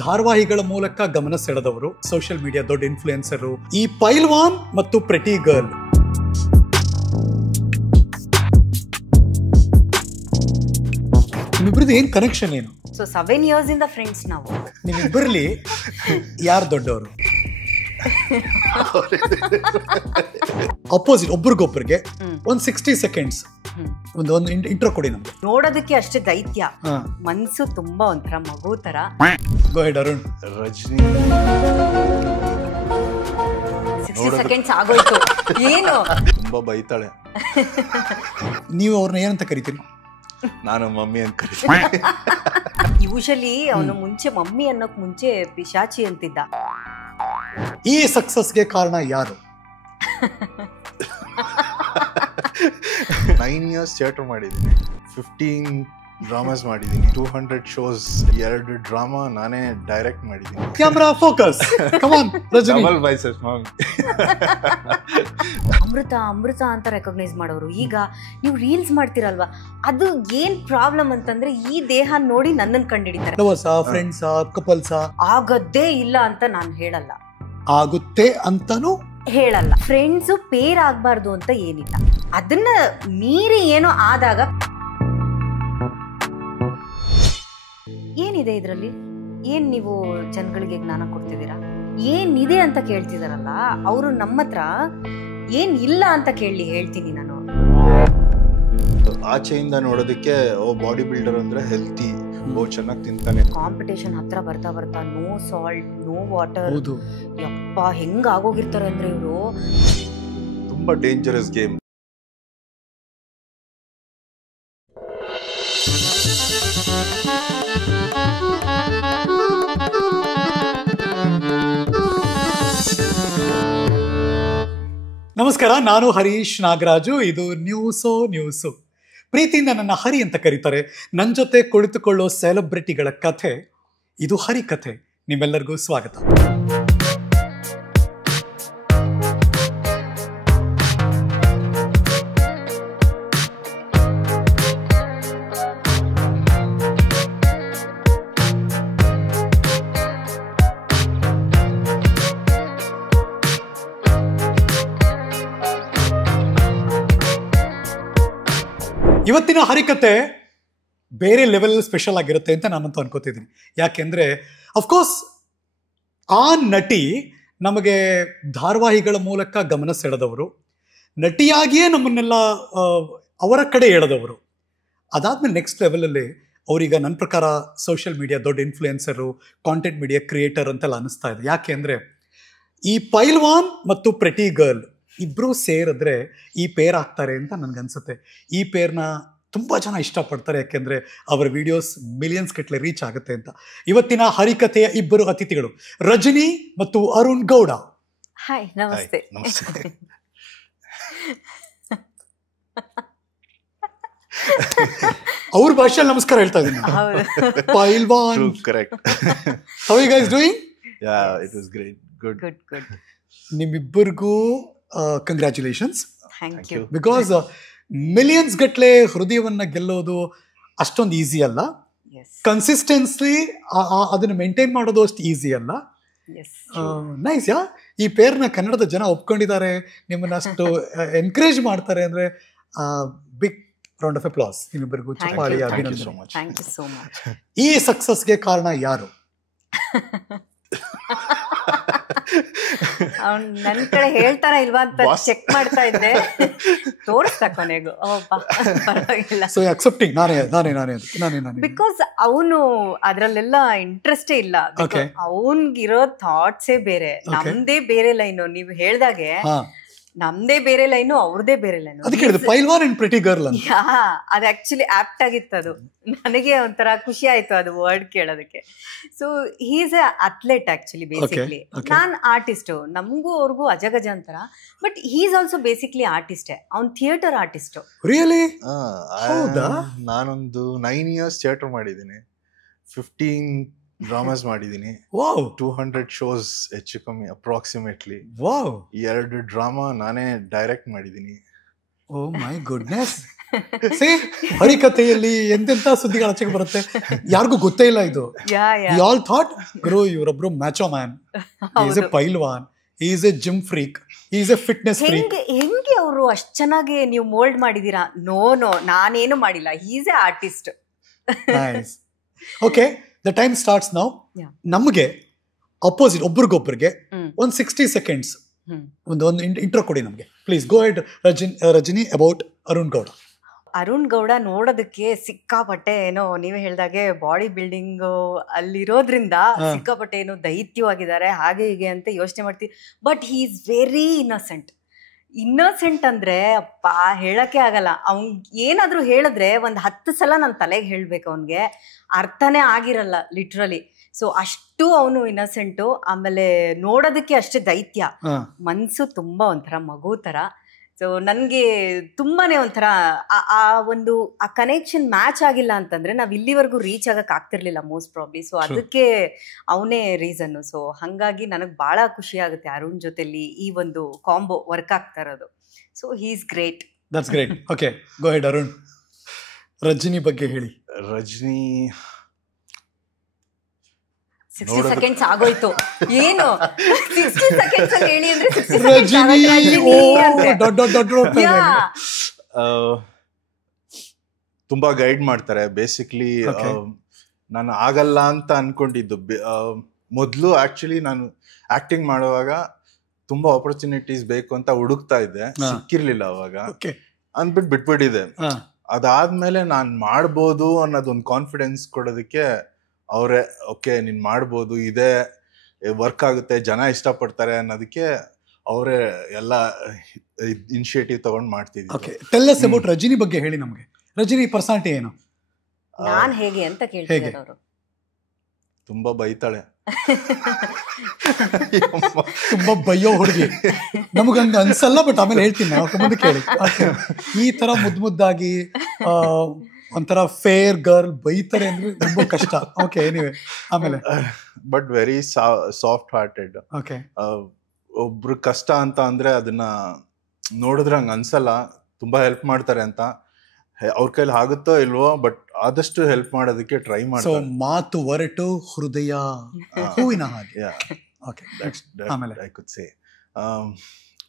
ಧಾರಾವಾಹಿಗಳ ಮೂಲಕ ಗಮನ ಸೆಳೆದವರು, social media ದೊಡ್ಡ ಇನ್ಫ್ಲುಯೆನ್ಸರು, ಈ ಪೈಲ್ವಾನ್ ಮತ್ತು ಪ್ರೆಟಿ ಗರ್ಲ್. ನಿಮ್ಮಿಬ್ರದ್ದು ಏನ್ ಕನೆಕ್ಷನ್ ಏನು? ಸೊ 7 years ಇಂದ ಫ್ರೆಂಡ್ಸ್ ನಾವು. ನಿಮ್ಮಿಬ್ಬರಲ್ಲಿ ಯಾರು ದೊಡ್ಡವರು? ಅಪೋಸಿಟ್, ಒಬ್ರಿಗೊಬ್ರಿಗೆ ಒಂದು 60 seconds ಒಂದು ಇಂಟ್ರೋ ಕೊಡಿ ನಮ್ಗೆ. ನೋಡೋದಕ್ಕೆ ಅಷ್ಟೇ ದೈತ್ಯ, ಮನ್ಸು ತುಂಬಾ ಒಂಥರ ಮಗು ತರ. ಗೋ ಹೆಡ್ ಅರುಣ್. ರಜನಿ 60 seconds ಆಗೋಯ್ತು. ಏನು ತುಂಬಾ ಬೈತಾಳೆ. ನೀವು ಅವ್ರನ್ನ ಏನಂತ ಕರಿತೀರಿ? ನಾನು ಮಮ್ಮಿ ಅಂತ ಕರಿತೀನಿ. ಯೂಶಲಿ ಅವನು ಮುಂಚೆ ಮಮ್ಮಿ ಅನ್ನೋಕ್ ಮುಂಚೆ ಪಿಶಾಚಿ ಅಂತಿದ್ದ. ಈ ಸಕ್ಸಸ್ಗೆ ಕಾರಣ ಯಾರು? 9 years ಥಿಯೇಟರ್ ಮಾಡಿದ್ದೀನಿ, 15 ಡ್ರಾಮಾಸ್ ಮಾಡಿದ್ದೀನಿ, 200 shows, 2 ಡ್ರಾಮಾ ನಾನೇ ಡೈರೆಕ್ಟ್ ಮಾಡಿದ್ದೀನಿ. Camera focus, come on Rajani. Double biceps mummy. Amrita ಅಂತ ರೆಕಗ್ನೈಸ್ ಮಾಡೋರು. ಈಗ ನೀವು ರೀಲ್ಸ್ ಮಾಡ್ತಿರಲ್ವಾ, ಅದು ಏನ್ ಪ್ರಾಬ್ಲಮ್ ಅಂತಂದ್ರೆ ಈ ದೇಹ ನೋಡಿ ನನ್ನನ್ನು ಕಂಡಿಡಿತಾರೆ. ಲವರ್ಸಾ, ಫ್ರೆಂಡ್ಸಾ, ಕಪಲ್ಸಾ? ಆಗದ್ದೇ ಇಲ್ಲ ಅಂತ ನಾನು ಹೇಳಲ್ಲ, ಆಗುತ್ತೆ ಅಂತಾನು ಹೇಳಲ್ಲ. ಫ್ರೆಂಡ್ಸು ಪೇರ್ ಆಗ್ಬಾರ್ದು ಅಂತ ಏನಿಲ್ಲ, ಅದನ್ನ ಮೀರಿ ಏನೋ ಆದಾಗ ಏನಿದೆ ಇದ್ರಲ್ಲಿ? ಏನ್ ನೀವು ಜನಗಳಿಗೆ ಜ್ಞಾನ ಕೊಡ್ತಿದ್ದೀರಾ? ಏನಿದೆ ಅಂತ ಕೇಳ್ತಿದಾರಲ್ಲ ಅವರು ನಮ್ಮ ಹತ್ರ ಏನ್ ಇಲ್ಲ ಅಂತ ಕೇಳಿ ಹೇಳ್ತೀನಿ ನಾನು. ಆಚೆಯಿಂದ ನೋಡೋದಕ್ಕೆ ಬಾಡಿ ಬಿಲ್ಡರ್ ಅಂದ್ರೆ ಹೆಲ್ತಿ, ಚೆನ್ನಾಗಿ ತಿಂತಾನೆ. ಕಾಂಪಿಟೇಷನ್ ಹತ್ರ ಬರ್ತಾ ಬರ್ತಾ ನೋ ಸಾಲ್ಟ್, ನೋ ವಾಟರ್. ಯಪ್ಪ ಹೆಂಗ ಆಗೋಗಿರ್ತಾರೆ ಅಂದ್ರೆ ಇವರು. ತುಂಬಾ ಡೇಂಜರಸ್ ಗೇಮ್. ನಮಸ್ಕಾರ, ನಾನು ಹರೀಶ್ ನಾಗರಾಜು. ಇದು ನ್ಯೂಸು. ಪ್ರೀತಿಯಿಂದ ನನ್ನ ಹರಿ ಅಂತ ಕರೀತಾರೆ. ನನ್ನ ಜೊತೆ ಕುಳಿತುಕೊಳ್ಳೋ ಸೆಲೆಬ್ರಿಟಿಗಳ ಕಥೆ ಇದು ಹರಿ ಕಥೆ. ನಿಮ್ಮೆಲ್ಲರಿಗೂ ಸ್ವಾಗತ. ಇವತ್ತಿನ ಹರಿಕತೆ ಬೇರೆ ಲೆವೆಲ್ ಸ್ಪೆಷಲ್ ಆಗಿರುತ್ತೆ ಅಂತ ನಾನಂತೂ ಅನ್ಕೋತಿದ್ದೀನಿ. ಯಾಕೆಂದರೆ ಅಫ್ಕೋರ್ಸ್ ಆ ನಟಿ ನಮಗೆ ಧಾರಾವಾಹಿಗಳ ಮೂಲಕ ಗಮನ ಸೆಳೆದವರು, ನಟಿಯಾಗಿಯೇ ನಮ್ಮನ್ನೆಲ್ಲ ಅವರ ಕಡೆ ಎಳೆದವರು. ಅದಾದ್ಮೇಲೆ ನೆಕ್ಸ್ಟ್ ಲೆವೆಲಲ್ಲಿ ಅವರೀಗ ನನ್ನ ಪ್ರಕಾರ ಸೋಷಿಯಲ್ ಮೀಡಿಯಾ ದೊಡ್ಡ ಇನ್ಫ್ಲುಯೆನ್ಸರು, ಕಾಂಟೆಂಟ್ ಮೀಡಿಯಾ ಕ್ರಿಯೇಟರ್ ಅಂತೆಲ್ಲ ಅನ್ನಿಸ್ತಾ ಇದೆ. ಯಾಕೆ ಅಂದರೆ ಈ ಪೈಲ್ವಾನ್ ಮತ್ತು ಪ್ರೆಟಿ ಗರ್ಲ್ ಇಬ್ಬರೂ ಸೇರಿದ್ರೆ ಈ ಪೇರ್ ಆಗ್ತಾರೆ ಅಂತ ನನಗನ್ಸುತ್ತೆ. ಈ ಪೇರ್ನ ತುಂಬ ಜನ ಇಷ್ಟಪಡ್ತಾರೆ, ಯಾಕೆಂದರೆ ಅವರ ವಿಡಿಯೋಸ್ ಮಿಲಿಯನ್ಸ್ ಗಟ್ಟಲೆ ರೀಚ್ ಆಗುತ್ತೆ ಅಂತ. ಇವತ್ತಿನ ಹರಿಕಥೆಯ ಇಬ್ಬರು ಅತಿಥಿಗಳು ರಜನಿ ಮತ್ತು ಅರುಣ್ ಗೌಡ. ಹಾಯ್, ನಮಸ್ತೆ. ಅವ್ರ ಭಾಷೆಯಲ್ಲಿ ನಮಸ್ಕಾರ ಹೇಳ್ತಾ ಇದ್ದೀನಿ. ಪೈಲ್ವಾನ್. Correct. How you guys doing? Yeah, it was great. Good. ನಿಮ್ಮಿಬ್ಬರಿಗೂ congratulations. Thank you. Because millions ಗಟ್ಟಲೆ ಹೃದಯವನ್ನ ಗೆಲ್ಲೋದು ಅಷ್ಟೊಂದು ಈಸಿ ಅಲ್ಲ. ಕನ್ಸಿಸ್ಟೆನ್ಸಿ ಅದನ್ನು ಮೇಂಟೈನ್ ಮಾಡೋದು ಅಷ್ಟು ಈಸಿ ಅಲ್ಲ. ನೈಸ್. ಈ ಪೇರ್ನ ಕನ್ನಡದ ಜನ ಒಪ್ಕೊಂಡಿದ್ದಾರೆ, ನಿಮ್ಮನ್ನ ಅಷ್ಟು ಎನ್ಕರೇಜ್ ಮಾಡ್ತಾರೆ ಅಂದ್ರೆ ಬಿಗ್ ರೌಂಡ್ ಆಫ್ ಅಪ್ಲಾಸ್ ನಿಮ್ಮಿಬ್ಬರಿಗೂ. ಚಪ್ಪಾಳಿ, ಅಭಿನಂದನೆ. ಈ ಸಕ್ಸಸ್ಗೆ ಕಾರಣ ಯಾರು? ಅವ್ನು ನನ್ನ ಕಡೆ ಹೇಳ್ತಾರ ಇಲ್ವಾ ಅಂತ ಚೆಕ್ ಮಾಡ್ತಾ ಇದ್ದೆ. ತೋರಿಸ್ತಾ ಕೊನೆಗೂ ಪರವಾಗಿಲ್ಲ. ಸೊ ಅಕ್ಸೆಪ್ಟಿಂಗ್ ನಾನೇ. ಬಿಕಾಸ್ ಅವನು ಅದ್ರಲ್ಲೆಲ್ಲ ಇಂಟ್ರೆಸ್ಟೇ ಇಲ್ಲ. ಅವನ್ಗಿರೋ ಥಾಟ್ಸೇ ಬೇರೆ, ನಮ್ದೇ ಬೇರೆ ಲೈನು. ನೀವು ಹೇಳ್ದಾಗೆ ನಮ್ದೇ ಬೇರೆ ಲೈನು, ಅವ್ರದೇ ಬೇರೆ ಲೈನು. ಅದಕ್ಕೆ ಪೈಲ್ವಾನ್ ಅಂಡ್ ಪ್ರೆಟಿ ಗರ್ಲ್ ಅಂತ. ಅದು ಆಕ್ಚುಲಿ ಆಪ್ಟ್ ಆಗಿತ್ತು. ಅದು ನನಗೆ ಒಂಥರ ಖುಷಿ ಆಯ್ತು ಅದು ವರ್ಡ್ ಕೇಳೋದಕ್ಕೆ. So he is a athlete actually. Basically ನಾನ್ ಆರ್ಟಿಸ್ಟ್, ನಮಗೂ ಅವ್ರಿಗೂ ಅಜಗಜ ಅಂತರ. But he is also basically ಆರ್ಟಿಸ್ಟೇ. ಅವ್ನ್ ಥಿಯೇಟರ್ ಆರ್ಟಿಸ್ಟ್. ರಿಯಲಿ? ನಾನೊಂದು 9 years ಥಿಯೇಟರ್ ಮಾಡಿದ್ದೀನಿ, 15 ಡ್ರಾಮಾಸ್ ಮಾಡಿದ್ದೀನಿ, 200 shows ಹೆಚ್ಚು ಕಮ್ಮಿ ಅಪ್ರಾಕ್ಸಿಮೇಟ್ಲಿ. 2 ಡ್ರಾಮಾ ನಾನೇ ಡೈರೆಕ್ಟ್ ಮಾಡಿದ್ದೀನಿ. ಓ ಮೈ ಗುಡ್ನೆಸ್. ಹರಿಕತೆಯಲ್ಲಿ ಎಂತೆಂತ ಸುದ್ದಿಗಳು ಆಚೆಗೆ ಬರುತ್ತೆ, ಯಾರಿಗೂ ಗೊತ್ತೇ ಇಲ್ಲ ಇದು. ಆಲ್ ಥಾಟ್ ಗುರು ಇವರೊಬ್ರು ಮ್ಯಾಚೋ ಮ್ಯಾನ್, ಈಸ್ ಎ ಪೈಲ್ವಾನ್, is a gym freak, is a fitness freak. ಹೆಂಗೆ ಅವರು ಅಷ್ಟ್ ಚೆನ್ನಾಗಿ ನೀವು ಮೋಲ್ಡ್ ಮಾಡಿದೀರಾ? ನೋ ನಾನೇನು ಮಾಡಿಲ್ಲ, is a artist. Nice. Okay, the time starts now. ನಮಗೆ ಅಪೋಸಿಟ್ ಒಬ್ರಿಗೊಬ್ರಿಗೆ ಒಂದು 60 seconds ಒಂದು ಇಂಟ್ರೋ ಕೊಡಿ ನಮಗೆ please. Go ahead Rajani about Arun Gowda. Arun Gowda ನೋಡೋದಕ್ಕೆ ಸಿಕ್ಕಾಪಟ್ಟೆ ಏನೋ ನೀವೇ ಹೇಳ್ದಾಗೆ ಬಾಡಿ ಬಿಲ್ಡಿಂಗ್ ಅಲ್ಲಿರೋದ್ರಿಂದ ಸಿಕ್ಕಾಪಟ್ಟೆ ಏನೋ ದೈತ್ಯವಾಗಿದ್ದಾರೆ ಹಾಗೆ ಹೀಗೆ ಅಂತ ಯೋಚನೆ ಮಾಡ್ತೀವಿ. But he is very innocent ಅಂದ್ರೆ ಅಪ್ಪ ಹೇಳಕ್ಕೆ ಆಗಲ್ಲ. ಅವ್ನ್ ಏನಾದ್ರೂ ಹೇಳಿದ್ರೆ 10 ಸಲ ನನ್ನ ತಲೆಗೆ ಹೇಳ್ಬೇಕು, ಅವನ್ಗೆ ಅರ್ಥನೇ ಆಗಿರಲ್ಲ ಲಿಟ್ರಲಿ. ಸೊ ಅಷ್ಟು ಅವನು ಇನ್ನೋಸೆಂಟು. ಆಮೇಲೆ ನೋಡೋದಕ್ಕೆ ಅಷ್ಟೇ ದೈತ್ಯ, ಮನ್ಸು ತುಂಬಾ ಒಂಥರ ಮಗು ತರ. ಸೊ ನನ್ಗೆ ತುಂಬಾನೇ ಒಂಥರ ಆ ಕನೆಕ್ಷನ್ ಮ್ಯಾಚ್ ಆಗಿಲ್ಲ ಅಂತಂದ್ರೆ ನಾವ್ ಇಲ್ಲಿವರೆಗೂ ರೀಚ್ ಆಗಕ್ ಆಗ್ತಿರ್ಲಿಲ್ಲ ಮೋಸ್ಟ್ ಪ್ರಾಬ್ಲಿ. ಸೊ ಅದಕ್ಕೆ ಅವನೇ ರೀಸನ್. ಸೊ ಹಂಗಾಗಿ ನನಗ್ ಬಹಳ ಖುಷಿ ಆಗುತ್ತೆ ಅರುಣ್ ಜೊತೆಲಿ ಈ ಒಂದು ಕಾಂಬೋ ವರ್ಕ್ ಆಗ್ತಾ ಇರೋದು. So he is great. That's great. Okay, go ahead Arun. Rajani ಬಗ್ಗೆ ಹೇಳಿ. ರಜನಿ 60 seconds ಆಗೋಯ್ತು. ಏನು 60 seconds ಅಲ್ಲಿ ಹೇಳಿ ಅಂದ್ರೆ 60 ತುಂಬಾ ಗೈಡ್ ಮಾಡ್ತಾರೆ. ಬೇಸಿಕ್ಲಿ ನಾನು ಆಗಲ್ಲ ಅಂತ ಅನ್ಕೊಂಡಿದ್ದು ಮೊದ್ಲು. ಆಕ್ಚುಲಿ ನಾನು ಆಕ್ಟಿಂಗ್ ಮಾಡುವಾಗ ತುಂಬಾ ಆಪರ್ಚುನಿಟೀಸ್ ಬೇಕು ಅಂತ ಹುಡುಕ್ತಾ ಇದ್ದೆ, ಸಿಕ್ಕಿರ್ಲಿಲ್ಲ ಅವಾಗ, ಅಂದ್ಬಿಟ್ಟು ಬಿಟ್ಬಿಟ್ಟಿದೆ. ಅದಾದ್ಮೇಲೆ ನಾನ್ ಮಾಡ್ಬೋದು ಅನ್ನೋದೊಂದು ಕಾನ್ಫಿಡೆನ್ಸ್ ಕೊಡೋದಕ್ಕೆ ಅವರೇ ಓಕೆ ನೀನ್ ಮಾಡ್ಬೋದು, ಇದೇ ವರ್ಕ್ ಆಗುತ್ತೆ, ಜನ ಇಷ್ಟಪಡ್ತಾರೆ ಅನ್ನೋದಕ್ಕೆ ಅವರೇ ಎಲ್ಲ ಇನಿಷಿಯೇಟಿವ್ ತಗೊಂಡ್ ಮಾಡ್ತಿದ್ವಿ. Okay, tell us about Rajani ಬಗ್ಗೆ ಹೇಳಿ ನಮಗೆ. ರಜನಿ ಪರ್ಸನಾಲಿಟಿ ಏನು? ನಾನ್ ಹೇಗೆ ಅಂತ ಕೇಳ್ತಿದ್ದಾರೆ ಅವರು. ತುಂಬಾ ಬೈತಾಳೆ, ತುಂಬಾ ಬಯ್ಯೋ ಹುಡುಗಿ. ನಮಗಂಗ ಅನ್ಸಲ್ಲ, ಬಟ್ ಆಮೇಲೆ ಹೇಳ್ತೀನಿ ನಾವು ಮುಂದೆ ಕೇಳಿ. ಈ ತರ ಮುದ್ದಾಗಿ ಒಂಥರ ಫೇರ್ ಗರ್ಲ್ ಬೈತಾರೆ ಅಂದ್ರೆ ತುಂಬಾ ಕಷ್ಟ. ಓಕೆ, ಎನಿವೆ ಆಮೇಲೆ but very soft hearted. Okay, ಒಬ್ರು ಕಷ್ಟ ಅಂತ ಅಂದ್ರೆ ಅದನ್ನ ನೋಡಿದ್ರೆ ಹಂಗ ಅನ್ಸಲ್ಲ. ತುಂಬಾ ಹೆಲ್ಪ್ ಮಾಡ್ತಾರೆ ಅಂತ, ಅವ್ರ ಕೈಲಿ ಆಗುತ್ತೋ ಇಲ್ವೋ, ಬಟ್ ಆದಷ್ಟು ಹೆಲ್ಪ್ ಮಾಡೋದಕ್ಕೆ ಟ್ರೈ ಮಾಡ್ತಾರೆ. ಮಾತು ಹೊರಟು ಹೃದಯ ಹೂವಿನ ಹಾಗೆ. ಓಕೆ, ಆಮೇಲೆ ಐ ಕುಡ್ ಸೇ.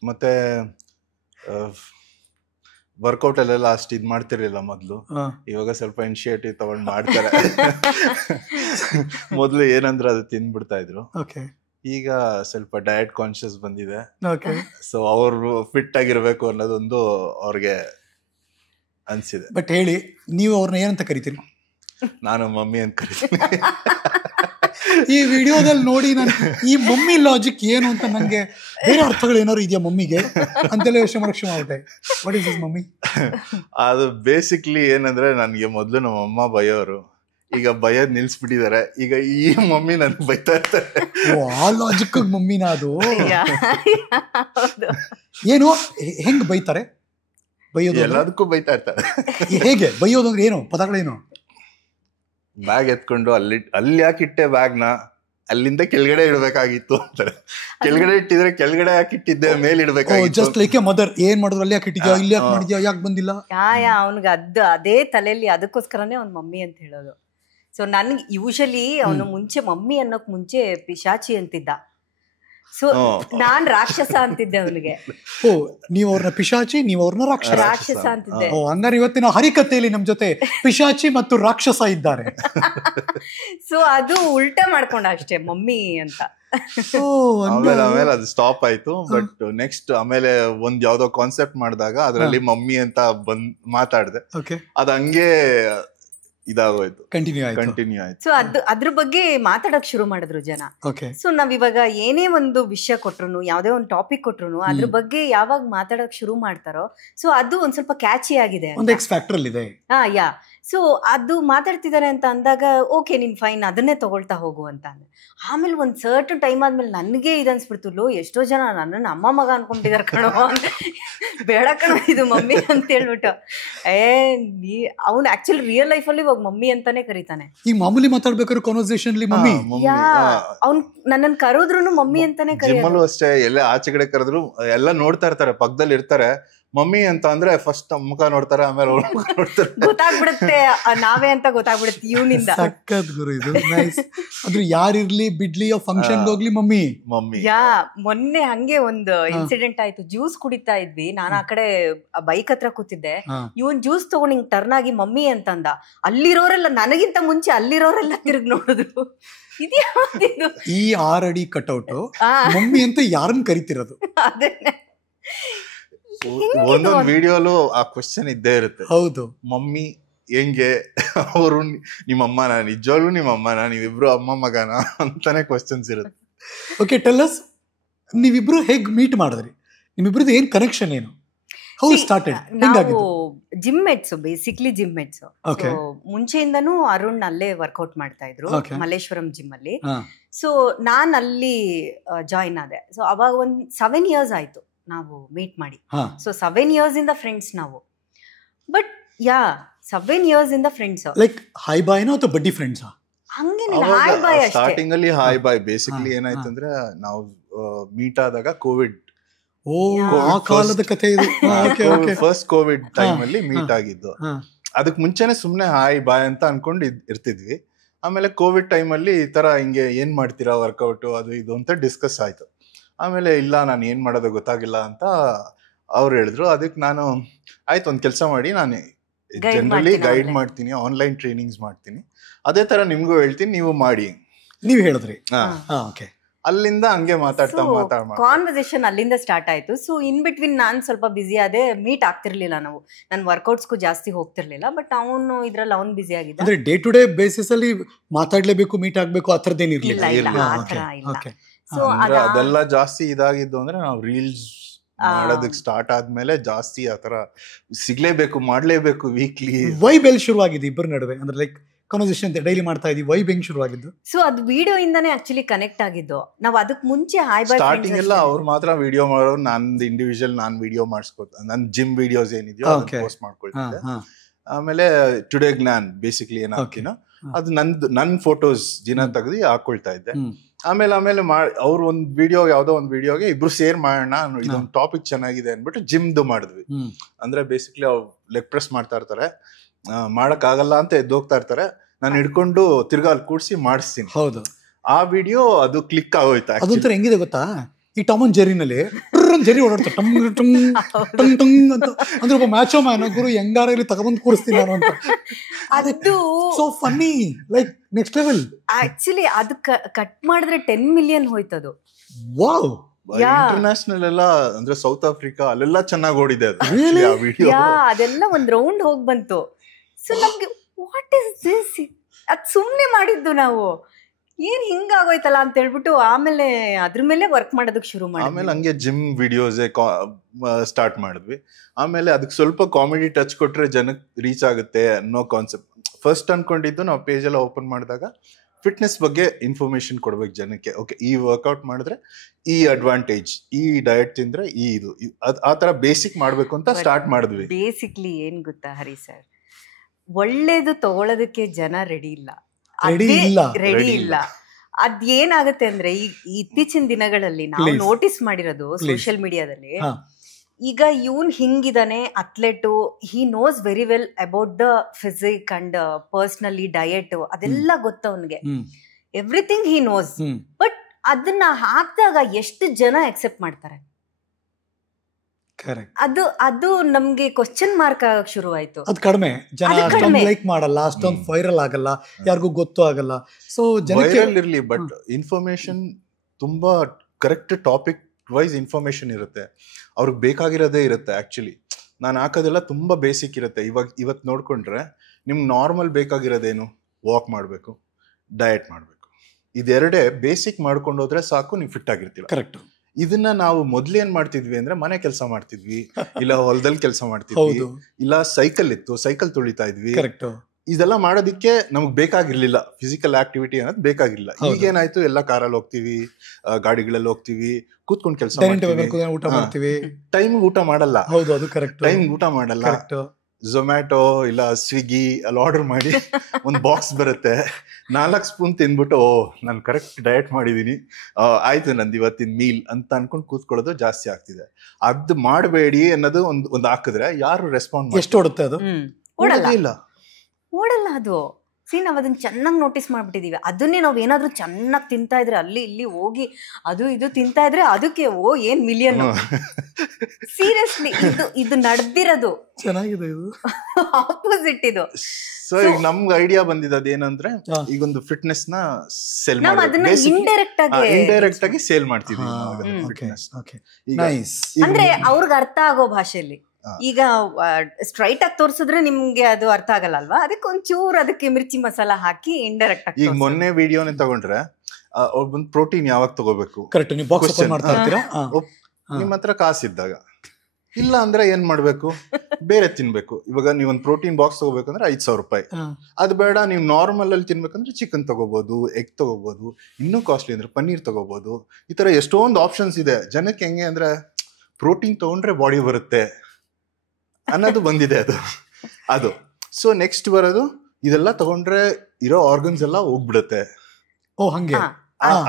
ಮತ್ತೆ ವರ್ಕೌಟ್ ಅಲ್ಲೆಲ್ಲ ಅಷ್ಟು ಇದ್ ಮಾಡ್ತಿರ್ಲಿಲ್ಲ ಮೊದ್ಲು. ಇವಾಗ ಸ್ವಲ್ಪ ಇನಿಷಿಯೇಟಿವ್ ತಗೊಂಡ್ ಮಾಡ್ತಾರೆ. ಮೊದ್ಲು ಏನಂದ್ರೆ ಅದು ತಿಂದ್ಬಿಡ್ತಾ ಇದ್ರು. ಈಗ ಸ್ವಲ್ಪ ಡಯಟ್ ಕಾನ್ಶಿಯಸ್ ಬಂದಿದೆ. ಸೊ ಅವ್ರು ಫಿಟ್ ಆಗಿರ್ಬೇಕು ಅನ್ನೋದೊಂದು ಅವ್ರಿಗೆ ಅನ್ಸಿದೆ. ಬಟ್ ಹೇಳಿ, ನೀವು ಅವ್ರನ್ನ ಏನಂತ ಕರಿತೀರಿ? ನಾನು ಮಮ್ಮಿ ಅಂತ ಕರಿತೀನಿ. ಈ ವಿಡಿಯೋದಲ್ಲಿ ನೋಡಿ ನಾನು ಈ ಮಮ್ಮಿ ಲಾಜಿಕ್ ಏನು ಅಂತ ನಂಗೆ ಬೇರೆ ಅರ್ಥಗಳು ಏನಾದ್ರು ಇದೆಯಾ ಮಮ್ಮಿಗೆ ಅಂತೆಲ್ಲ ಯೋಚನೆ ಮಾಡಕ್ಕೆ ಶುರು ಆಗುತ್ತೆ. What is this mummy? ಅದು ಬೇಸಿಕ್ಲಿ ಏನಂದ್ರೆ ನನ್ಗೆ ಮೊದ್ಲು ನಮ್ಮ ಅಮ್ಮ ಬೈಯೋರು, ಈಗ ಬೈಯೋದ್ ನಿಲ್ಸ್ಬಿಟ್ಟಿದ್ದಾರೆ. ಈಗ ಈ ಮಮ್ಮಿ ನನ್ ಬೈತಾ ಇರ್ತಾರೆ. ಆ ಲಾಜಿಕ್ ಮಮ್ಮಿನ ಅದು ಏನು? ಹೆಂಗ್ ಬೈತಾರೆ? ಬೈಯೋದು ಎಲ್ಲದಕ್ಕೂ ಬೈತಾ ಇರ್ತಾರೆ. ಹೇಗೆ ಬೈಯೋದು ಅಂದ್ರೆ ಏನು? ಪದಗಳೇನು? ಬ್ಯಾಗ್ ಎತ್ಕೊಂಡು ಅಲ್ಲಿ ಯಾಕಿಟ್ಟೆ ಬ್ಯಾಗ್ನ, ಅಲ್ಲಿಂದ ಕೆಳಗಡೆ ಇಡ್ಬೇಕಾಗಿತ್ತು ಅಂತಾರೆ. ಕೆಳಗಡೆ ಇಟ್ಟಿದ್ರೆ ಕೆಳಗಡೆ ಯಾಕಿಟ್ಟಿದ್ದೆ, ಮೇಲೆ ಇಡ್ಬೇಕಾಗಿತ್ತು. Just like a mother. ಏನ್ ಮಾಡಿದ್ರು ಅಲ್ಲಿ ಯಾಕಿಟ್ಟಿದ್ಯಾ, ಇಲ್ಲಿ ಯಾಕೆ ಮಾಡಿದ್ಯಾ, ಯಾಕೆ ಬಂದಿಲ್ಲ? ಅವ್ನಿಗೆ ಅದೇ ತಲೆಯಲ್ಲಿ, ಅದಕ್ಕೋಸ್ಕರನೇ ಅವ್ನ ಮಮ್ಮಿ ಅಂತ ಹೇಳೋದು. ಸೊ ನನ್ಗೆ ಯೂಶಲಿ ಅವನು ಮುಂಚೆ ಮಮ್ಮಿ ಅನ್ನೋಕ್ ಮುಂಚೆ ಪಿಶಾಚಿ ಅಂತಿದ್ದ. ಸೊ ನಾನ್ ರಾಕ್ಷಸ ಅಂತಿದ್ದೆ ಅವನಿಗೆ. ಓ, ನೀವು ಅವ್ರನ್ನ ಪಿಶಾಚಿ, ನೀವು ಅವ್ರನ್ನ ರಾಕ್ಷಸ ಅಂತಿದ್ದೆ. ಓ, ಹಂಗಾರೆ ಇವತ್ತಿನ ಹರಿಕತೆಯಲ್ಲಿ ನಮ್ ಜೊತೆ ಪಿಶಾಚಿ ಮತ್ತು ರಾಕ್ಷಸ ಇದ್ದಾರೆ. ಸೊ ಅದು ಉಲ್ಟಾ ಮಾಡ್ಕೊಂಡ ಅಷ್ಟೇ ಮಮ್ಮಿ ಅಂತ. ಆಮೇಲೆ ಅದು ಸ್ಟಾಪ್ ಆಯ್ತು. ಬಟ್ ನೆಕ್ಸ್ಟ್ ಆಮೇಲೆ ಒಂದ್ ಯಾವ್ದೋ ಕಾನ್ಸೆಪ್ಟ್ ಮಾಡಿದಾಗ ಅದ್ರಲ್ಲಿ ಮಮ್ಮಿ ಅಂತ ಮಾತಾಡ್ದೆ. ಅದ್ ಹಂಗೆ ಇದಾಗೋಯ್ತು, ಕಂಟಿನ್ಯೂ ಆಯ್ತು. ಸೊ ಅದ್ರ ಬಗ್ಗೆ ಮಾತಾಡಕ್ ಶುರು ಮಾಡಿದ್ರು ಜನ. ಸೊ ನಾವ್ ಇವಾಗ ಏನೇ ಒಂದು ವಿಷಯ ಕೊಟ್ರು, ಯಾವ್ದೇ ಒಂದು ಟಾಪಿಕ್ ಕೊಟ್ರು, ಅದ್ರ ಬಗ್ಗೆ ಯಾವಾಗ ಮಾತಾಡಕ್ ಶುರು ಮಾಡ್ತಾರೋ, ಸೊ ಅದು ಒಂದ್ ಸ್ವಲ್ಪ ಕ್ಯಾಚಿ ಆಗಿದೆ. ಯಾ, ಸೊ ಅದು ಮಾತಾಡ್ತಿದ್ದಾರೆ ಅಂತ ಅಂದಾಗ ಓಕೆ ನೀನ್ ಫೈನ್, ಅದನ್ನೇ ತಗೊಳ್ತಾ ಹೋಗು ಅಂತ. ಆಮೇಲೆ ಒಂದ್ ಸರ್ಟನ್ ಟೈಮ್ ಆದ್ಮೇಲೆ ನನಗೆ ಇದನ್ಸ್ಬಿಡ್ತು, ಎಷ್ಟೋ ಜನ ನನ್ನನ್ನ ಅಮ್ಮ ಮಗ ಅನ್ಕೊಂಡಿದಾರ ಕಣೋ, ಬೇಡ ಕಣೋ ಇದು ಮಮ್ಮಿ ಅಂತ ಹೇಳ್ಬಿಟ್ಟು. ಅವ್ನು ಆಕ್ಚುಲಿ ರಿಯಲ್ ಲೈಫ್ ಅಲ್ಲಿ ಇವಾಗ ಮಮ್ಮಿ ಅಂತಾನೆ ಕರೀತಾನೆ. ಈ ಮಾಮೂಲಿ ಮಾತಾಡ್ಬೇಕಾದ್ರೆ ಕಾನ್ವರ್ಸೇಷನ್ ಅಲ್ಲಿ ಮಮ್ಮಿ, ಅವ್ನ್ ನನ್ನನ್ ಕರೆದ್ರು ಮಮ್ಮಿ ಅಂತಾನೆ ಕರೀತಾನೆ. ಅಷ್ಟೇ, ಎಲ್ಲ ಆಚೆ ಕಡೆ ಕರೆದ್ರು ಎಲ್ಲ ನೋಡ್ತಾ ಇರ್ತಾರೆ, ಪಕ್ಕದಲ್ಲಿ ಇರ್ತಾರೆ, ಮಮ್ಮಿ ಅಂತ ಅಂದ್ರೆ ಫಸ್ಟ್ ಮುಖ ನೋಡ್ತಾರೆ, ಆಮೇಲೆ ಅವ್ರ ಮುಖ ನೋಡ್ತಾರೆ. ಗೊತ್ತಾಗ್ಬಿಡುತ್ತೆ ನಾವೇ ಅಂತ ಗೊತ್ತಾಗ್ಬಿಡುತ್ತೆ ಇವನಿಂದ. ಸಕ್ಕತ್ ಗುರು ಇದು, ನೈಸ್. ಅಂದ್ರೆ ಯಾರಿರ್ಲಿ ಬಿಡ್ಲಿ ಫಂಕ್ಷನ್ ಹೋಗ್ಲಿ ಮಮ್ಮಿ ಮಮ್ಮಿ. ಯಾ ಮೊನ್ನೆ ಹಂಗೆ ಒಂದು ಇನ್ಸಿಡೆಂಟ್ ಆಯ್ತು. ಜ್ಯೂಸ್ ಕುಡಿತಾ ಇದ್ವಿ, ನಾನು ಆ ಕಡೆ ಬೈಕ್ ಹತ್ರ ಕೂತಿದ್ದೆ. ಇವನ್ ಜ್ಯೂಸ್ ತಗೊಂಡ್ ಹಿಂಗ್ ಟರ್ನ್ ಆಗಿ ಮಮ್ಮಿ ಅಂತಂದ. ಅಲ್ಲಿರೋರೆಲ್ಲ ನನಗಿಂತ ಮುಂಚೆ ಅಲ್ಲಿರೋರೆಲ್ಲ ತಿರುಗಿ ನೋಡಿದ್ರು. ಇದ್ಯಾವ್ದು ಈ 6 ಅಡಿ ಕಟ್ಔಟ್ ಮಮ್ಮಿ ಅಂತ ಯಾರನ್ನ ಕರಿತಿರೋದು? ಅದನ್ನೇ ಒಂದೊಂದು ವಿಡಿಯೋಲು ಆ ಕ್ವಶನ್ ಇದ್ದೇ ಇರುತ್ತೆ. ಹೌದು, ಮಮ್ಮಿ ಹೆಂಗೆ, ಅವರು ನಿಮ್ಮ ಅಮ್ಮನ, ನಿಜವಾಗ್ಲೂ ನಿಮ್ಮ ಅಮ್ಮನ, ನೀವಿಬ್ರು ಅಮ್ಮ ಮಗನ ಅಂತಾನೆ ಕ್ವಶನ್ಸ್ ಇರುತ್ತೆ. ಓಕೆ, ಟೆಲ್ ಅಸ್, ನೀವಿಬ್ರು ಹೇಗ್ ಮೀಟ್ ಮಾಡಿದ್ರಿ? ನಿಮ್ಮಿಬ್ರದ್ದು ಏನ್ ಕನೆಕ್ಷನ್ ಏನು? How started? ನಾವು gym mates, basically gym mates. ಮುಂಚೆಯಿಂದನೂ ಅರುಣ್ ಅಲ್ಲೇ ವರ್ಕೌಟ್ ಮಾಡ್ತಾ ಇದ್ರು, ಮಲ್ಲೇಶ್ವರಂ ಜಿಮ್ ಅಲ್ಲಿ. ಸೊ ನಾನ್ ಅಲ್ಲಿ ಜಾಯಿನ್ ಆದೆ. ಸೊ ಅವಾಗ ಒಂದ್ 7 years ಆಯ್ತು ನಾವು ಮೀಟ್ ಮಾಡಿ. ಸೊ 7 years ಇಂದ ಫ್ರೆಂಡ್ಸ್ ನಾವು. ಬಟ್ ಯಾ 7 years ಇಂದ ಫ್ರೆಂಡ್ಸ್. ಲೈಕ್ ಹಾಯ್ ಬಾಯ್ನೋ ಅಥವಾ ಬಡ್ಡಿ ಫ್ರೆಂಡ್ಸಾ? ಹಂಗೇನಿಲ್ಲ, ಹಾಯ್ ಬಾಯ್ ಅಷ್ಟೇ. ಸ್ಟಾರ್ಟಿಂಗ್ ಅಲ್ಲಿ ಹಾಯ್ ಬಾಯ್. ಬೇಸಿಕ್ಲಿ ಏನಾಯ್ತಂದ್ರೆ ನಾವು ಮೀಟ್ ಆದಾಗ ಕೋವಿಡ್, ಆ ಕಾಲದ ಕಥೆ ಇದು. ಫಸ್ಟ್ ಕೋವಿಡ್ ಟೈಮ್ ಅಲ್ಲಿ ಮೀಟ್ ಆಗಿದ್ದು. ಅದಕ್ ಮುಂಚೆನೆ ಸುಮ್ನೆ ಹಾಯ್ ಬಾಯ್ ಅಂತ ಅನ್ಕೊಂಡು ಇರ್ತಿದ್ವಿ. ಆಮೇಲೆ ಕೋವಿಡ್ ಟೈಮ್ ಅಲ್ಲಿ ಈ ತರ ಹಿಂಗೆ ಏನ್ ಮಾಡ್ತೀರಾ ವರ್ಕೌಟ್ ಅದು ಇದು ಅಂತ ಡಿಸ್ಕಸ್ ಆಯ್ತು. ಆಮೇಲೆ ಇಲ್ಲ, ನಾನು ಏನ್ ಮಾಡೋದು ಗೊತ್ತಾಗಿಲ್ಲ ಅಂತ ಅವ್ರು ಹೇಳಿದ್ರು. ಅದಕ್ಕೆ ನಾನು ಆಯ್ತು, ಒಂದ್ ಕೆಲಸ ಮಾಡಿ, ನಾನು ಜನರಲಿ ಗೈಡ್ ಮಾಡ್ತೀನಿ, ಆನ್ಲೈನ್ ಟ್ರೈನಿಂಗ್ಸ್ ಮಾಡ್ತೀನಿ, ಅದೇ ತರ ನಿಮ್ಗೂ ಹೇಳ್ತೀನಿ, ನೀವು ಮಾಡಿ. ನೀವ್ ಹೇಳಿದ್ರಿ. ಅಲ್ಲಿಂದ ಹಂಗೆ ಮಾತಾಡ್ತಾ ಕಾನ್ವರ್ಸೇಷನ್ ಅಲ್ಲಿಂದ ಸ್ಟಾರ್ಟ್ ಆಯ್ತು. ಸೊ ಇನ್ ಬಿಟ್ವೀನ್ ನಾನ್ ಸ್ವಲ್ಪ ಬಿಸಿ ಆದೆ, ಮೀಟ್ ಆಗ್ತಿರ್ಲಿಲ್ಲ ನಾವು. ನಾನು ವರ್ಕೌಟ್ಸ್ಗೂ ಜಾಸ್ತಿ ಹೋಗ್ತಿರ್ಲಿಲ್ಲ. ಬಟ್ ಅವನು ಇದ್ರಲ್ಲಿ ಅವ್ನು ಬಿಸಿ ಆಗಿದ್ದ. ಅಂದ್ರೆ ಡೇ ಟು ಡೇ ಬೇಸಿಸ್ ಅಲ್ಲಿ ಮಾತಾಡ್ಲೇಬೇಕು, ಮೀಟ್ ಆಗ್ಬೇಕು, ಆ ಥರದ್ದೇನಿರ್ಲಿಲ್ಲ. ಸೊ ಅದೆಲ್ಲ ಜಾಸ್ತಿ ಇದಾಗಿದ್ದು ಅಂದ್ರೆ ನಾವು ರೀಲ್ಸ್ ಮಾಡೋದಕ್ಕೆ ಸ್ಟಾರ್ಟ್ ಆದ್ಮೇಲೆ ಜಾಸ್ತಿ ಆತರ ಸಿಗ್ಲೇಬೇಕು, ಮಾಡ್ಲೇಬೇಕು ವೀಕ್ಲಿ. ವೈಬ್ ಎಲ್ಲಿ ಶುರುವಾಗಿದೆ ಇಬ್ಬರ ನಡುವೆ? ಅಂದ್ರೆ ಲೈಕ್ ಕಾನ್ವರ್ಸೇಷನ್ ಡೈಲಿ ಮಾಡ್ತಾ ಇದೀವಿ, ವೈಬ್ ಹೆಂಗ್ ಶುರುವಾಗಿದ್ದು? ಸೊ ಅದು ವಿಡಿಯೋ ಇಂದಾನೆ ಆಕ್ಚುಲಿ ಕನೆಕ್ಟ್ ಆಗಿದ್ದು. ನಾವು ಅದಕ್ಕೆ ಮುಂಚೆ ಹಾಯ್ ಬಾಯ್ ಸ್ಟಾರ್ಟಿಂಗ್ ಎಲ್ಲ ಅವ್ರು ಮಾತ್ರ ವಿಡಿಯೋ ಮಾಡೋರು, ನಂದು ಇಂಡಿವಿಜುವಲ್ ನಾನ್ ವಿಡಿಯೋ ಮಾಡಿಸ್ಕೊತ, ನನ್ ಜಿಮ್ ವಿಡಿಯೋಸ್ ಏನಿದೆಯೋ ಪೋಸ್ಟ್ ಮಾಡ್ಕೊಳ್ತಿದ್ದೆ. ಆಮೇಲೆ ಟುಡೇ ಜ್ಞಾನ್ ಬೇಸಿಕ್ಲಿ ಏನಾಗ್ತೀನೋ ಅದು ನನ್ ಫೋಟೋಸ್ ದಿನ ತೆಗೆದು ಹಾಕೊಳ್ತಾ ಇದ್ದೆ. ಆಮೇಲೆ ಅವ್ರು ಒಂದ್ ವಿಡಿಯೋ, ಯಾವ್ದೋ ಒಂದ್ ವಿಡಿಯೋಗೆ ಇಬ್ರು ಸೇರ್ ಮಾಡೋಣ, ಇದೊಂದು ಟಾಪಿಕ್ ಚೆನ್ನಾಗಿದೆ ಅನ್ಬಿಟ್ಟು ಜಿಮ್ದು ಮಾಡಿದ್ವಿ. ಅಂದ್ರೆ ಬೇಸಿಕ್ಲಿ ಅವ್ರು ಲೆಗ್ ಪ್ರೆಸ್ ಮಾಡ್ತಾ ಇರ್ತಾರೆ, ಮಾಡಕ್ ಆಗಲ್ಲ ಅಂತ ಎದ್ದೋಗ್ತಾ ಇರ್ತಾರೆ, ನಾನು ಹಿಡ್ಕೊಂಡು ತಿರ್ಗಾ ಅಲ್ಲಿ ಕೂಡ್ಸಿ ಮಾಡಿಸ್ತೀನಿ. ಹೌದು, ಆ ವಿಡಿಯೋ ಅದು ಕ್ಲಿಕ್ ಆಗೋಯ್ತು. ಅದೊಂಥರ ಹೆಂಗಿದೆ ಗೊತ್ತಾ, ಈ ಟಾಮ್ ಅಂಡ್ ಜೆರಿನಲ್ಲಿ ಜೆರಿ ಓಡಾಡ್ತಾರೆ ಟಂಗ್ ಟಂಗ್ ಟಂಗ್ ಟಂಗ್ ಅಂತ. ಅಂದ್ರೆ ಒಬ್ಬ ಮ್ಯಾಚೋ ಮ್ಯಾನ್ ಗುರು ಹೆಂಗಾರ ಇಲ್ಲಿ ತಗೊಂಡ್ ಕೂರಿಸ್ತೀನಿ ನಾನು ಅಂತ. ಅದು so funny, like next level. Actually ಅದು ಕಟ್ ಮಾಡಿದ್ರೆ 10 million ಹೋಯ್ತದು. ವಾವ್. ಇಂಟರ್ನ್ಯಾಷನಲ್ ಎಲ್ಲ ಅಂದ್ರೆ ಸೌತ್ ಆಫ್ರಿಕಾ ಅಲ್ಲೆಲ್ಲ ಚೆನ್ನಾಗಿ ಓಡಿದೆ ಅದು. ಅದೆಲ್ಲ ಒಂದ್ ರೌಂಡ್ ಹೋಗ್ ಬಂತು. ಸೊ ನಮ್ಗೆ ವಾಟ್ ಇಸ್ ದಿಸ್, ಅದ್ ಸುಮ್ನೆ ಮಾಡಿದ್ದು ನಾವು, ಏನ್ ಹಿಂಗಾಗೋಯ್ತಲ್ಲ ಅಂತ ಹೇಳ್ಬಿಟ್ಟು ಆಮೇಲೆ ಅದ್ರ ಮೇಲೆ ವರ್ಕ್ ಮಾಡೋದಕ್ಕೆ ಶುರು ಮಾಡಿ. ಆಮೇಲೆ ಹಂಗೆ ಜಿಮ್ ವಿಡಿಯೋಸ್ ಸ್ಟಾರ್ಟ್ ಮಾಡಿದ್ವಿ. ಆಮೇಲೆ ಅದಕ್ಕೆ ಸ್ವಲ್ಪ ಕಾಮಿಡಿ ಟಚ್ ಕೊಟ್ರೆ ಜನಕ್ಕೆ ರೀಚ್ ಆಗುತ್ತೆ ಅನ್ನೋ ಕಾನ್ಸೆಪ್ಟ್ ಫಸ್ಟ್ ಅನ್ಕೊಂಡಿದ್ದು. ನಾವು ಪೇಜ್ ಎಲ್ಲ ಓಪನ್ ಮಾಡಿದಾಗ ಫಿಟ್ನೆಸ್ ಬಗ್ಗೆ ಇನ್ಫಾರ್ಮೇಶನ್ ಕೊಡ್ಬೇಕು ಜನಕ್ಕೆ. ಓಕೆ, ಈ ವರ್ಕೌಟ್ ಮಾಡಿದ್ರೆ ಈ ಅಡ್ವಾಂಟೇಜ್, ಈ ಡಯಟ್ ತಿಂದ್ರೆ ಇದು ಆ ತರ ಬೇಸಿಕ್ ಮಾಡ್ಬೇಕು ಅಂತ ಸ್ಟಾರ್ಟ್ ಮಾಡಿದ್ವಿ. ಬೇಸಿಕ್ಲಿ ಏನ್ ಗೊತ್ತಾ ಹರಿ ಸರ್, ಒಳ್ಳೇದು ತಗೊಳ್ಳೋದಕ್ಕೆ ಜನ ರೆಡಿ ಇಲ್ಲ. ಅದ್ ಏನಾಗುತ್ತೆ ಅಂದ್ರೆ ಈ ಇತ್ತೀಚಿನ ದಿನಗಳಲ್ಲಿ ನಾವು ನೋಟಿಸ್ ಮಾಡಿರೋದು ಸೋಷಿಯಲ್ ಮೀಡಿಯಾದಲ್ಲಿ, ಈಗ ಇವನ್ ಹಿಂಗಿದಾನೆ athlete, he knows very well about the physique and personally diet, ಅದೆಲ್ಲ ಗೊತ್ತ ಅವನ್ಗೆ, ಎವ್ರಿಥಿಂಗ್ ಹಿ ನೋಸ್. ಬಟ್ ಅದನ್ನ ಹಾಕಿದಾಗ ಎಷ್ಟು ಜನ ಅಕ್ಸೆಪ್ಟ್ ಮಾಡ್ತಾರೆ? ಅದು ನಮ್ಗೆ ಕ್ವಶನ್ ಮಾರ್ಕ್ ಆಗಕ್ ಶುರು ಆಯ್ತು. ಅದು ಕಡಿಮೆ ಜನ ಅಷ್ಟೊಂದು ಲೈಕ್ ಮಾಡಲ್ಲ, ಅಷ್ಟೊಂದು ವೈರಲ್ ಆಗಲ್ಲ, ಯಾರಿಗೂ ಗೊತ್ತು ಆಗಲ್ಲ. ಸೊ ವೈರಲ್ ಇರ್ಲಿ, ಬಟ್ ಇನ್ಫಾರ್ಮೇಶನ್ ತುಂಬಾ ಕರೆಕ್ಟ್ ಟಾಪಿಕ್ ವೈಸ್ ಇನ್ಫಾರ್ಮೇಶನ್ ಇರುತ್ತೆ, ಅವ್ರಿಗೆ ಬೇಕಾಗಿರೋದೇ ಇರುತ್ತೆ. ಆಕ್ಚುಲಿ ನಾನು ಹಾಕೋದೆಲ್ಲ ತುಂಬಾ ಬೇಸಿಕ್ ಇರುತ್ತೆ. ಇವತ್ತು ನೋಡ್ಕೊಂಡ್ರೆ ನಿಮ್ಗೆ ನಾರ್ಮಲ್ ಬೇಕಾಗಿರೋದೇನು, ವಾಕ್ ಮಾಡಬೇಕು, ಡಯಟ್ ಮಾಡಬೇಕು, ಇದೆರಡೇ ಬೇಸಿಕ್ ಮಾಡ್ಕೊಂಡು ಹೋದ್ರೆ ಸಾಕು, ನೀವು ಫಿಟ್ ಆಗಿರ್ತೀರ. ಕರೆಕ್ಟ್. ಇದನ್ನ ನಾವು ಮೊದ್ಲೇನ್ ಮಾಡ್ತಿದ್ವಿ ಅಂದ್ರೆ ಮನೆ ಕೆಲಸ ಮಾಡ್ತಿದ್ವಿ, ಇಲ್ಲ ಹೊಲದಲ್ಲಿ ಕೆಲಸ ಮಾಡ್ತಿದ್ವಿ, ಇಲ್ಲ ಸೈಕಲ್ ಇತ್ತು ಸೈಕಲ್ ತುಳಿತಾ ಇದ್ವಿ. ಇದೆಲ್ಲ ಮಾಡೋದಿಕ್ಕೆ ನಮ್ಗೆ ಬೇಕಾಗಿರ್ಲಿಲ್ಲ, ಫಿಸಿಕಲ್ ಆಕ್ಟಿವಿಟಿ ಅನ್ನೋದು ಬೇಕಾಗಿರ್ಲಿಲ್ಲ. ಈಗೇನಾಯ್ತು, ಎಲ್ಲ ಕಾರಲ್ಲಿ ಹೋಗ್ತೀವಿ, ಗಾಡಿಗಳಲ್ಲಿ ಹೋಗ್ತೀವಿ, ಕೂತ್ಕೊಂಡು ಕೆಲಸ ಮಾಡ್ತೀವಿ, ಊಟ ಮಾಡ್ತೀವಿ, ಟೈಮ್ ಊಟ ಮಾಡಲ್ಲ. ಹೌದು, ಅದು ಕರೆಕ್ಟ್. ಟೈಮ್ ಊಟ ಮಾಡಲ್ಲ. ಝೊಮ್ಯಾಟೊ ಇಲ್ಲ ಸ್ವಿಗ್ಗಿ ಅಲ್ಲಿ ಆರ್ಡರ್ ಮಾಡಿ ಒಂದು ಬಾಕ್ಸ್ ಬರುತ್ತೆ, 4 ಸ್ಪೂನ್ ತಿಂದ್ಬಿಟ್ಟು ನಾನು ಕರೆಕ್ಟ್ ಡಯಟ್ ಮಾಡಿದೀನಿ, ಆಯ್ತು ನಂದು ಇವತ್ತಿನ ಮೀಲ್ ಅಂತ ಅನ್ಕೊಂಡು ಕೂತ್ಕೊಳ್ಳೋದು ಜಾಸ್ತಿ ಆಗ್ತಿದೆ. ಅದ್ ಮಾಡಬೇಡಿ ಅನ್ನೋದು ಒಂದು ಹಾಕಿದ್ರೆ ಯಾರು ರೆಸ್ಪಾಂಡ್ ಎಷ್ಟು ಓಡುತ್ತೆ ಅದು? ಇಲ್ಲ, ಓಡಲ್ಲ ಅದು. ನಾವ್ ಅದನ್ನ ಚೆನ್ನಾಗಿ ನೋಟಿಸ್ ಮಾಡ್ಬಿಟ್ಟಿದೀವಿ. ಅದನ್ನೇ ನಾವ್ ಏನಾದ್ರು ಚೆನ್ನಾಗಿ ತಿಂತಾ ಇದ್ರೆ ಅಲ್ಲಿ ಇಲ್ಲಿ ಹೋಗಿ ಅದು ಇದು ತಿಂತಾ ಇದ್ರೆ ಅದಕ್ಕೆ ಏನ್ ಮಿಲಿಯನ್. ಸೀರಿಯಸ್ಲಿ ಇದು ನಡೆದಿರೋದು. ಚೆನ್ನಾಗಿದೆ ಇದು. ಆಪೋಸಿಟ್ ಇದು. ಸೊ ಈಗ ನಮ್ಗೆ ಐಡಿಯಾ ಬಂದಿದ್ದು ಏನಂದ್ರೆ ಈಗ ಒಂದು ಫಿಟ್ನೆಸ್ ನ ಸೆಲ್ ಇಂಡೈರೆಕ್ಟ್ ಆಗಿ ಸೇಲ್ ಮಾಡ್ತಿದ್ವಿ. ಅಂದ್ರೆ ಅವ್ರಿಗೆ ಅರ್ಥ ಆಗೋ ಭಾಷೆಯಲ್ಲಿ. ಈಗ ಸ್ಟ್ರೈಟ್ ಆಗಿ ತೋರ್ಸಿದ್ರೆ ನಿಮ್ಗೆ ಅದು ಅರ್ಥ ಆಗಲ್ಲ ಅಲ್ವಾ, ಅದಕ್ಕೆ ಒಂಚೂರು ಅದಕ್ಕೆ ಮಿರ್ಚಿ ಮಸಾಲ ಹಾಕಿ ಇಂಡೈರೆಕ್ಟ್ ಆಗಿ. ಈಗ ಮೊನ್ನೆ ವಿಡಿಯೋನೇ ತಗೊಂಡ್ರೆ ಒಂದು ಪ್ರೋಟೀನ್ ಯಾವಾಗ ತಗೋಬೇಕು, ಕರೆಕ್ಟ್ ನೀವು ಬಾಕ್ಸ್ ಓಪನ್ ಮಾಡ್ತಾ ಇರ್ತೀರಾ, ನಿಮ್ಮ ಹತ್ರ ಕಾಸಿದ್ದಾಗ. ಇಲ್ಲ ಅಂದ್ರೆ ಏನ್ ಮಾಡ್ಬೇಕು, ಬೇರೆ ತಿನ್ಬೇಕು. ಇವಾಗ ನೀವ್ ಒಂದು ಪ್ರೋಟೀನ್ ಬಾಕ್ಸ್ ತಗೋಬೇಕಂದ್ರೆ 5,000 ರೂಪಾಯಿ. ಅದು ಬೇಡ, ನೀವು ನಾರ್ಮಲ್ ಅಲ್ಲಿ ತಿನ್ಬೇಕಂದ್ರೆ ಚಿಕನ್ ತಗೋಬಹುದು, ಎಗ್ ತಗೋಬಹುದು, ಇನ್ನೂ ಕಾಸ್ಟ್ಲಿ ಅಂದ್ರೆ ಪನ್ನೀರ್ ತಗೋಬಹುದು. ಈ ತರ ಎಷ್ಟೊಂದು ಆಪ್ಷನ್ಸ್ ಇದೆ. ಜನಕ್ಕೆ ಹೆಂಗೆ ಅಂದ್ರೆ ಪ್ರೋಟೀನ್ ತಗೊಂಡ್ರೆ ಬಾಡಿ ಬರುತ್ತೆ ಅನ್ನೋದು ಬಂದಿದೆ ಅದು. ಸೊ ನೆಕ್ಸ್ಟ್ ಬರೋದು ಇದೆಲ್ಲ ತಗೊಂಡ್ರೆ ಇರೋ ಆರ್ಗನ್ಸ್ ಎಲ್ಲ ಹೋಗ್ಬಿಡುತ್ತೆ. ಹಂಗೆ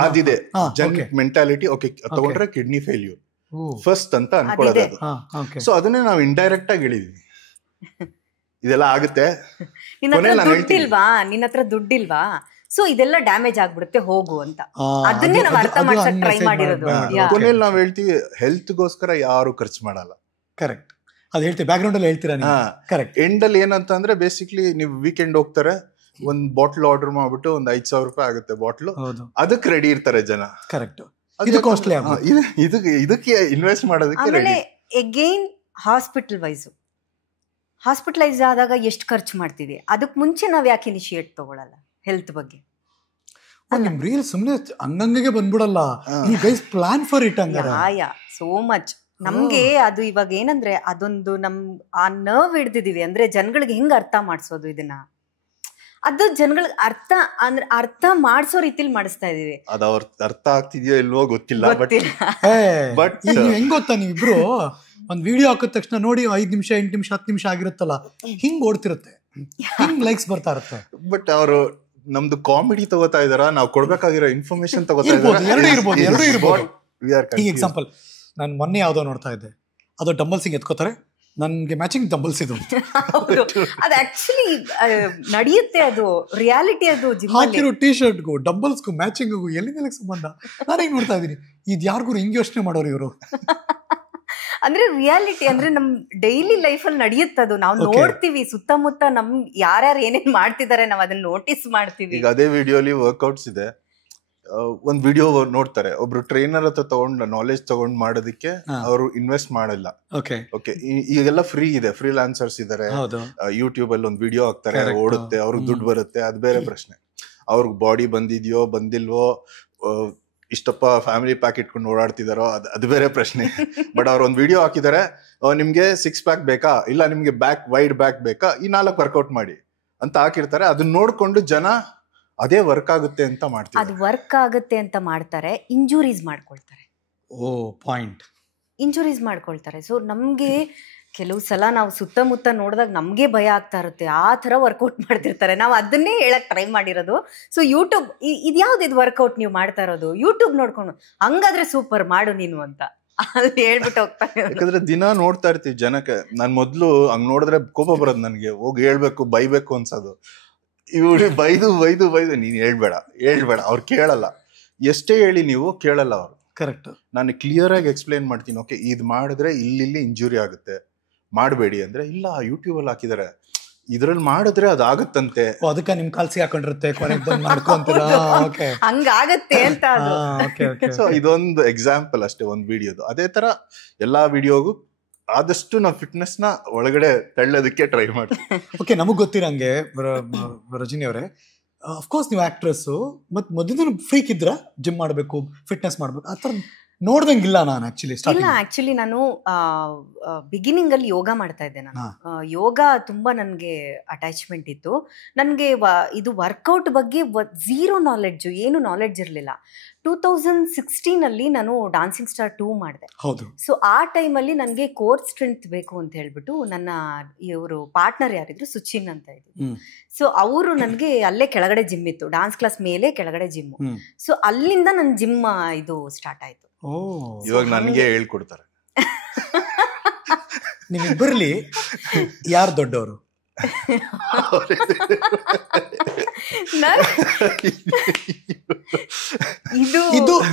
ಅದಿದೆ ಜನ ಮೆಂಟಾಲಿಟಿ. ಓಕೆ, ತಗೊಂಡ್ರೆ ಕಿಡ್ನಿ ಫೇಲ್ಯೂರ್ ಫಸ್ಟ್ ಅಂತ ಅನ್ಕೊಳ್ಳೋದು ಅದು. ಸೊ ಅದನ್ನೇ ನಾವು ಇಂಡೈರೆಕ್ಟ್ ಆಗಿ ಹೇಳಿದೀವಿ, ಇದೆಲ್ಲ ಆಗುತ್ತೆ. ದುಡ್ಡಿಲ್ವಾ, ನಿನ್ನ ಹತ್ರ ದುಡ್ಡಿಲ್ವಾ, ಸೊ ಇದೆಲ್ಲ ಡ್ಯಾಮೇಜ್ ಆಗ್ಬಿಡುತ್ತೆ ಹೋಗು ಅಂತ. ಅದನ್ನೇ ನಾವು ಅರ್ಥ ಮಾಡ್ಸಕ್ ಟ್ರೈ ಮಾಡಿರೋದು. ಕೊನೆಯಲ್ಲಿ ನಾವ್ ಹೇಳ್ತೀವಿ ಹೆಲ್ತ್ಗೋಸ್ಕರ ಯಾರು ಖರ್ಚು ಮಾಡಲ್ಲ. ಕರೆಕ್ಟ್, ಅದು ಹೇಳ್ತೀವಿ, ಬ್ಯಾಕ್ ಗ್ರೌಂಡ್ ಅಲ್ಲಿ ಹೇಳ್ತೀರಾ. ಕರೆಕ್ಟ್. ಎಂಡ್ ಅಲ್ಲಿ ಏನಂತ ಅಂದ್ರೆ ಬೇಸಿಕ್ಲಿ ನೀವು ವೀಕೆಂಡ್ ಹೋಗ್ತಾರೆ, ಒಂದ್ ಬಾಟ್ಲ್ ಆರ್ಡರ್ ಮಾಡ್ಬಿಟ್ಟು ಒಂದ್ 5,000 ರೂಪಾಯಿ ಆಗುತ್ತೆ ಬಾಟ್ಲು, ಅದಕ್ಕೆ ರೆಡಿ ಇರ್ತಾರೆ ಜನ. ಕರೆಕ್ಟ್. ಇದಕ್ಕೆ ಇನ್ವೆಸ್ಟ್ ಮಾಡೋದಕ್ಕೆ ರೆಡಿ. ಅಗೈನ್ ಹಾಸ್ಪಿಟಲೈಸ್ ಆದಾಗ ಎಷ್ಟು ಖರ್ಚು ಮಾಡ್ತೀವಿ, ಅದಕ್ಕೆ ಮುಂಚೆ ನಾವ್ ಯಾಕೆ ಇನಿಶಿಯೇಟ್ ತಗೊಳಲ್ಲ ಹೆಲ್ತ್ ಬಗ್ಗೆ? ನಿಮ್ ರೀಲ್ ಸುಮ್ನೆ ಹಂಗಂಗೆ ಬಂದ್ಬಿಡಲ್ಲ, ಈ guys plan for it. So much ನಮ್ಗೆ ಅದು ಇವಾಗ ಏನಂದ್ರೆ ಅದೊಂದು ಆ ನರ್ವ್ ಹಿಡ್ದಿದೀವಿ. ಅಂದ್ರೆ ಜನಗಳಿಗೆ ಹೆಂಗ್ ಅರ್ಥ ಮಾಡ್ಸೋದು ಇದನ್ನ, ಅದು ಜನಗಳಿಗೆ ಅರ್ಥ ಮಾಡ್ಸೋ ರೀತಿಲಿ ಮಾಡಿಸ್ತಾ ಇದೀವಿ. ಅದು ಅರ್ಥ ಆಗ್ತಿದ್ಯೋ ಇಲ್ವೋ ಗೊತ್ತಿಲ್ಲ. ಬಟ್ ಹೆಂಗ್ ಗೊತ್ತಾ, ನೀವಿಬ್ರು ಒಂದ್ ವಿಡಿಯೋ ಹಾಕಿದ ತಕ್ಷಣ ನೋಡಿ 5 ನಿಮಿಷ 8 ನಿಮಿಷ 10 ನಿಮಿಷ ಆಗಿರುತ್ತಲ್ಲ, ಹಿಂಗ್ ಓಡ್ತಿರುತ್ತೆ, ಹಿಂಗ್ ಲೈಕ್ಸ್ ಬರ್ತಾ ಇರುತ್ತೆ. ಬಟ್ ಅವರು ನಮ್ದು ಕಾಮಿಡಿ ತಗೋತಾ ಇದಾರ, ನಾವು ಕೊಡ್ಬೇಕಾಗಿರೋ ಇನ್ಫಾರ್ಮೇಶನ್ ತಗೋತಾ ಇದಾರೆ. ಎರಡು ಇರ್ಬೋದು. ಈಗ ಎಕ್ಸಾಂಪಲ್, ನಾನು ಮೊನ್ನೆ ಯಾವ್ದೋ ನೋಡ್ತಾ ಇದ್ದೆ, ಅದು ಡಂಬಲ್ಸಿಂಗ್ ಎತ್ಕೋತಾರೆ, ನನ್ಗೆ ಮ್ಯಾಚಿಂಗ್ ಡಂಬಲ್ಸ್ ಇದು. ಅದು ಆಕ್ಚುಲಿ ನಡೆಯುತ್ತೆ, ಅದು ರಿಯಾಲಿಟಿ. ಅದು ಹಾಕಿರೋ ಟಿ ಶರ್ಟ್ಗೂ ಡಂಬಲ್ಸ್ಗೂ ಮ್ಯಾಚಿಂಗ್ಗೂ ಎಲ್ಲಿಂದ ಸಂಬಂಧ? ನಾನು ಹೆಂಗ್ ನೋಡ್ತಾ ಇದೀನಿ, ಇದು ಯಾರಿಗೂ ಹಿಂಗ್ ಯೋಚನೆ ಮಾಡೋರು ಇವರು. ಅಂದ್ರೆ ರಿಯಾಲಿಟಿ ಅಂದ್ರೆ ನಮ್ ಡೈಲಿ ಲೈಫ್ ಅಲ್ಲಿ ನಡೆಯುತ್ತದು, ನಾವು ನೋಡ್ತೀವಿ ಸುತ್ತಮುತ್ತ ಯಾರ್ಯಾರು ಏನೇನ್ ಮಾಡ್ತಿದ್ದಾರೆ, ನಾವ್ ಅದನ್ನ ನೋಟಿಸ್ ಮಾಡ್ತೀವಿ. ಈಗ ಅದೇ ವಿಡಿಯೋಲಿ ವರ್ಕ್ಔಟ್ಸ್ ಇದೆ, ಒಂದ್ ವಿಡಿಯೋ ನೋಡ್ತಾರೆ, ಒಬ್ರು ಟ್ರೈನರ್ ಹತ್ರ ತಗೊಂಡ್ ನಾಲೆಜ್ ತಗೊಂಡ್ ಮಾಡೋದಕ್ಕೆ ಅವರು ಇನ್ವೆಸ್ಟ್ ಮಾಡಲ್ಲ. ಓಕೆ, ಈಗೆಲ್ಲ ಫ್ರೀ ಇದೆ, ಫ್ರೀಲಾನ್ಸರ್ಸ್ ಇದಾರೆ, ಯೂಟ್ಯೂಬ್ ಅಲ್ಲಿ ಒಂದ್ ವಿಡಿಯೋ ಹಾಕ್ತಾರೆ, ಓಡುತ್ತೆ, ಅವ್ರಿಗೆ ದುಡ್ಡು ಬರುತ್ತೆ. ಅದ್ ಬೇರೆ ಪ್ರಶ್ನೆ. ಅವ್ರಿಗೆ ಬಾಡಿ ಬಂದಿದ್ಯೋ ಬಂದಿಲ್ವೋ, ಇಷ್ಟಪ್ಪ ಫ್ಯಾಮಿಲಿ ಪ್ಯಾಕ್ ಇಟ್ಕೊಂಡು ಓಡಾಡ್ತಿದಾರೋ, ಅದು ಬೇರೆ ಪ್ರಶ್ನೆ. ಬಟ್ ಅವ್ರ ಒಂದ್ ವಿಡಿಯೋ ಹಾಕಿದ್ದಾರೆ, ನಿಮ್ಗೆ 6 ಪ್ಯಾಕ್ ಬೇಕಾ, ಇಲ್ಲ ನಿಮ್ಗೆ ವೈಡ್ ಬ್ಯಾಕ್ ಬೇಕಾ, ಈ 4 ವರ್ಕೌಟ್ ಮಾಡಿ ಅಂತ ಹಾಕಿರ್ತಾರೆ. ಅದನ್ನ ನೋಡ್ಕೊಂಡು ಜನ ಅದೇ ವರ್ಕ್ ಆಗುತ್ತೆ ಅಂತ ಮಾಡ್ತಾರೆ. ಅದು ವರ್ಕ್ ಆಗುತ್ತೆ ಅಂತ ಮಾಡ್ತಾರೆ, ಇಂಜುರೀಸ್ ಮಾಡ್ಕೊಳ್ತಾರೆ. ಇಂಜುರೀಸ್ ಮಾಡ್ಕೊಳ್ತಾರೆ. ಸೊ ನಮ್ಗೆ ಕೆಲವು ಸಲ ನಾವು ಸುತ್ತಮುತ್ತ ನೋಡಿದಾಗ ನಮ್ಗೆ ಭಯ ಆಗ್ತಾ ಇರುತ್ತೆ, ಆ ತರ ವರ್ಕೌಟ್ ಮಾಡ್ತಿರ್ತಾರೆ. ನಾವು ಅದನ್ನೇ ಹೇಳಕ್ ಟ್ರೈ ಮಾಡಿರೋದು. ಸೊ ಯೂಟ್ಯೂಬ್ ಇದ್ಯಾವ್ದು ಇದು ವರ್ಕೌಟ್ ನೀವು ಮಾಡ್ತಾ ಇರೋದು, ಯೂಟ್ಯೂಬ್ ನೋಡ್ಕೊಂಡು ಹಂಗಾದ್ರೆ ಸೂಪರ್ ಮಾಡು ನೀನು ಅಂತ ಅಲ್ಲಿ ಹೇಳ್ಬಿಟ್ಟು ಹೋಗ್ತಾರೆ. ಯಾಕಂದ್ರೆ ದಿನ ನೋಡ್ತಾ ಇರ್ತೀವಿ ಜನಕ್ಕೆ. ನಾನ್ ಮೊದ್ಲು ಹಂಗ್ ನೋಡಿದ್ರೆ ಕೋಪ ಬರೋದು ನನಗೆ, ಹೋಗಿ ಹೇಳ್ಬೇಕು ಬೈಬೇಕು ಅನ್ಸೋದು. ಇವ್ರು ಬೈದು ನೀನ್ ಹೇಳ್ಬೇಡ ಅವ್ರು ಕೇಳಲ್ಲ. ಎಷ್ಟೇ ಹೇಳಿ ನೀವು ಕೇಳಲ್ಲ ಅವ್ರು. ಕರೆಕ್ಟ್. ನಾನು ಕ್ಲಿಯರ್ ಆಗಿ ಎಕ್ಸ್ಪ್ಲೈನ್ ಮಾಡ್ತೀನಿ, ಓಕೆ ಇದು ಮಾಡಿದ್ರೆ ಇಲ್ಲಿ ಇಂಜುರಿ ಆಗುತ್ತೆ, ಮಾಡಬೇಡಿ ಅಂದ್ರೆ, ಇಲ್ಲ ಯೂಟ್ಯೂಬ್ ಅಲ್ಲಿ ಹಾಕಿದಾರೆ, ಇದ್ರಲ್ಲಿ ಮಾಡಿದ್ರೆ ಅದಾಗತ್ತಂತೆ, ಅದಕ್ಕೆ ನಿಮ್ ಕಾಲ್ಸಿ ಹಾಕೊಂಡಿರುತ್ತೆ, ಕೊನೆಗೆ ಬಂದು ಮಾಡ್ಕೊಂತೀರಾ, ಹಂಗಾಗತ್ತೆ ಅಂತ. ಸೊ ಇದೊಂದು ಎಕ್ಸಾಂಪಲ್ ಅಷ್ಟೇ, ಒಂದ್ ವಿಡಿಯೋದು. ಅದೇ ತರ ಎಲ್ಲಾ ವಿಡಿಯೋಗೂ ಆದಷ್ಟು ನಾವು ಫಿಟ್ನೆಸ್ ನ ಒಳಗಡೆ ತಳ್ಳೋದಕ್ಕೆ ಟ್ರೈ ಮಾಡ್ತೀವಿ. ಓಕೆ, ನಮಗ್ ಗೊತ್ತಿರಂಗೆ ರಜನಿ ಅವರೇ, ಅಫ್ಕೋರ್ಸ್ ನೀವು ಆಕ್ಟ್ರೆಸ್, ಮತ್ ಮೊದಲು ಫ್ರೀಕ್ ಇದ್ರ ಜಿಮ್ ಮಾಡ್ಬೇಕು, ಫಿಟ್ನೆಸ್ ಮಾಡ್ಬೇಕು, ಆ ಥರ ನೋಡ್ದಂಗಿಲ್ಲ ನಾನು ಆಕ್ಚುಲಿ ಇಲ್ಲ ಆಕ್ಚುಲಿ ನಾನು ಬಿಗಿನಿಂಗ್ ಅಲ್ಲಿ ಯೋಗ ಮಾಡ್ತಾ ಇದ್ದೆ. ನಾನು ಯೋಗ ತುಂಬಾ ನನಗೆ ಅಟ್ಯಾಚ್ಮೆಂಟ್ ಇತ್ತು. ನನಗೆ ಇದು ವರ್ಕೌಟ್ ಬಗ್ಗೆ ಝೀರೋ ನಾಲೆಡ್ಜ್, ಏನು ನಾಲೆಡ್ಜ್ ಇರಲಿಲ್ಲ. 2016 ನಾನು ಡಾನ್ಸಿಂಗ್ ಸ್ಟಾರ್ 2 ಮಾಡಿದೆ. ಸೊ ಆ ಟೈಮಲ್ಲಿ ನನಗೆ ಕೋರ್ ಸ್ಟ್ರೆಂತ್ ಬೇಕು ಅಂತ ಹೇಳ್ಬಿಟ್ಟು ನನ್ನ ಇವರು ಪಾರ್ಟ್ನರ್ ಯಾರಿದ್ರು ಸುಚಿನ್ ಅಂತ ಇದ್ರು. ಸೊ ಅವರು ನನಗೆ ಅಲ್ಲೇ ಕೆಳಗಡೆ ಜಿಮ್ ಇತ್ತು, ಡಾನ್ಸ್ ಕ್ಲಾಸ್ ಮೇಲೆ ಕೆಳಗಡೆ ಜಿಮ್. ಸೊ ಅಲ್ಲಿಂದ ನನ್ನ ಜಿಮ್ ಇದು ಸ್ಟಾರ್ಟ್ ಆಯ್ತು. ಇವಾಗ ನನಗೆ ಹೇಳ್ಕೊಡ್ತಾರೆ. ನಿಮ್ಮಿಬ್ಬರಲ್ಲಿ ಯಾರು ದೊಡ್ಡವರು?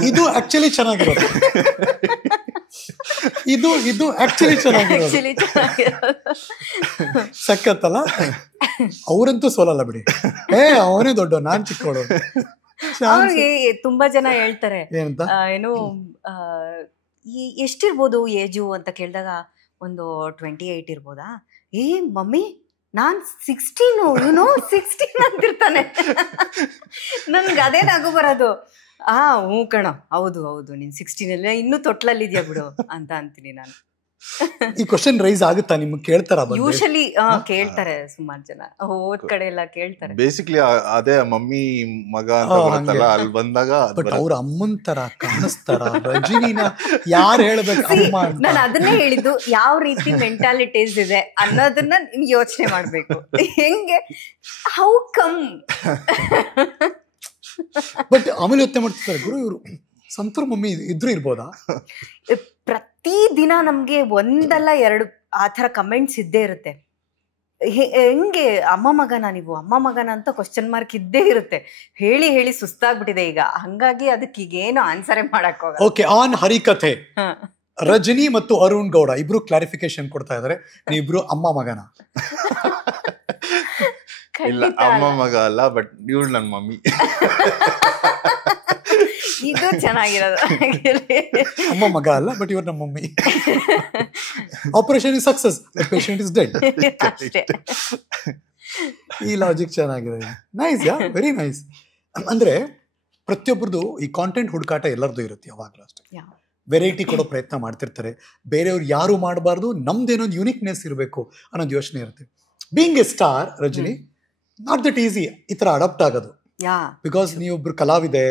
ಇದು ಆಕ್ಚುಲಿ ಚೆನ್ನಾಗಿರೋದು. ಇದು ಆಕ್ಚುಲಿ ಚೆನ್ನಾಗಿರೋದು. ಸಖತ್ತಲ್ಲ? ಅವರಂತೂ ಸೋಲಲ್ಲ ಬಿಡಿ. ಅವನೇ ದೊಡ್ಡ, ನಾನ್ ಚಿಕ್ಕವಳು. ಅವ್ರಿಗೆ ತುಂಬಾ ಜನ ಹೇಳ್ತಾರೆ ಏನು ಎಷ್ಟಿರ್ಬೋದು ಏಜು ಅಂತ ಕೇಳಿದಾಗ ಒಂದು 28 ಇರ್ಬೋದಾ. ಮಮ್ಮಿ ನಾನ್ 16, ಇವನು 16 ಅಂತಿರ್ತಾನೆ. ನನ್ಗೆ ಅದೇ ನಗು ಬರೋದು. ಹ್ಞೂ ಕಣ, ಹೌದು ನೀನ್ 16 ಅಲ್ಲ, ಇನ್ನೂ ತೊಟ್ಲಲ್ಲಿದ್ಯಾ ಬಿಡು ಅಂತ ಅಂತೀನಿ ನಾನು. ಈ ಕ್ವಶನ್ ರೈಸ್ ಆಗುತ್ತಾ ನಿಮ್ಗೆ? ಕೇಳ್ತಾರ? ಯೂಶಲಿ ಕೇಳ್ತಾರೆ, ಸುಮಾರು ಜನ ಹೋದ್ ಕಡೆ ಎಲ್ಲ ಕೇಳ್ತಾರೆ. ಬೇಸಿಕ್ಲಿ ಅದೇ ಮಮ್ಮಿ ಮಗ ಅಂತ ಬರುತ್ತಲ್ಲ, ಅಲ್ಲಿ ಬಂದಾಗ ಬಟ್ ಅವ್ರ ಅಮ್ಮನ್ ತರ ಕಾಣಿಸ್ತಾರ. ರಜನಿನ ಯಾರು ಹೇಳ್ಬೇಕು? ನಾನು ಅದನ್ನೇ ಹೇಳಿದ್ದು, ಯಾವ ರೀತಿ ಮೆಂಟಾಲಿಟೀಸ್ ಇದೆ ಅನ್ನೋದನ್ನ ಯೋಚನೆ ಮಾಡ್ಬೇಕು. ಹೆಂಗೆ, ಹೌ ಕಮ್? ಬಟ್ ಆಮೇಲೆ ಯೋಚನೆ ಮಾಡ್ತಿರ್ತಾರೆ, ಗುರು ಇವರು ಸಂತೂರ್ ಮಮ್ಮಿ ಇದ್ರು ಇರ್ಬೋದಾ? ಪ್ರತಿ ದಿನ ನಮ್ಗೆ ಒಂದಲ್ಲ ಎರಡು ಆ ಥರ ಕಮೆಂಟ್ಸ್ ಇದ್ದೇ ಇರುತ್ತೆ. ಹೆಂಗೆ ಅಮ್ಮ ಮಗನ ನೀವು, ಅಮ್ಮ ಮಗನ ಅಂತ ಕ್ವಶನ್ ಮಾರ್ಕ್ ಇದ್ದೇ ಇರುತ್ತೆ. ಹೇಳಿ ಹೇಳಿ ಸುಸ್ತಾಗ್ಬಿಟ್ಟಿದೆ ಈಗ, ಹಂಗಾಗಿ ಅದಕ್ಕೆ ಈಗೇನು ಆನ್ಸರೇ ಮಾಡಕ್ ಹೋಗಲ್ಲ. ಓಕೆ, ಆನ್ ಹರಿಕಥೆ ರಜನಿ ಮತ್ತು ಅರುಣ್ ಗೌಡ ಇಬ್ರು ಕ್ಲಾರಿಫಿಕೇಶನ್ ಕೊಡ್ತಾ ಇದಾರೆ, ನೀವಿಬ್ರು ಅಮ್ಮ ಮಗನ? ಇಲ್ಲ, ಅಮ್ಮ ಮಗ ಅಲ್ಲ, ಬಟ್ ಇವಳು ನನ್ನ ಮಮ್ಮಿ. ಇದು ಚೆನ್ನಾಗಿರೋದು. ಅಮ್ಮ ಮಗ ಅಲ್ಲ, ಬಟ್ ಇವ್ರು ನಮ್ಮ mummy. Operation is success, patient is dead. ಈ ಲಾಜಿಕ್ ಚೆನ್ನಾಗಿದೆ. Nice, very nice. ಅಂದ್ರೆ ಪ್ರತಿಯೊಬ್ಬರದು ಈ ಕಾಂಟೆಂಟ್ ಹುಡುಕಾಟ ಎಲ್ಲರದು ಇರುತ್ತೆ ಯಾವಾಗಲೂ ಅಷ್ಟೇ. ವೆರೈಟಿ ಕೊಡೋ ಪ್ರಯತ್ನ ಮಾಡ್ತಿರ್ತಾರೆ. ಬೇರೆಯವ್ರು ಯಾರು ಮಾಡಬಾರ್ದು, ನಮ್ದೇನೊಂದು ಯೂನಿಕ್ನೆಸ್ ಇರಬೇಕು ಅನ್ನೋದು ಯೋಚನೆ ಇರುತ್ತೆ. Being a star, Rajani, not that easy ಈ ತರ ಅಡಾಪ್ಟ್ ಆಗೋದು. ಬಿಕಾಸ್ ನೀವೊಬ್ರು ಕಲಾವಿದೆ,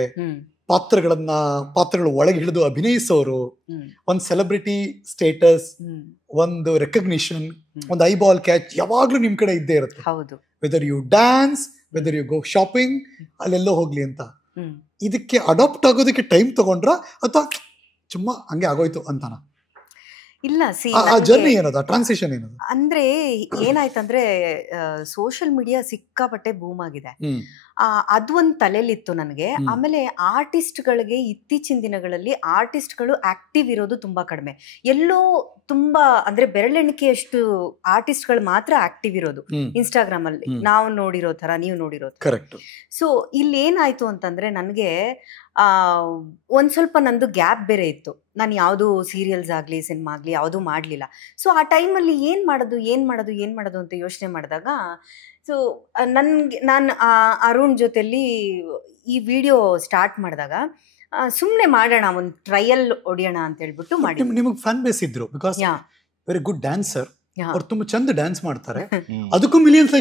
ಪಾತ್ರಗಳು ಒಳಗೆ ಹಿಡಿದು ಅಭಿನಯಿಸೋರು, ಒಂದು ಸೆಲೆಬ್ರಿಟಿ ಸ್ಟೇಟಸ್, ಒಂದು ರೆಕಗ್ನಿಷನ್, ಒಂದು ಐಬಾಲ್ ಕ್ಯಾಚ್ ಯಾವಾಗ್ಲೂ ನಿಮ್ ಕಡೆ ಇದ್ದೇ ಇರುತ್ತೆ. Whether you dance, whether you go shopping, ಅಲ್ಲೆಲ್ಲೋ ಹೋಗ್ಲಿ ಅಂತ. ಇದಕ್ಕೆ ಅಡಾಪ್ಟ್ ಆಗೋದಕ್ಕೆ ಟೈಮ್ ತಗೊಂಡ್ರ ಅಥವಾ ಸುಮ್ಮ ಹಂಗೆ ಆಗೋಯ್ತು ಅಂತಾನ? ಇಲ್ಲ, ಜರ್ನಿ ಏನದ, ಟ್ರಾನ್ಸಿಷನ್ ಏನದು? ಅಂದ್ರೆ ಏನಾಯ್ತಂದ್ರೆ ಸೋಷಿಯಲ್ ಮೀಡಿಯಾ ಸಿಕ್ಕಾಪಟ್ಟೆ ಬೂಮ್ ಆಗಿದೆ. ಅದು ಒಂದು ತಲೆಯಲ್ಲಿತ್ತು ನನಗೆ. ಆಮೇಲೆ ಆರ್ಟಿಸ್ಟ್ಗಳಿಗೆ ಇತ್ತೀಚಿನ ದಿನಗಳಲ್ಲಿ ಆರ್ಟಿಸ್ಟ್ಗಳು ಆಕ್ಟಿವ್ ಇರೋದು ತುಂಬಾ ಕಡಿಮೆ. ಎಲ್ಲೋ ತುಂಬಾ ಅಂದ್ರೆ ಬೆರಳೆಣಿಕೆಯಷ್ಟು ಆರ್ಟಿಸ್ಟ್ಗಳು ಮಾತ್ರ ಆಕ್ಟಿವ್ ಇರೋದು ಇನ್ಸ್ಟಾಗ್ರಾಮ್ ಅಲ್ಲಿ, ನಾವು ನೋಡಿರೋ ತರ, ನೀವು ನೋಡಿರೋ ತರ. ಸೊ ಇಲ್ಲಿ ಏನಾಯ್ತು ಅಂತಂದ್ರೆ ನನಗೆ ಒಂದ್ ಸ್ವಲ್ಪ ನಂದು ಗ್ಯಾಪ್ ಬೇರೆ ಇತ್ತು. ನಾನು ಯಾವುದು ಸೀರಿಯಲ್ಸ್ ಆಗ್ಲಿ ಸಿನಿಮಾ ಆಗ್ಲಿ ಯಾವುದು ಮಾಡ್ಲಿಲ್ಲ. ಸೊ ಆ ಟೈಮಲ್ಲಿ ಏನ್ ಮಾಡೋದು ಅಂತ ಯೋಚನೆ ಮಾಡಿದಾಗ, ಸೊ ನಾನು ಅರುಣ್ ಜೊತೆಲಿ ಈ ವಿಡಿಯೋ ಸ್ಟಾರ್ಟ್ ಮಾಡಿದಾಗ ಸುಮ್ಮನೆ ಮಾಡೋಣ, ಒಂದು ಟ್ರಯಲ್ ಹೊಡಿಯೋಣ ಅಂತ ಹೇಳ್ಬಿಟ್ಟು ಮಾಡಿ. ನಿಮಗೆ ಫ್ಯಾನ್ ಬೇಸ್ ಇದ್ರು, ಬಿಕಾಸ್ ವೆರಿ ಗುಡ್ ಡ್ಯಾನ್ಸರ್, ಅವ್ರು ತುಂಬಾ ಚಂದ ಡ್ಯಾನ್ಸ್ ಮಾಡ್ತಾರೆ, ಅದಕ್ಕೂ ಮಿಲಿಯನ್ಸ್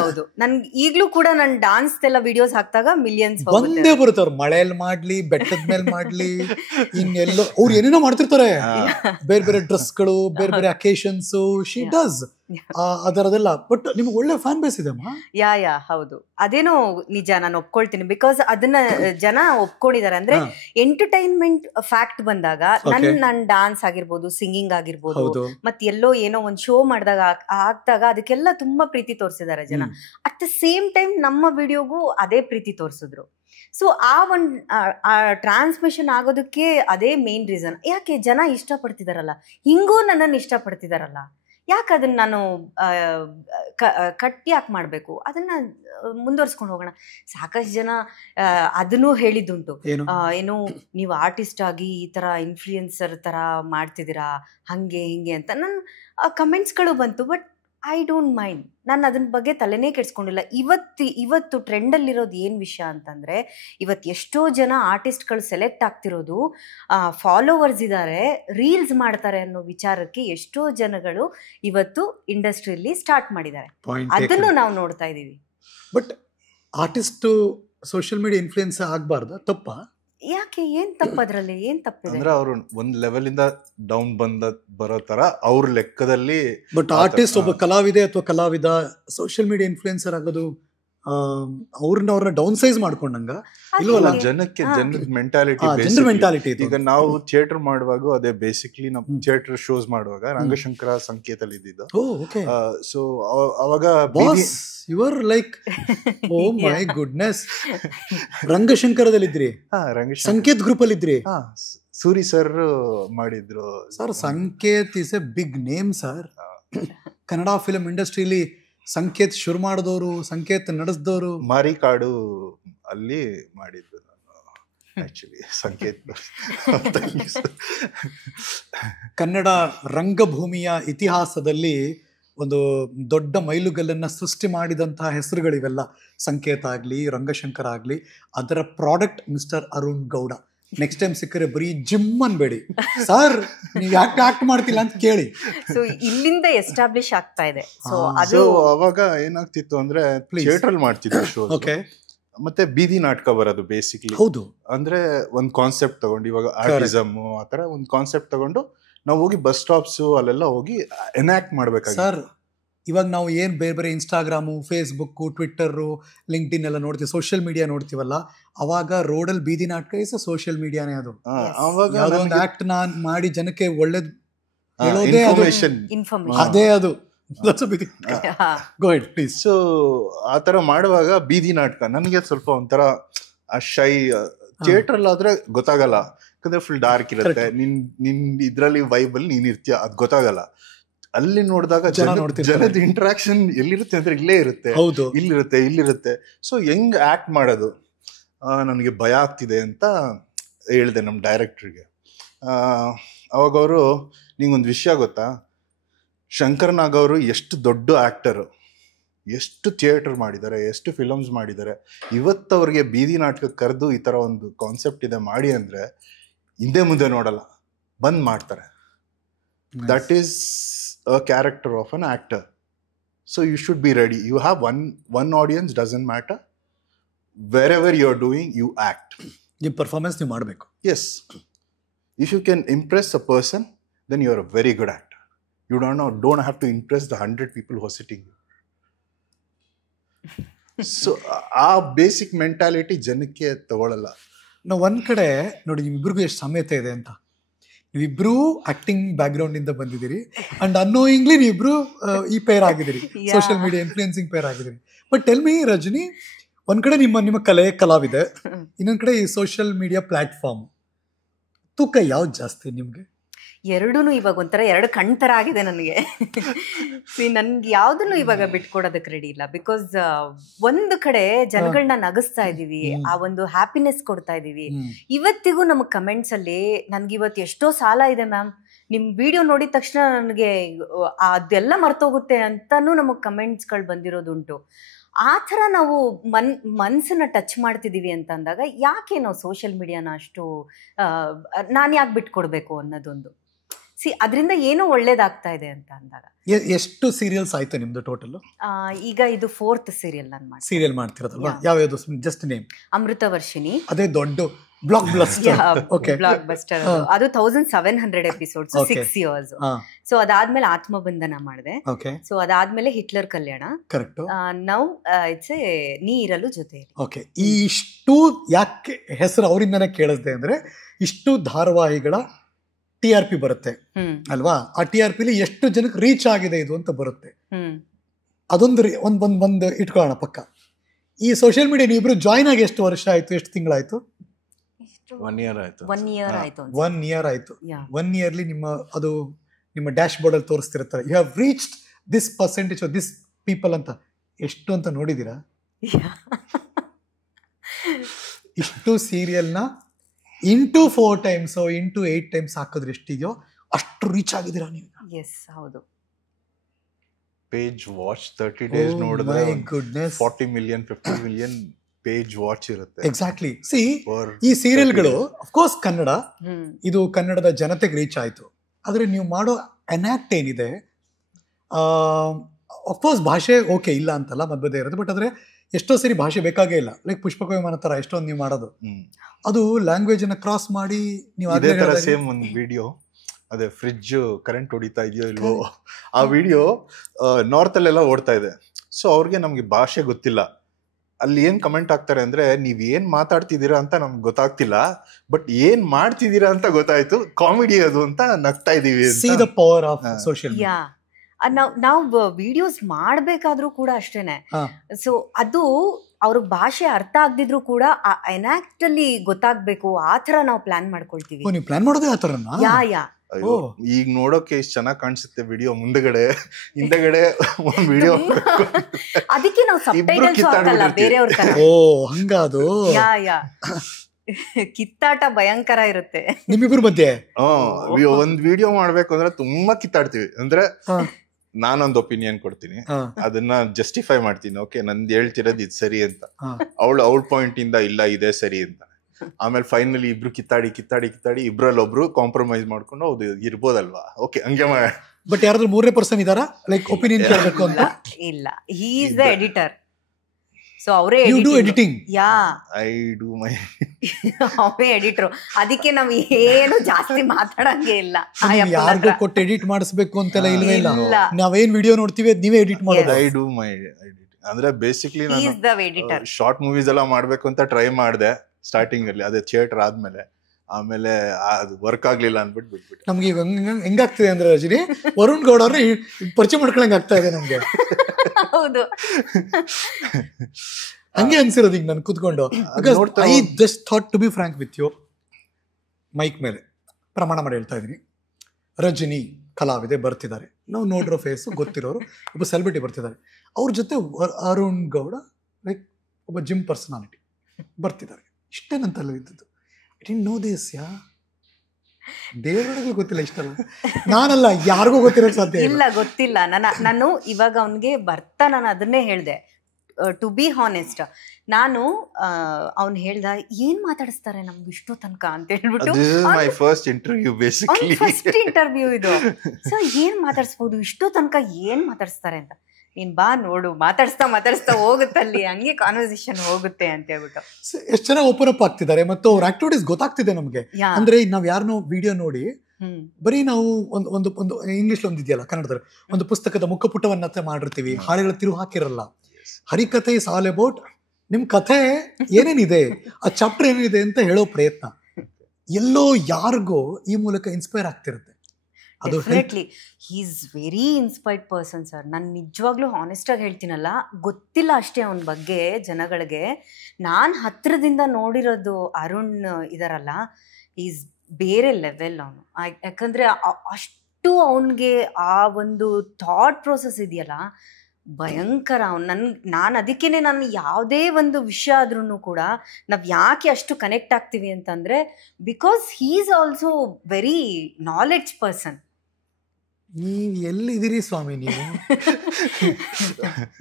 ಹೌದು. ನನ್ಗೆ ಈಗ್ಲೂ ಕೂಡ ನಾನು ಡಾನ್ಸ್ ಎಲ್ಲ ವಿಡಿಯೋಸ್ ಹಾಕ್ದಾಗ ಮಿಲಿಯನ್ಸ್ ಬಂದೇ ಬರುತ್ತೆ. ಅವ್ರು ಮಳೆಯಲ್ಲಿ ಮಾಡ್ಲಿ, ಬೆಟ್ಟದ ಮೇಲೆ ಮಾಡ್ಲಿ, ಇನ್ನೆಲ್ಲೋ ಅವ್ರು ಏನೇನೋ ಮಾಡ್ತಿರ್ತಾರೆ. ಬೇರೆ ಬೇರೆ ಡ್ರೆಸ್ಗಳು, ಬೇರೆ ಬೇರೆ ಅಕೇಶನ್ಸ್, ಶಿ ಡಸ್ ಅದರದೆಲ್ಲ. ಬಟ್ ನಿಮ್ಗೆ ಒಳ್ಳೆ ಫ್ಯಾನ್ ಬೇಸ್ ಇದೆ. ಹೌದು, ಅದೇನೋ ನಿಜ, ನಾನು ಒಪ್ಕೊಳ್ತೀನಿ. ಬಿಕಾಸ್ ಅದನ್ನ ಜನ ಒಪ್ಕೊಂಡಿದ್ದಾರೆ. ಅಂದ್ರೆ ಎಂಟರ್ಟೈನ್ಮೆಂಟ್ ಫ್ಯಾಕ್ಟ್ ಬಂದಾಗ ನನ್ ಡಾನ್ಸ್ ಆಗಿರ್ಬೋದು, ಸಿಂಗಿಂಗ್ ಆಗಿರ್ಬೋದು, ಮತ್ತೆ ಎಲ್ಲೋ ಏನೋ ಒಂದ್ ಶೋ ಮಾಡಿದಾಗ ಆಗ್ದಾಗ ಅದಕ್ಕೆಲ್ಲ ತುಂಬಾ ಪ್ರೀತಿ ತೋರಿಸಿದ್ದಾರೆ ಜನ. ಅಟ್ ದ ಸೇಮ್ ಟೈಮ್ ನಮ್ಮ ವಿಡಿಯೋಗೂ ಅದೇ ಪ್ರೀತಿ ತೋರಿಸಿದ್ರು. ಸೊ ಆ ಒಂದು ಟ್ರಾನ್ಸ್ಮಿಷನ್ ಆಗೋದಕ್ಕೆ ಅದೇ ಮೇನ್ ರೀಸನ್. ಯಾಕೆ ಜನ ಇಷ್ಟಪಡ್ತಿದಾರಲ್ಲ, ಹಿಂಗೂ ನನ್ನನ್ನು ಇಷ್ಟಪಡ್ತಿದಾರಲ್ಲ, ಯಾಕೆ ಅದನ್ನ ನಾನು ಕಟ್ ಯಾಕೆ ಮಾಡಬೇಕು, ಅದನ್ನ ಮುಂದುವರ್ಸ್ಕೊಂಡು ಹೋಗೋಣ. ಸಾಕಷ್ಟು ಜನ ಅದನ್ನೂ ಹೇಳಿದ್ದುಂಟು, ಏನು ನೀವು ಆರ್ಟಿಸ್ಟ್ ಆಗಿ ಈ ಥರ ಇನ್ಫ್ಲೂಯೆನ್ಸರ್ ಥರ ಮಾಡ್ತಿದ್ದೀರಾ, ಹಂಗೆ ಹಿಂಗೆ ಅಂತ. ನನ್ನ ಕಮೆಂಟ್ಸ್ಗಳು ಬಂತು. But I don't mind. ನಾನು ಅದನ್ನ ಬಗ್ಗೆ ತಲೆನೇ ಕೆಡ್ಸ್ಕೊಂಡಿಲ್ಲ. ಇವತ್ತು ಟ್ರೆಂಡಲ್ಲಿರೋದು ಏನು ವಿಷಯ ಅಂತಂದರೆ, ಇವತ್ತು ಎಷ್ಟೋ ಜನ ಆರ್ಟಿಸ್ಟ್ಗಳು ಸೆಲೆಕ್ಟ್ ಆಗ್ತಿರೋದು, ಫಾಲೋವರ್ಸ್ ಇದ್ದಾರೆ, ರೀಲ್ಸ್ ಮಾಡ್ತಾರೆ ಅನ್ನೋ ವಿಚಾರಕ್ಕೆ ಎಷ್ಟೋ ಜನಗಳು ಇವತ್ತು ಇಂಡಸ್ಟ್ರಿಯಲ್ಲಿ ಸ್ಟಾರ್ಟ್ ಮಾಡಿದ್ದಾರೆ. ಅದನ್ನು ನಾವು ನೋಡ್ತಾ ಇದ್ದೀವಿ. But artist social media influence ಆಗಬಾರ್ದು, ತಪ್ಪಾ? ಯಾಕೆ, ಏನ್ ತಪ್ಪದ್ರಲ್ಲಿ, ಏನ್ ತಪ್ಪಿದೆ? ಅಂದ್ರೆ ಅವರು ಒಂದ್ ಲೆವೆಲ್ ಇಂದ ಡೌನ್ ಬರೋ ತರ ಅವ್ರ ಲೆಕ್ಕದಲ್ಲಿ. ಬಟ್ ಆರ್ಟಿಸ್ಟ್ ಒಬ್ಬ ಕಲಾವಿದೆ ಅಥವಾ ಕಲಾವಿದ ಸೋಷಿಯಲ್ ಮೀಡಿಯಾ ಇನ್ಫ್ಲೂಯೆನ್ಸರ್ ಆಗೋದು ಅವ್ರನ್ನ ಡೌನ್ ಸೈಜ್ ಮಾಡ್ಕೊಂಡಂಗ ಇಲ್ವಲ್ಲ? ಜನದ ಮೆಂಟಾಲಿಟಿ. ಈಗ ನಾವು ಥಿಯೇಟರ್ ಮಾಡುವಾಗ ಅದೇ ಬೇಸಿಕ್ಲಿ ನಾವು ಥಿಯೇಟರ್ ಶೋಸ್ ಮಾಡುವಾಗ ರಂಗಶಂಕರ ಸಂಕೇತಲ್ಲಿ ಇದ್ದಿದ್ದು. ಸೊ ಅವಾಗ your like oh my goodness, ರಂಗಶಂಕರದಲ್ಲಿದ್ರಿ, ಸಂಕೇತ್ ಗ್ರೂಪ್ ಅಲ್ಲಿ ಇದ್ರಿ. ಸೂರಿ ಸರ್ ಮಾಡಿದ್ರು sir. Sanket is a big name sir. Kannada film ಇಂಡಸ್ಟ್ರಿಲಿ ಸಂಕೇತ್ ಶುರು ಮಾಡಿದವರು, ಸಂಕೇತ್ ನಡೆಸಿದವರು. ಮಾರಿಕಾಡು ಅಲ್ಲಿ ಮಾಡಿದ್ದು ನಾನು ಆಕ್ಚುಲಿ ಸಂಕೇತ್. ಕನ್ನಡ ರಂಗಭೂಮಿಯ ಇತಿಹಾಸದಲ್ಲಿ ಒಂದು ದೊಡ್ಡ ಮೈಲುಗಲ್ಲನ್ನ ಸೃಷ್ಟಿ ಮಾಡಿದಂತಹ ಹೆಸರುಗಳಿವೆಲ್ಲ. ಸಂಕೇತ ಆಗಲಿ, ರಂಗಶಂಕರ ಆಗಲಿ. ಅದರ product mister Arun Gowda. Next time ಸಿಕ್ಕರೆ ಬರೀ ಜಿಮ್ ಅನ್ಬೇಡಿ ಸರ್, ನೀವು ಯಾಕೆ ಆಕ್ಟ್ ಮಾಡ್ತಿಲ್ಲ ಅಂತ ಕೇಳಿ. ಸೊ ಇಲ್ಲಿಂದ ಎಸ್ಟಾಬ್ಲಿಷ್ ಆಗ್ತಾ ಇದೆ. ಸೊ ಅವಾಗ ಏನಾಗ್ತಿತ್ತು ಅಂದ್ರೆ ಥಿಯೇಟರ್ ಮಾಡ್ತಿದ್ರು ಶೋ. ಮತ್ತೆ ಬೀದಿ ನಾಟಕ ಬರೋದು ಬೇಸಿಕ್ಲಿ. ಹೌದು. ಅಂದ್ರೆ ಒಂದ್ ಕಾನ್ಸೆಪ್ಟ್ ತಗೊಂಡು, ಇವಾಗ ಆರ್ಟಿಸಮ್ ಆತರ ಒಂದ್ ಕಾನ್ಸೆಪ್ಟ್ ತಗೊಂಡು ನಾವು ಹೋಗಿ ಬಸ್ ಸ್ಟಾಪ್ಸ್ ಅಲ್ಲೆಲ್ಲ ಹೋಗಿ ಎನಾಕ್ಟ್ ಮಾಡ್ಬೇಕು ಸರ್. ಇವಾಗ ನಾವು ಏನು ಬೇರೆ ಬೇರೆ ಇನ್ಸ್ಟಾಗ್ರಾಮು, ಫೇಸ್ಬುಕ್ಕು, ಟ್ವಿಟ್ಟರು, ಲಿಂಕ್ಡ್ಇನ್ ಎಲ್ಲ ನೋಡ್ತೀವಿ, ಸೋಷಿಯಲ್ ಮೀಡಿಯಾ ನೋಡ್ತೀವಲ್ಲ, ಅವಾಗ ರೋಡಲ್ಲಿ ಬೀದಿ ನಾಟಕ ಇಸ್ ಸೋಷಿಯಲ್ ಮೀಡಿಯಾನೇ. ಅದು ಅವಾಗ ಒಂದು ಆಕ್ಟ್ ನಾನ್ ಮಾಡಿ ಜನಕ್ಕೆ ಒಳ್ಳೇದು ಹೇಳೋದೇ ಅದೇ ಅದು. ಸೊ ಆತರ ಮಾಡುವಾಗ ಬೀದಿ ನಾಟಕ ನನಗೆ ಸ್ವಲ್ಪ ಒಂಥರ ಶೈ. ಥಿಯೇಟರ್ ಆದ್ರೆ ಗೊತ್ತಾಗಲ್ಲ, ಯಾಕಂದ್ರೆ ಫುಲ್ ಡಾರ್ಕ್ ಇರುತ್ತೆ. ನಿನ್ ಇದ್ರಲ್ಲಿ ವೈಬಲ್ ನೀನ್ ಇರ್ತೀಯ, ಅದ್ ಗೊತ್ತಾಗಲ್ಲ. ಅಲ್ಲಿ ನೋಡಿದಾಗ ಜನದ ಇಂಟ್ರಾಕ್ಷನ್ ಎಲ್ಲಿರುತ್ತೆ ಅಂದ್ರೆ ಇಲ್ಲೇ ಇರುತ್ತೆ, ಇಲ್ಲಿರುತ್ತೆ. ಸೊ ಹೆಂಗ್ ಆಕ್ಟ್ ಮಾಡೋದು ನನಗೆ ಭಯ ಆಗ್ತಿದೆ ಅಂತ ಹೇಳಿದೆ ನಮ್ಮ ಡೈರೆಕ್ಟ್ರಿಗೆ. ಅವಾಗ ಅವರು, ನಿಂಗೊಂದು ವಿಷಯ ಗೊತ್ತಾ, ಶಂಕರ್ ನಾಗ್ ಅವರು ಎಷ್ಟು ದೊಡ್ಡ ಆಕ್ಟರ್, ಎಷ್ಟು ಥಿಯೇಟರ್ ಮಾಡಿದ್ದಾರೆ, ಎಷ್ಟು ಫಿಲಮ್ಸ್ ಮಾಡಿದ್ದಾರೆ. ಇವತ್ತು ಅವ್ರಿಗೆ ಬೀದಿ ನಾಟಕ ಕರೆದು ಈ ತರ ಒಂದು ಕಾನ್ಸೆಪ್ಟ್ ಇದೆ ಮಾಡಿ ಅಂದ್ರೆ ಹಿಂದೆ ಮುಂದೆ ನೋಡಲ್ಲ, ಬಂದ್ ಮಾಡ್ತಾರೆ. That is a character of an actor. So you should be ready. You have one audience, doesn't matter. Wherever you're doing, you act. Your performance you ಮಾಡಬೇಕು. Yes. If you can impress a person, then you're a very good actor. You don't have to impress the 100 people who are sitting here. So ಆ basic mentality ಜನಕ್ಕೆ ತಗೊಳ್ಳಲ್ಲ. ನಾವು ಒಂದ್ ಕಡೆ ನೋಡಿ, ನಿಮ್ಮಿಬ್ರಿಗೂ ಎಷ್ಟು ಸಾಮ್ಯತೆ ಇದೆ ಅಂತ. ನೀವಿಬ್ರು ಆಕ್ಟಿಂಗ್ ಬ್ಯಾಕ್ ಗ್ರೌಂಡ್ ಇಂದ ಬಂದಿದ್ದೀರಿ, ಅಂಡ್ ಅನ್ನೋಯಿಂಗ್ಲಿ ನೀವಿಬ್ರು ಈ ಪೇರ್ ಆಗಿದ್ದೀರಿ, ಸೋಷಿಯಲ್ ಮೀಡಿಯಾ ಇನ್ಫ್ಲೂಯೆನ್ಸಿಂಗ್ ಪೇರ್ ಆಗಿದ್ದೀರಿ. ಬಟ್ ಟೆಲ್ ಮಿ ರಜನಿ, ಒಂದ್ ಕಡೆ ನಿಮ್ಮ ಕಲಾವಿದೆ, ಇನ್ನೊಂದ್ ಕಡೆ ಈ ಸೋಷಿಯಲ್ ಮೀಡಿಯಾ ಪ್ಲಾಟ್ಫಾರ್ಮ್, ತೂಕ ಯಾವ್ದು ಜಾಸ್ತಿ ನಿಮ್ಗೆ? ಎರಡೂ ಇವಾಗ ಒಂಥರ ಎರಡು ಕಣ್ತರ ಆಗಿದೆ ನನಗೆ. ನನ್ಗೆ ಯಾವ್ದನ್ನು ಇವಾಗ ಬಿಟ್ಕೊಡೋದಕ್ಕೆ ರೆಡಿ ಇಲ್ಲ. ಬಿಕಾಸ್ ಒಂದು ಕಡೆ ಜನಗಳನ್ನ ನಗಿಸ್ತಾ ಇದೀವಿ, ಆ ಒಂದು ಹ್ಯಾಪಿನೆಸ್ ಕೊಡ್ತಾ ಇದೀವಿ. ಇವತ್ತಿಗೂ ನಮಗ್ ಕಮೆಂಟ್ಸ್ ಅಲ್ಲಿ, ನನ್ಗೆ ಇವತ್ತು ಎಷ್ಟೋ ಸಾಲ ಇದೆ ಮ್ಯಾಮ್, ನಿಮ್ ವಿಡಿಯೋ ನೋಡಿದ ತಕ್ಷಣ ನನಗೆ ಅದೆಲ್ಲ ಮರ್ತೋಗುತ್ತೆ ಅಂತಾನು ನಮಗ್ ಕಮೆಂಟ್ಸ್ಗಳು ಬಂದಿರೋದುಂಟು. ಆ ಥರ ನಾವು ಮನ್ಸನ್ನ ಟಚ್ ಮಾಡ್ತಿದ್ದೀವಿ ಅಂತ ಅಂದಾಗ ಯಾಕೆ ನಾವು ಸೋಷಿಯಲ್ ಮೀಡಿಯಾನ ಅಷ್ಟು ನಾನು ಯಾಕೆ ಬಿಟ್ಕೊಡ್ಬೇಕು ಅನ್ನೋದೊಂದು. ಅದರಿಂದ ಏನೋ ಒಳ್ಳೇದಾಗ್ತಾ ಇದೆ ಅಂತ ಅಂದಾಗ. ಎಷ್ಟು ಸೀರಿಯಲ್ಸ್ ಆಯ್ತು ನಿಮ್ದು ಟೋಟಲ್? ಈಗ ಇದು 4th ಸೀರಿಯಲ್ ನಾನು ಸೀರಿಯಲ್ ಮಾಡ್ತಿರೋದಲ್ವಾ? ಯಾವ್ಯಾವ್ದು? Just name. ಅಮೃತವರ್ಷಿಣಿ, ಅದೇ ದೊಡ್ಡ ಬ್ಲಾಕ್ ಬಸ್ಟರ್. ಅದು 1700 ಎಪಿಸೋಡ್ಸ್, 6 years. ಸೊ ಅದಾದ್ಮೇಲೆ ಆತ್ಮಬಂಧನ ಮಾಡಿದೆ. ಸೊ ಅದಾದ್ಮೇಲೆ ಹಿಟ್ಲರ್ ಕಲ್ಯಾಣ. ಕರೆಕ್ಟ್. ನಾವು ಇಟ್ಸ್ ನೀರಲು ಜೊತೆ. ಓಕೆ. ಈ ಇಷ್ಟು ಯಾಕೆ ಹೆಸರು ಅವರಿಂದನೇ ಕೇಳಿಸ್ದೆ ಅಂದ್ರೆ, ಇಷ್ಟು ಧಾರಾವಾಹಿಗಳ TRP ಬರುತ್ತೆ ಅಲ್ವಾ? ಆ TRP ಎಷ್ಟು ಜನಕ್ಕೆ ರೀಚ್ ಆಗಿದೆ ಇದು ಅಂತ ಬರುತ್ತೆ. ಅದೊಂದು ಒಂದು ಇಟ್ಕೊಳ್ಳೋಣ ಪಕ್ಕ. ಈ ಸೋಷಿಯಲ್ ಮೀಡಿಯಾ ನೀವಿಬ್ರು ಜಾಯ್ನ್ ಆಗಿ ಎಷ್ಟು ವರ್ಷ ಆಯ್ತು, ಎಷ್ಟು ತಿಂಗಳಾಯ್ತು? 1 year ಆಯ್ತು. 1 year ಆಯ್ತು. 1 year ಆಯ್ತು. 1 yearಲಿ ನಿಮ್ಮ ಡ್ಯಾಶ್ ಬೋರ್ಡ್ ಅಲ್ಲಿ ತೋರಿಸ್ತಿರ್ತಾರೆ, you have reached this percentage of this people ಅಂತ. ಎಷ್ಟು ಅಂತ ನೋಡಿದೀರಾ? ಇಷ್ಟು ಸೀರಿಯಲ್ನ ಇಂಟು 4 times ಇಂಟು 8 times ಹಾಕಿದ್ರೆ ಎಷ್ಟಿದೆಯೋ ಅಷ್ಟು ರೀಚ್ ಆಗಿದ್ದೀರಾ ನೀವು. ಎಸ್, ಹೌದು. ಪೇಜ್ ವಾಚ್ 30 days ನೋಡಿದ್ರೆ goodness 40 million 50 million page watch ಇರುತ್ತೆ. ಎಕ್ಸಾಕ್ಟ್ಲಿ. ಸಿ ಈ ಸೀರಿಯಲ್ಗಳು ಅಫ್ಕೋರ್ಸ್ ಕನ್ನಡ, ಇದು ಕನ್ನಡದ ಜನತೆಗೆ ರೀಚ್ ಆಯ್ತು. ಆದ್ರೆ ನೀವು ಮಾಡೋ ಎನಾಕ್ಟ್ ಏನಿದೆ, ಅಫ್ಕೋರ್ಸ್ ಭಾಷೆ ಓಕೆ ಇಲ್ಲ ಅಂತಲ್ಲ, ಮಧ್ಯ ಇರೋದು. ಬಟ್ ಆದ್ರೆ ಎಷ್ಟೋ ಸರಿ ಭಾಷೆ ಬೇಕಾಗೇ ಇಲ್ಲ. ಲೈಕ್ ಪುಷ್ಪಕ ವಿಮಾನ ತರ ಎಷ್ಟೊಂದು ನೀವು ಮಾಡೋದು, ಅದು ಲ್ಯಾಂಗ್ವೇಜ್ ಅನ್ನ ಕ್ರಾಸ್ ಮಾಡಿ ನೀವು ಅದೇ ತರ ಸೇಮ್ ಒಂದು ವಿಡಿಯೋ, ಅದೇ ಫ್ರಿಡ್ಜ್ ಕರೆಂಟ್ ಹೊಡಿತಾ ಇದೆಯೋ ಇಲ್ವೋ, ಆ ವಿಡಿಯೋ ನಾರ್ತ್ ಅಲ್ಲೆಲ್ಲ ಓಡ್ತಾ ಇದೆ. ಸೊ ಅವ್ರಿಗೆ ನಮ್ಗೆ ಭಾಷೆ ಗೊತ್ತಿಲ್ಲ, ಅಲ್ಲಿ ಏನ್ ಕಮೆಂಟ್ ಆಗ್ತಾರೆ ಅಂದ್ರೆ ನೀವ್ ಏನ್ ಮಾತಾಡ್ತಿದ್ದೀರಾ ಅಂತ ನಮ್ಗೆ ಗೊತ್ತಾಗ್ತಿಲ್ಲ, ಬಟ್ ಏನ್ ಮಾಡ್ತಿದ್ದೀರಾ ಅಂತ ಗೊತ್ತಾಯ್ತು, ಕಾಮಿಡಿ ಅದು ಅಂತ ನಗ್ತಾ ಇದೀವಿ. C the power of social media. ನಾವು ವಿಡಿಯೋಸ್ ಮಾಡ್ಬೇಕಾದ್ರೂ ಕೂಡ ಅಷ್ಟೇನೆ. ಸೊ ಅದು ಅವ್ರಿಗೆ ಭಾಷೆ ಅರ್ಥ ಆಗದಿದ್ರು ಕೂಡ ಆ ಎನಾಕ್ಟ್ ಅಲ್ಲಿ ಗೊತ್ತಾಗ್ಬೇಕು, ಆ ತರ ನಾವು ಪ್ಲಾನ್ ಮಾಡ್ಕೊಳ್ತೀವಿ. ನೀವು ಪ್ಲಾನ್ ಮಾಡೋದೇ ಆ ತರನಾ? ಯಾ ಈಗ ನೋಡೋಕೆ ಎಷ್ಟು ಚೆನ್ನಾಗಿ ಕಾಣಿಸುತ್ತೆ ವಿಡಿಯೋ, ಮುಂದಗಡೆ ಹಿಂದಗಡೆ ಒಂದು ವಿಡಿಯೋ, ಅದಕ್ಕೆ ನಾವು ಸಬ್ಟೈಟಲ್ಸ್ ಹಾಕಲ್ಲ ಬೇರೆಯವ್ರ ತರ. ಓ ಹಂಗಾದು. ಯಾ ಕಿತ್ತಾಟ ಭಯಂಕರ ಇರುತ್ತೆ ನಿಮ್ಮಿಬ್ರು ಮಧ್ಯೆ. ಒಂದ್ ವಿಡಿಯೋ ಮಾಡ್ಬೇಕು ಅಂದ್ರೆ ತುಂಬಾ ಕಿತ್ತಾಡ್ತೀವಿ. ಅಂದ್ರೆ ನಾನೊಂದು ಒಪಿನಿಯನ್ ಕೊಡ್ತೀನಿ, ಅದನ್ನ ಜಸ್ಟಿಫೈ ಮಾಡ್ತೀನಿ. ಓಕೆ ನಂದು ಹೇಳ್ತಿರೋದು ಇದು ಸರಿ ಅಂತ, ಅವಳ ಪಾಯಿಂಟ್ ಇಂದ ಇಲ್ಲ ಇದೇ ಸರಿ ಅಂತ. ಆಮೇಲೆ ಫೈನಲಿ ಇಬ್ರು ಕಿತ್ತಾಡಿ ಇಬ್ರಲ್ಲಿ ಒಬ್ರು ಕಾಂಪ್ರಮೈಸ್ ಮಾಡ್ಕೊಂಡು ಹೌದು ಇರ್ಬೋದಲ್ವಾ, ಓಕೆ ಹಂಗೆ ಬಟ್ ಯಾರಾದ್ರೂ ಮೂರನೇ ಪರ್ಸನ್ ಇದಾರಾ ಲೈಕ್ ಒಪಿನಿಯನ್ ಕೇಳಬೇಕು ಅಂತ? ಇಲ್ಲ, he is the editor. So ಅವರೇ editing. Ya I do my ಅವರೇ ಎಡಿಟರ್. ಅದಕ್ಕೆ ನಾವ್ ಏನು ಜಾಸ್ತಿ ಮಾತಾಡಂಗೆ ಇಲ್ಲ. ಯಾರಿಗೂ ಕೊಟ್ಟು ಎಡಿಟ್ ಮಾಡಿಸ್ಬೇಕು ಅಂತೆಲ್ಲ ಇಲ್ವೇ ಇಲ್ಲ. ನಾವೇನ್ ವಿಡಿಯೋ ನೋಡ್ತೀವಿ ನೀವೇ ಎಡಿಟ್ ಮಾಡೋದು. I do my editing. ಅಂದ್ರೆ ಬೇಸಿಕ್ಲಿ ನಾನು ಶಾರ್ಟ್ ಮೂವೀಸ್ ಎಲ್ಲ ಮಾಡ್ಬೇಕು ಅಂತ ಟ್ರೈ ಮಾಡಿದೆ ಸ್ಟಾರ್ಟಿಂಗ್ ಅಲ್ಲಿ, ಅದೇ ಥಿಯೇಟರ್ ಆದ್ಮೇಲೆ. ಆಮೇಲೆ ಅದು ವರ್ಕ್ ಆಗ್ಲಿಲ್ಲ ಅನ್ಬಿಟ್ಟು ಬಿಟ್ಬಿಟ್ಟು. ನಮ್ಗೆ ಈಗ ಹೆಂಗಾಗ್ತಿದೆ ಅಂದ್ರೆ ರಜನಿ, ವರುಣ್ ಗೌಡ ಅವ್ರೆ ಪರಿಚಯ ಮಾಡ್ಕೊಳಂಗ್ ಆಗ್ತಾ ಇದೆ ನಮ್ಗೆ. ಹೌದು, ಹಂಗೆ ಅನ್ಸಿರೋದು ಈಗ ನಾನು ಕೂತ್ಕೊಂಡು. I just thought to be frank with you, mic ಮೇಲೆ ಪ್ರಮಾಣ ಮಾಡಿ ಹೇಳ್ತಾ ಇದೀನಿ, ರಜನಿ ಕಲಾವಿದೆ ಬರ್ತಿದ್ದಾರೆ, ನಾವು ನೋಡಿರೋ ಫೇಸ್ ಗೊತ್ತಿರೋರು, ಒಬ್ಬ ಸೆಲೆಬ್ರಿಟಿ ಬರ್ತಿದ್ದಾರೆ, ಅವ್ರ ಜೊತೆ ಅರುಣ್ ಗೌಡ ಲೈಕ್ ಒಬ್ಬ ಜಿಮ್ ಪರ್ಸನಾಲಿಟಿ ಬರ್ತಿದ್ದಾರೆ. ಇಷ್ಟೇ ನನ್ನ ತಲೆ ಇದ್ದದ್ದು. I didn't know this. ದೇವರಿಗೆ ಗೊತ್ತಿಲ್ಲ ಇಷ್ಟಲ್ಲ, ನಾನಲ್ಲ ಯಾರಿಗೂ ಗೊತ್ತಿರೋದು ಸಾಧ್ಯ ಇಲ್ಲ. ಗೊತ್ತಿಲ್ಲ. ನಾನು ಇವಾಗ ಅವನ್ಗೆ ನಾನು ಅದನ್ನೇ ಹೇಳ್ದೆ. ಟು ಬಿ ಹಾನೆಸ್ಟ್, ನಾನು ಅವ್ನು ಹೇಳ್ದ ಏನ್ ಮಾತಾಡಿಸ್ತಾರೆ ನಮ್ಗೆ ಇಷ್ಟು ತನಕ ಅಂತ ಹೇಳ್ಬಿಟ್ಟು. ಫಸ್ಟ್ ಇಂಟರ್ವ್ಯೂ ಇದು. ಸೊ ಏನ್ ಮಾತಾಡ್ಸ್ಬೋದು ಇಷ್ಟು ತನಕ, ಏನ್ ಮಾತಾಡಿಸ್ತಾರೆ ಅಂತ. ನೀನ್ ಬಾ ನೋಡು, ಮಾತಾಡಿಸ್ತಾ ಹೋಗುತ್ತಲ್ಲಿ, ಹಂಗೆ ಕಾನ್ವರ್ಸೇಷನ್ ಹೋಗುತ್ತೆ ಅಂತ ಹೇಳ್ಬಿಟ್ಟು. ಎಷ್ಟು ಚೆನ್ನಾಗಿ ಓಪನ್ ಅಪ್ ಆಗ್ತಿದ್ದಾರೆ ಮತ್ತು ಅವ್ರ ಆಕ್ಟಿವಿಟೀಸ್ ಗೊತ್ತಾಗ್ತಿದೆ ನಮ್ಗೆ. ಅಂದ್ರೆ ನಾವ್ ಯಾರನ್ನೋ ವಿಡಿಯೋ ನೋಡಿ ಬರೀ ನಾವು ಒಂದು ಇಂಗ್ಲಿಷ್ ಒಂದಿದೆಯಲ್ಲ, ಕನ್ನಡದಲ್ಲಿ ಒಂದು ಪುಸ್ತಕದ ಮುಖಪುಟವನ್ನ ಮಾಡಿರ್ತೀವಿ, ಹಾಳೆಗಳ ತಿರು ಹಾಕಿರಲ್ಲ. ಹರಿಕಥೆ ಇಸ್ ಆಲ್ ಅಬೌಟ್ ನಿಮ್ ಕಥೆ ಏನೇನಿದೆ, ಆ ಚಾಪ್ಟರ್ ಏನೇನಿದೆ ಅಂತ ಹೇಳೋ ಪ್ರಯತ್ನ. ಎಲ್ಲೋ ಯಾರಿಗೋ ಈ ಮೂಲಕ ಇನ್ಸ್ಪೈರ್ ಆಗ್ತಿರುತ್ತೆ. Definitely he is very inspired person sir. ನಾನು ನಿಜವಾಗ್ಲೂ ಹಾನೆಸ್ಟ್ ಆಗಿ ಹೇಳ್ತೀನಲ್ಲ, ಗೊತ್ತಿಲ್ಲ ಅಷ್ಟೇ ಅವನ ಬಗ್ಗೆ ಜನಗಳಿಗೆ. ನಾನು ಹತ್ರದಿಂದ ನೋಡಿರೋದು ಅರುಣ್ ಇದಾರಲ್ಲ, ಈಸ್ ಬೇರೆ ಲೆವೆಲ್ ಅವನು. ಯಾಕಂದ್ರೆ ಅಷ್ಟು ಅವನಿಗೆ ಆ ಒಂದು ಥಾಟ್ ಪ್ರೋಸೆಸ್ ಇದೆಯಲ್ಲ, ಭಯಂಕರ. ನಾನು ಅದಕ್ಕೇನೆ ನಾನು ಯಾವುದೇ ಒಂದು ವಿಷಯ ಆದ್ರೂ ಕೂಡ ನಾವು ಯಾಕೆ ಅಷ್ಟು ಕನೆಕ್ಟ್ ಆಗ್ತೀವಿ ಅಂತಂದ್ರೆ because he is also very knowledge person. ನೀವ್ ಎಲ್ಲಿದ್ದೀರಿ ಸ್ವಾಮಿ ನೀವು?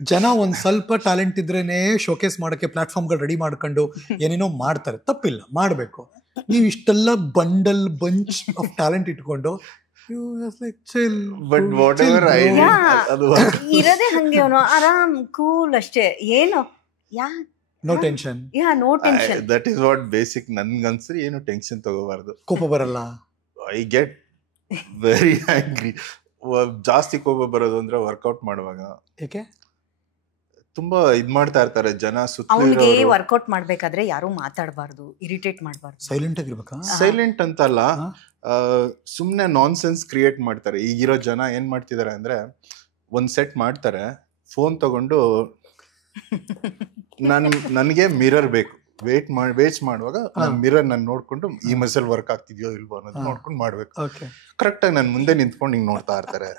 ಜನ ಒಂದ್ ಸ್ವಲ್ಪ ಟ್ಯಾಲೆಂಟ್ ಇದ್ರೇನೆ ಶೋಕೇಸ್ ಮಾಡಕ್ಕೆ ಪ್ಲಾಟ್ಫಾರ್ಮ್ಗಳು ರೆಡಿ ಮಾಡ್ಕೊಂಡು ಏನೇನೋ ಮಾಡ್ತಾರೆ, ತಪ್ಪಿಲ್ಲ, ಮಾಡ್ಬೇಕು. ನೀವು ಇಷ್ಟೆಲ್ಲ ಬಂಚ್ ಆಫ್ ಟ್ಯಾಲೆಂಟ್ ಇಟ್ಕೊಂಡು ಇರದೇ ಹಂಗೆ ಅವನು ಆರಾಮ್ ಕೂಲ್ ಅಷ್ಟೇ, ಏನು no tension. No tension. That is what basic. ನನ್ಗನ್ಸ್ರಿ ಏನು ಟೆನ್ಷನ್ ತಗೋಬಾರ್ದು. ಕೋಪ ಬರಲ್ಲ. I get very angry. ಜಾಸ್ತಿ ಕೋಪ ಬರೋದು ಅಂದ್ರೆ ವರ್ಕೌಟ್ ಮಾಡುವಾಗ. ಯಾಕೆ? ತುಂಬಾ ಇದ್ ಮಾಡ್ತಾ ಇರ್ತಾರೆ ಜನ ಸುತ್ತ. ಅವನಿಗೆ ವರ್ಕೌಟ್ ಮಾಡ್ಬೇಕಾದ್ರೆ ಯಾರು ಮಾತಾಡಬಾರ್ದು, ಇರಿಟೇಟ್ ಮಾಡಬಾರ್ದು, ಸೈಲೆಂಟ್ ಆಗಿರ್ಬೇಕಾ? ಸೈಲೆಂಟ್ ಅಂತಲ್ಲ, ಸುಮ್ನೆ ನಾನ್ ಸೆನ್ಸ್ ಕ್ರಿಯೇಟ್ ಮಾಡ್ತಾರೆ. ಈಗಿರೋ ಜನ ಏನ್ ಮಾಡ್ತಿದಾರೆ ಅಂದ್ರೆ, ಒಂದ್ ಸೆಟ್ ಮಾಡ್ತಾರೆ, ಫೋನ್ ತಗೊಂಡು ನನ್ಗೆ ಮಿರರ್ ಬೇಕು, ವೇಟ್ ಮಾಡುವಾಗ ಮಿರರ್ ನಾನು ನೋಡ್ಕೊಂಡು ಈ ಮಸಲ್ ವರ್ಕ್ ಆಗ್ತಿದ್ಯೋ ಇಲ್ವೋ ಅನ್ನೋದು ನೋಡ್ಕೊಂಡು ಮಾಡ್ಬೇಕು. ಕರೆಕ್ಟ್ ಆಗಿ ನನ್ ಮುಂದೆ ನಿಂತ್ಕೊಂಡು ಹಿಂಗ್ ನೋಡ್ತಾ ಇರ್ತಾರೆ.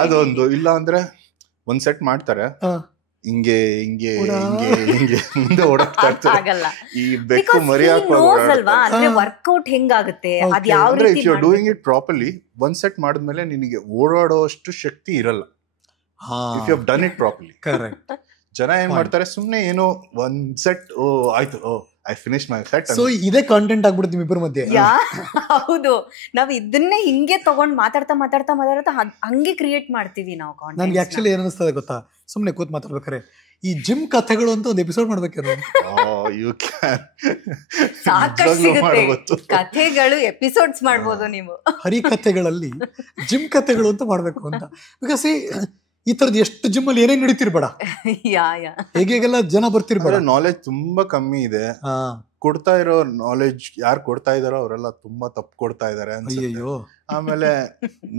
ಅದೊಂದು. ಇಲ್ಲ ಅಂದ್ರೆ ಒಂದ್ ಸೆಟ್ ಮಾಡ್ತಾರೆ, ಹಿಂಗೆ ಹಿಂಗೆ ಹಿಂಗೆ ಹಿಂಗೆ ಮುಂದೆ ಓಡಾಡ್ತಾ ಇರ್ತಾರೆ. ಆಗಲ್ಲ ಈ ಬೆಕ್ಕು ಮರಿ ಅಲ್ವಾ ಅಂದ್ರೆ ವರ್ಕೌಟ್ ಹೆಂಗಾಗುತ್ತೆ ಅದ್ ಯಾವ ಅಂದ್ರೆ ರೀತಿ if you doing it properly ಒಂದ್ ಸೆಟ್ ಮಾಡಿದ್ಮೇಲೆ ನಿನಗೆ ಓಡಾಡೋಷ್ಟು ಶಕ್ತಿ ಇರಲ್ಲ. If you have done it properly. Correct. ಜನ ಏನ್ ಮಾಡ್ತಾರೆ, ಸುಮ್ನೆ ಏನೋ ಒಂದ್ ಸೆಟ್ ಆಯ್ತು I finish my set. So ಇದೇ ಕಾಂಟೆಂಟ್ ಆಗ್ಬಿಡುತ್ತೆ ನಿಮ್ಮಿಬ್ಬರ ಮಧ್ಯೆ. ಹೌದು, ನಾವ್ ಇದನ್ನೇ ಹಿಂಗೆ ತಗೊಂಡ್ ಮಾತಾಡ್ತಾ ಮಾತಾಡ್ತಾ ಮಾತಾಡ್ತಾ ಹಂಗೆ ಕ್ರಿಯೇಟ್ ಮಾಡ್ತೀವಿ ನಾವು ಕಾಂಟೆಂಟ್. ನನ್ಗೆ ಆಕ್ಚುಲಿ ಏನ್ ಅನಿಸ್ತದೆ ಗೊತ್ತಾ, ಸುಮ್ನೆ ಕೂತ್ ಮಾತಾಡ್ಬೇಕಾರೆ ಈ ಜಿಮ್ ಕಥೆಗಳು ಅಂತ ಒಂದು ಎಪಿಸೋಡ್ ಮಾಡ್ಬೇಕಾದ್ರೆ ಸಾಕಷ್ಟು ಸಿಗುತ್ತೆ ಕಥೆಗಳು, ಎಪಿಸೋಡ್ಸ್ ಮಾಡ್ಬೋದು ನೀವು. ಹರಿ ಕಥೆಗಳಲ್ಲಿ ಜಿಮ್ ಕಥೆಗಳು ಅಂತ ಮಾಡ್ಬೇಕು ಅಂತ. ಬಿಕಾಸ್ ಈ ತರದ್ ಎಷ್ಟು ಜಿಮ್ ಅಲ್ಲಿ ಏನೇನ್ ನಡೀತಿರ್ಬೇಡ, ಹೇಗೆಲ್ಲ ಜನ ಬರ್ತಿರ್ಬೇಡ. ನಾಲೆಜ್ ತುಂಬಾ ಕಮ್ಮಿ ಇದೆ. ಕೊಡ್ತಾ ಇರೋ ನಾಲೆಜ್ ಯಾರು ಕೊಡ್ತಾ ಇದಾರೋ ಅವರೆಲ್ಲ ತುಂಬಾ ತಪ್ಪು ಕೊಡ್ತಾ ಇದಾರೆ ಅನ್ಸುತ್ತೆ. ಆಮೇಲೆ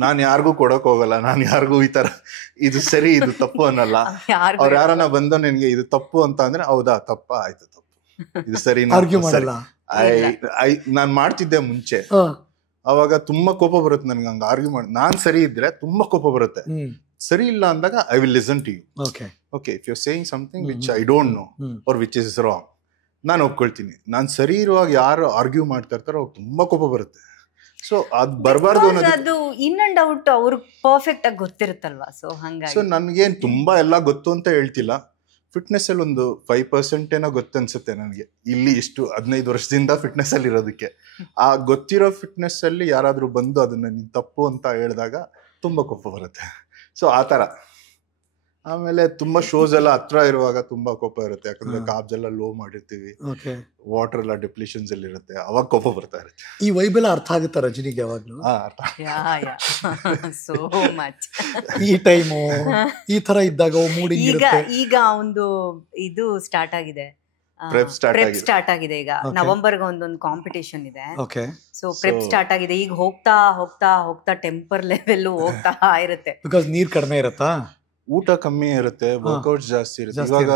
ನಾನ್ ಯಾರಿಗೂ ಕೊಡಕ್ ಹೋಗಲ್ಲ, ನಾನ್ ಯಾರಿಗೂ ಈ ತರ ಇದು ಸರಿ ಇದು ತಪ್ಪು ಅನ್ನಲ್ಲ. ಅವ್ರ ಯಾರನ್ನ ಬಂದು ನಿನ್ಗೆ ಇದು ತಪ್ಪು ಅಂತ ಅಂದ್ರೆ ಹೌದಾ ತಪ್ಪ ಆಯ್ತು ತಪ್ಪು ಇದು ಸರಿ ನಾನ್ ಮಾಡ್ತಿದ್ದೆ ಮುಂಚೆ. ಅವಾಗ ತುಂಬಾ ಕೋಪ ಬರುತ್ತೆ ನನ್ಗೆ ಹಂಗ ಆರ್ಗ್ಯೂ ಮಾಡಿ. ನಾನ್ ಸರಿ ಇದ್ರೆ ತುಂಬಾ ಕೋಪ ಬರುತ್ತೆ. ಸರಿ ಇಲ್ಲ ಅಂದಾಗ I will listen to you. Okay if you are saying something which I don't know or which is wrong, ನಾನು ಒಪ್ಕೊಳ್ತೀನಿ. ನಾನು ಸರಿ ಇರುವಾಗ ಯಾರು ಆರ್ಗ್ಯೂ ಮಾಡ್ತಾ ಇರ್ತಾರೋ ಅವ್ರು ತುಂಬಾ ಕೋಪ ಬರುತ್ತೆ. ಸೊ ಅದ್ ಬರಬಾರ್ದು ಅನ್ನೋದು. ಅದು ಇನ್ ಅಂಡ್ ಔಟ್ ಅವ್ರಿಗೆ ಪರ್ಫೆಕ್ಟ್ ಆಗಿ ಗೊತ್ತಿರುತ್ತಲ್ವಾ. ಸೊ ಹಂಗಾಗಿ ಸೊ ನನ್ಗೇನ್ ತುಂಬಾ ಎಲ್ಲ ಗೊತ್ತು ಅಂತ ಹೇಳ್ತಿಲ್ಲ. ಫಿಟ್ನೆಸ್ ಅಲ್ಲಿ ಒಂದು 5% ಏನೋ ಗೊತ್ತು ಅನ್ಸುತ್ತೆ ನನಗೆ. ಇಲ್ಲಿ ಇಷ್ಟು 15 ವರ್ಷದಿಂದ ಫಿಟ್ನೆಸ್ ಅಲ್ಲಿ ಇರೋದಕ್ಕೆ ಆ ಗೊತ್ತಿರೋ ಫಿಟ್ನೆಸ್ ಅಲ್ಲಿ ಯಾರಾದ್ರೂ ಬಂದು ಅದನ್ನ ನೀನ್ ತಪ್ಪು ಅಂತ ಹೇಳಿದಾಗ ತುಂಬಾ ಕೋಪ ಬರುತ್ತೆ. ಸೊ ಆತರ. ಆಮೇಲೆ ತುಂಬಾ ಶೋಸ್ ಎಲ್ಲ ಹತ್ರ ಇರುವಾಗ ತುಂಬಾ ಕೋಪ ಇರುತ್ತೆ, ಯಾಕಂದ್ರೆ ಕಾರ್ಬ್ಸ್ ಎಲ್ಲ ಲೋ ಮಾಡಿರ್ತೀವಿ, ವಾಟರ್ ಎಲ್ಲ ಡಿಪ್ಲಿಷನ್ಸ್ ಅಲ್ಲಿ ಇರುತ್ತೆ, ಅವಾಗ ಕೋಪ ಬರ್ತಾ ಇರುತ್ತೆ. ಈ ವೈಬ್ ಎಲ್ಲ ಅರ್ಥ ಆಗುತ್ತಾ ರಜನಿಗೆ ಯಾವಾಗ್ಲೂ? So much. ಈ ಟೈಮು ಈ ತರ ಇದ್ದಾಗ ಈಗ ಒಂದು ಇದು ಸ್ಟಾರ್ಟ್ ಆಗಿದೆ, ಪ್ರೆಪ್ ಸ್ಟಾರ್ಟ್ ಆಗಿದೆ. ಈಗ ನವೆಂಬರ್ಗೆ ಒಂದೊಂದು ಕಾಂಪಿಟೇಷನ್ ಇದೆ. ಸೊ ಪ್ರೆಪ್ ಸ್ಟಾರ್ಟ್ ಆಗಿದೆ. ಈಗ ಹೋಗ್ತಾ ಹೋಗ್ತಾ ಹೋಗ್ತಾ ಟೆಂಪರ್ ಲೆವೆಲ್ ಹೋಗ್ತಾ ಇರುತ್ತೆ. ಬಿಕಾಸ್ ನೀರ್ ಕಡಿಮೆ ಇರುತ್ತಾ, ಊಟ ಕಮ್ಮಿ ಇರುತ್ತೆ, ವರ್ಕೌಟ್ಸ್ ಜಾಸ್ತಿ ಇರುತ್ತೆ. ಇವಾಗ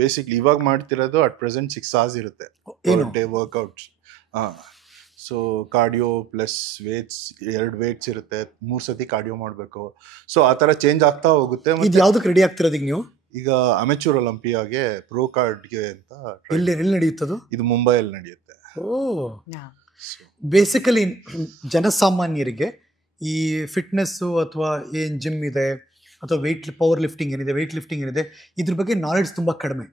ಬೇಸಿಕ್ಲಿ ಇವಾಗ ಮಾಡ್ತಿರೋದು ಅಟ್ ಪ್ರೆಸೆಂಟ್ 6 hours ಇರುತ್ತೆ day workouts. So cardio plus weights, 2 weights ಇರುತ್ತೆ, 3 ಸತಿ ಕಾರ್ಡಿಯೋ ಮಾಡ್ಬೇಕು. ಸೊ ಆ ತರ ಚೇಂಜ್ ಆಗ್ತಾ ಹೋಗುತ್ತೆ. ಯಾವ್ದಕ್ಕೆ ರೆಡಿ ಆಗ್ತಿರೋದು ನೀವು? ಈಗ ಅಮೆಚೂರ್ ಒಲಿಂಪಿಯಾಗೆ ಪ್ರೋ ಕಾರ್ಡ್ಗೆ ಅಂತ. ಎಲ್ಲಿ ನಡೆಯುತ್ತದು? ಇದು ಮುಂಬೈಯಲ್ಲಿ ನಡೆಯುತ್ತೆ. ಬೇಸಿಕಲಿ ಜನಸಾಮಾನ್ಯರಿಗೆ ಈ ಫಿಟ್ನೆಸ್ ಅಥವಾ ಏನ್ ಜಿಮ್ ಇದೆ ಅಥವಾ ಪವರ್ ಲಿಫ್ಟಿಂಗ್ ಏನಿದೆ, ವೇಟ್ ಲಿಫ್ಟಿಂಗ್ ಏನಿದೆ, ಇದ್ರ ಬಗ್ಗೆ ನಾಲೆಡ್ಜ್ ತುಂಬಾ ಕಡಿಮೆ.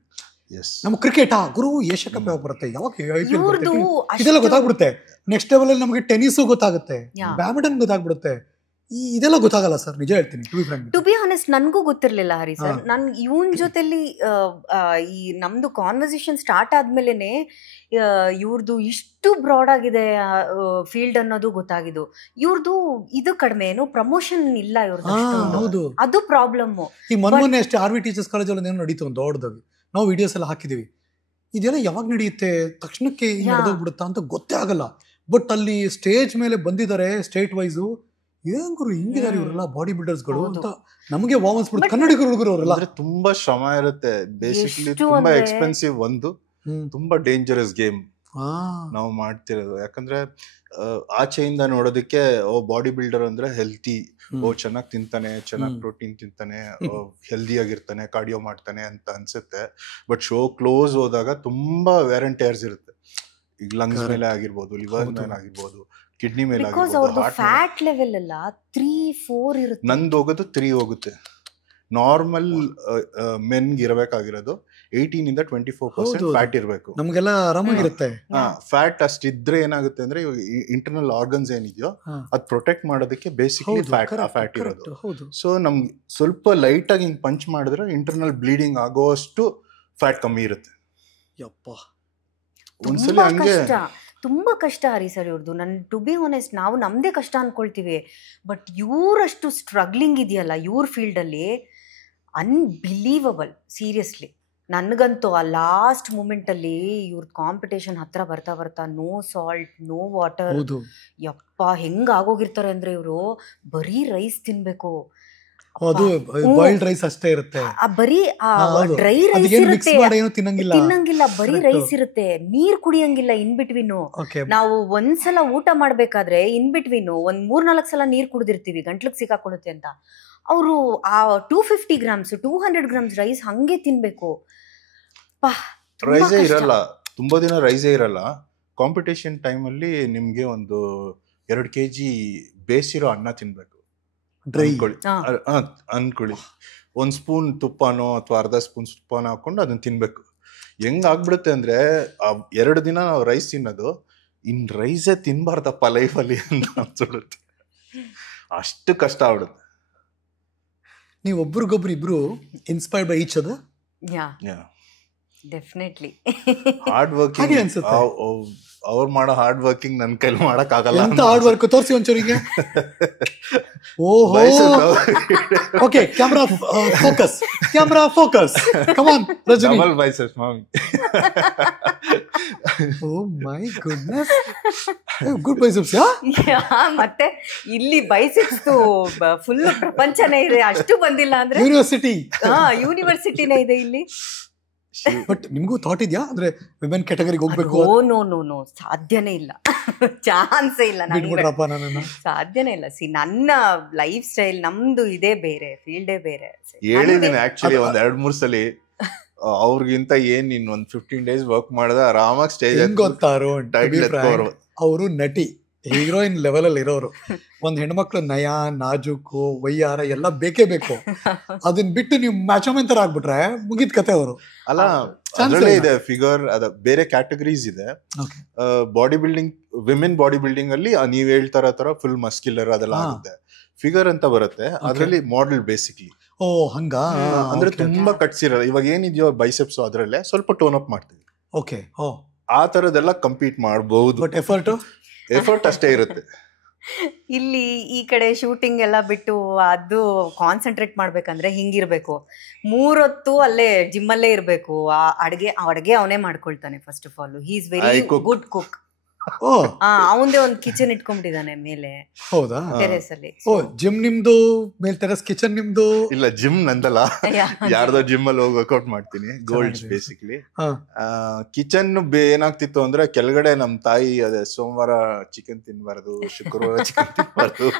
ನಮ್ಮ ಕ್ರಿಕೆಟ್ ಗುರು ಏಷ್ಯಾ ಕಪ್ ಯಾವಾಗ ಬರುತ್ತೆ, ಯಾವಾಗ ಇದೆಲ್ಲ ಗೊತ್ತಾಗ್ಬಿಡುತ್ತೆ. ನೆಕ್ಸ್ಟ್ ಲೆವೆಲ್ ಅಲ್ಲಿ ನಮಗೆ ಟೆನ್ನಿಸು ಗೊತ್ತಾಗುತ್ತೆ, ಬ್ಯಾಡ್ಮಿಂಟನ್ ಗೊತ್ತಾಗ್ಬಿಡುತ್ತೆ. ಇದೆಲ್ಲ ಗೊತ್ತಾಗಲ್ಲ ಸರ್, ನಿಜ ಹೇಳ್ತೀನಿ. ಟು ಬಿ ಆನೆಸ್ಟ್ ನನ್ಗೂ ಗೊತ್ತಿರ್ಲಿಲ್ಲ ಹರಿ ಸರ್. ನನ್ ಇವನ್ ಜೊತೆಲಿ ಈ ನಮ್ದು ಕಾನ್ವರ್ಸೇಷನ್ ಸ್ಟಾರ್ಟ್ ಆದ್ಮೇಲೆನೆ ಇವ್ರದ್ದು ಇಷ್ಟು ಬ್ರಾಡ್ ಆಗಿದೆ ಫೀಲ್ಡ್ ಅನ್ನೋದು ಗೊತ್ತಾಗಿದ್ದು. ಇವ್ರದ್ದು ಇದು ಕಡಿಮೆ, ಏನು ಪ್ರಮೋಷನ್ ಇಲ್ಲ ಇವ್ರದ್ದು, ಅದು ಪ್ರಾಬ್ಲಮ್. ಈ ಮೊನ್ನೆ ಅಷ್ಟೇ ಆರ್ ವಿ ಟೀಚರ್ಸ್ ಕಾಲೇಜಲ್ಲಿ ಏನೋ ನಡೀತು ಒಂದು ದೊಡ್ಡದಾಗಿ, ನಾವು ವಿಡಿಯೋಸ್ ಎಲ್ಲ ಹಾಕಿದೀವಿ. ಇದೆಲ್ಲ ಯಾವಾಗ ನಡೆಯುತ್ತೆ, ತಕ್ಷಣಕ್ಕೆ ನಡೆದೋಗ್ಬಿಡುತ್ತಾ ಅಂತ ಗೊತ್ತೇ ಆಗಲ್ಲ. ಬಟ್ ಅಲ್ಲಿ ಸ್ಟೇಜ್ ಮೇಲೆ ಬಂದಿದ್ದಾರೆ ಸ್ಟೇಟ್ ವೈಸು, ಏನ್ ಗುರು ಹಿಂಗಿದಾರೆ ಇವರೆಲ್ಲ ಬಾಡಿ ಬಿಲ್ಡರ್ಸ್ಗಳು ಅಂತ ನಮಗೆ ವಾಮನ್ಸ್ಬಿಡುತ್ತೆ. ಕನ್ನಡಿಗರು ಹುಡುಗರು ಅವರೆಲ್ಲ. ತುಂಬಾ ಶ್ರಮ ಇರುತ್ತೆ, ಬೇಸಿಕ್ಲಿ ತುಂಬಾ ಎಕ್ಸ್ಪೆನ್ಸಿವ್, ಒಂದು ತುಂಬಾ ಡೇಂಜರಸ್ ಗೇಮ್ ನಾವು ಮಾಡ್ತಿರೋದು. ಯಾಕಂದ್ರೆ ಆಚೆಯಿಂದ ನೋಡೋದಕ್ಕೆ ಬಾಡಿ ಬಿಲ್ಡರ್ ಅಂದ್ರೆ ಹೆಲ್ತಿ, ಚೆನ್ನಾಗಿ ತಿಂತಾನೆ, ಚೆನ್ನಾಗಿ ಪ್ರೋಟೀನ್ ತಿಂತಾನೆ, ಹೆಲ್ದಿ ಆಗಿರ್ತಾನೆ, ಕಾರ್ಡಿಯೋ ಮಾಡ್ತಾನೆ ಅಂತ ಅನ್ಸುತ್ತೆ. ಬಟ್ ಶೋ ಕ್ಲೋಸ್ ಹೋದಾಗ ತುಂಬಾ ವೇರ್ ಅಂಡ್ ಟೇರ್ಸ್ ಇರುತ್ತೆ. ಈಗ ಲಂಗ್ಸ್ ಮೇಲೆ ಆಗಿರ್ಬೋದು, ಲಿವರ್ ಮೇಲೆ ಆಗಿರ್ಬೋದು, ಕಿಡ್ನಿ ಮೇಲೆ ಆಗಿರ್ಬೋದು. ಫ್ಯಾಟ್ ಲೆವೆಲ್ ಎಲ್ಲ 3-4 ಇರುತ್ತೆ. ನಂದು ಹೋಗೋದು 3 ಹೋಗುತ್ತೆ. ನಾರ್ಮಲ್ ಮೆನ್ಗೆ ಇರಬೇಕಾಗಿರೋದು 18 ಇಂದ 24% ಫ್ಯಾಟ್ ಇರಬೇಕು. ನಮಗೆಲ್ಲ ಆರಾಮಾಗಿರುತ್ತೆ. ಫ್ಯಾಟ್ ಅಷ್ಟಿದ್ರೆ ಏನಾಗುತ್ತೆ ಅಂದ್ರೆ ಇಂಟರ್ನಲ್ ಆರ್ಗನ್ಸ್ ಏನಿದೆಯೋ ಅದ್ ಪ್ರೊಟೆಕ್ಟ್ ಮಾಡೋದಕ್ಕೆ ಬೇಸಿಕ್ಲಿ ಫ್ಯಾಟ್ ಇರೋದು. ಸೊ ನಮ್ಗೆ ಸ್ವಲ್ಪ ಲೈಟ್ ಆಗಿ ಹಿಂಗ್ ಪಂಚ್ ಮಾಡಿದ್ರೆ ಇಂಟರ್ನಲ್ ಬ್ಲೀಡಿಂಗ್ ಆಗೋಷ್ಟು ಫ್ಯಾಟ್ ಕಮ್ಮಿ ಇರುತ್ತೆ. ಒಂದ್ಸಲ ಹಂಗೆ ತುಂಬಾ ಕಷ್ಟ ಹರಿ ಸರ್ ಇವ್ರದ್ದು. ನನ್ ಟು ಬಿ ಆನೆಸ್ಟ್ ನಾವು ನಮ್ದೇ ಕಷ್ಟ ಅನ್ಕೊಳ್ತೀವಿ, ಬಟ್ ಇವ್ರಷ್ಟು ಸ್ಟ್ರಗ್ಲಿಂಗ್ ಇದೆಯಲ್ಲ ಇವ್ರ ಫೀಲ್ಡ್ ಅಲ್ಲಿ, ಅನ್ಬಿಲೀವಬಲ್. ಸೀರಿಯಸ್ಲಿ ನನಗಂತೂ ಆ ಲಾಸ್ಟ್ ಮೂಮೆಂಟ್ ಅಲ್ಲಿ ಇವ್ರ ಕಾಂಪಿಟೇಷನ್ ಹತ್ರ ಬರ್ತಾ ಬರ್ತಾ ನೋ ಸಾಲ್ಟ್ ನೋ ವಾಟರ್, ಯಪ್ಪ ಹೆಂಗ್ ಆಗೋಗಿರ್ತಾರೆ ಅಂದ್ರೆ ಇವರು ಬರೀ ರೈಸ್ ತಿನ್ಬೇಕು. ಅದು ಬಾಯ್ಲ್ಡ್ ರೈಸ್ ಅಷ್ಟೇ ಇರುತ್ತೆ, ಬರೀ ಡ್ರೈ ರೈಸ್ ಇರುತ್ತೆ, ತಿನ್ನಂಗಿಲ್ಲ, ಬರೀ ರೈಸ್ ಇರುತ್ತೆ, ನೀರ್ ಕುಡಿಯಂಗಿಲ್ಲ ಇನ್ ಬಿಟ್ವೀನು. ನಾವು ಒಂದ್ಸಲ ಊಟ ಮಾಡ್ಬೇಕಾದ್ರೆ ಇನ್ ಬಿಟ್ವೀನು 3-4 ಸಲ ನೀರ್ ಕುಡಿದಿರ್ತೀವಿ, ಗಂಟ್ಲಿಗೆ ಸಿಕ್ಕಾಕೊಳ್ಳುತ್ತೆ ಅಂತ. ಅವರು ಆ 250 grams 200 grams ರೈಸ್ ಹಂಗೆ ತಿನ್ಬೇಕು. ರೈಸೇ ಇರಲ್ಲ, ತುಂಬಾ ದಿನ ರೈಸೇ ಇರಲ್ಲ. ಕಾಂಪಿಟೇಷನ್ ಟೈಮಲ್ಲಿ ನಿಮ್ಗೆ ಒಂದು 2 kg ಬೇಸಿರೋ ಅನ್ನ ತಿನ್ಬೇಕು ಅನ್ಕೊಳ್ಳಿ. 1 ಸ್ಪೂನ್ ತುಪ್ಪನೋ ಅಥವಾ ಅರ್ಧ ಸ್ಪೂನ್ ತುಪ್ಪನೋ ಹಾಕೊಂಡು ಅದನ್ನ ತಿನ್ಬೇಕು. ಹೆಂಗ್ ಆಗ್ಬಿಡುತ್ತೆ ಅಂದ್ರೆ 2 ದಿನ ನಾವು ರೈಸ್ ತಿನ್ನೋದು, ಇನ್ ರೈಸೇ ತಿನ್ಬಾರ್ದಪ್ಪ ಲೈಫಲ್ಲಿ ಅಂತ ಅನ್ಸ್ಬಿಡುತ್ತೆ. ಅಷ್ಟು ಕಷ್ಟ ಆಗ್ಬಿಡುತ್ತೆ. ನೀವು ಒಬ್ರಿಗೊಬ್ರು ಇಬ್ರು inspired by each other? Definitely. Hard working ಅವ್ರು ಮಾಡೋ ಹಾರ್ಡ್ ವರ್ಕಿಂಗ್ ನನ್ನ ಕೈಲಿ ಮಾಡಕ್ ಆಗಲ್ಲ. ಎಂತ ಹಾರ್ಡ್ ವರ್ಕ್ ತೋರಿಸಿ ಒಂಚೂರಿಗೆ. ಓಹೋ, okay, camera focus, camera focus, come on Rajani. Double biceps ಮಾಮಿ. Oh my goodness, good biceps. ಮತ್ತೆ ಇಲ್ಲಿ ಬೈಸೆಪ್ಸ್ ಫುಲ್ ಪ್ರಪಂಚನೇ ಇದೆ, ಅಷ್ಟು ಬಂದಿಲ್ಲ ಅಂದ್ರೆ ಯೂನಿವರ್ಸಿಟಿನೇ ಇದೆ ಇಲ್ಲಿ. ಬಟ್ ನಿಮ್ಗೂ ಥಾಟ್ ಇದೆಯಾ ಅಂದ್ರೆ ವಿಮೆನ್ ಕ್ಯಾಟಗರಿಗೆ ಹೋಗ್ಬೇಕು? ನೋ ಸಾಧ್ಯನೇ ಇಲ್ಲ, ಚಾನ್ಸೇ ಇಲ್ಲ, ಸಾಧ್ಯನೇ ಇಲ್ಲ. ನನ್ನ ಲೈಫ್ ಸ್ಟೈಲ್ ನಮ್ದು ಇದೇ ಬೇರೆ, ಫೀಲ್ಡೇ ಬೇರೆ. ಹೇಳಿದ್ದೀನಿ ಆಕ್ಚುಲಿ ಒಂದ್ 2-3 ಸಲ ಅವ್ರಿಗಿಂತ ಏನ್ ಇನ್ ಒಂದ್ 15 days ವರ್ಕ್ ಮಾಡಿದ್ರೆ ಆರಾಮಾಗಿ ಸ್ಟೇಜ್ ಗೊತ್ತಾರು. ಅವರು ನಟಿ ಹೀರೋಯಿನ್ ಲೆವೆಲ್ ಅಲ್ಲಿ ಇರೋರು. ಒಂದ್ ಹೆಣ್ಮಕ್ಳು ನಯ, ನಾಜೂಕು, ವಯ್ಯಾರ ಎಲ್ಲ ಬೇಕೇ ಬೇಕು. ಅದನ್ನ ಬಿಟ್ಟು ನೀವು ಮ್ಯಾಚೋಮೆಂಟರ್ ಆಗ್ಬಿಟ್ರೆ ಮುಗಿದ ಕತೆ ಅವರು. ಅಲ್ಲ, ಅದ್ರಲ್ಲೇ ಇದೆ ಫಿಗರ್, ಅದ ಬೇರೆ ಕ್ಯಾಟಗರೀಸ್ ಇದೆ. Body building, women body building ಅಲ್ಲಿ ನೀವ್ ಹೇಳ್ತಾರ ತರ ಫುಲ್ ಮಸ್ಕ್ಯುಲರ್ ಅದೆಲ್ಲ ಆಗುತ್ತೆ. ಫಿಗರ್ ಅಂತ ಬರುತ್ತೆ, ಅದ್ರಲ್ಲಿ ಮಾಡೆಲ್ ಬೇಸಿಕ್ಲಿ. ಓ ಹಂಗ, ಅಂದ್ರೆ ತುಂಬಾ ಕಟ್ಸಿರಲ್ಲ. ಇವಾಗ ಏನಿದೆಯೋ ಬೈಸೆಪ್ಸ್ ಅದ್ರಲ್ಲೇ ಸ್ವಲ್ಪ ಟೋನ್ ಅಪ್ ಮಾಡ್ತೀವಿ. ಓಕೆ, ಆ ತರದೆಲ್ಲ ಕಂಪೀಟ್ ಮಾಡಬಹುದು. ಬಟ್ ಎಫರ್ಟ್ ಅಷ್ಟೇ ಇರುತ್ತೆ. ಇಲ್ಲಿ ಈ ಕಡೆ ಶೂಟಿಂಗ್ ಎಲ್ಲ ಬಿಟ್ಟು ಅದು ಕಾನ್ಸಂಟ್ರೇಟ್ ಮಾಡ್ಬೇಕಂದ್ರೆ ಹಿಂಗಿರ್ಬೇಕು. 3 ಹೊತ್ತು ಅಲ್ಲೇ ಜಿಮ್ಮಲ್ಲೇ ಇರ್ಬೇಕು. ಅಡ್ಗೆ ಅವನೇ ಮಾಡ್ಕೊಳ್ತಾನೆ. First of all he is very good cook. ಅವಂದೇ ಒಂದು ಕಿಚನ್ ಇಟ್ಕೊಂಡ್ಬಿಟ್ಟಿದ್ದಾನೆ ಮೇಲೆ. ಹೌದಾ? ಟೆರೆಸ್ ಅಲ್ಲಿ. ಜಿಮ್ ನಿಮ್ದು ಮೇಲೆ, ಟೆರೆಸ್ ಕಿಚನ್ ನಿಮ್ದು? ಇಲ್ಲ, ಜಿಮ್ ನಂದಲ್ಲ, ಯಾರ್ದೋ ಜಿಮ್ ಅಲ್ಲಿ ಹೋಗಿ ವರ್ಕೌಟ್ ಮಾಡ್ತೀನಿ. Golds basically. ಕಿಚನ್ ಏನಾಗ್ತಿತ್ತು ಅಂದ್ರೆ ಕೆಳಗಡೆ ನಮ್ ತಾಯಿ ಅದೇ ಸೋಮವಾರ ಚಿಕನ್ ತಿನ್ಬಾರ್ದು, ಶುಕ್ರವಾರ ಚಿಕನ್ ತಿನ್ಬಾರ್ದು,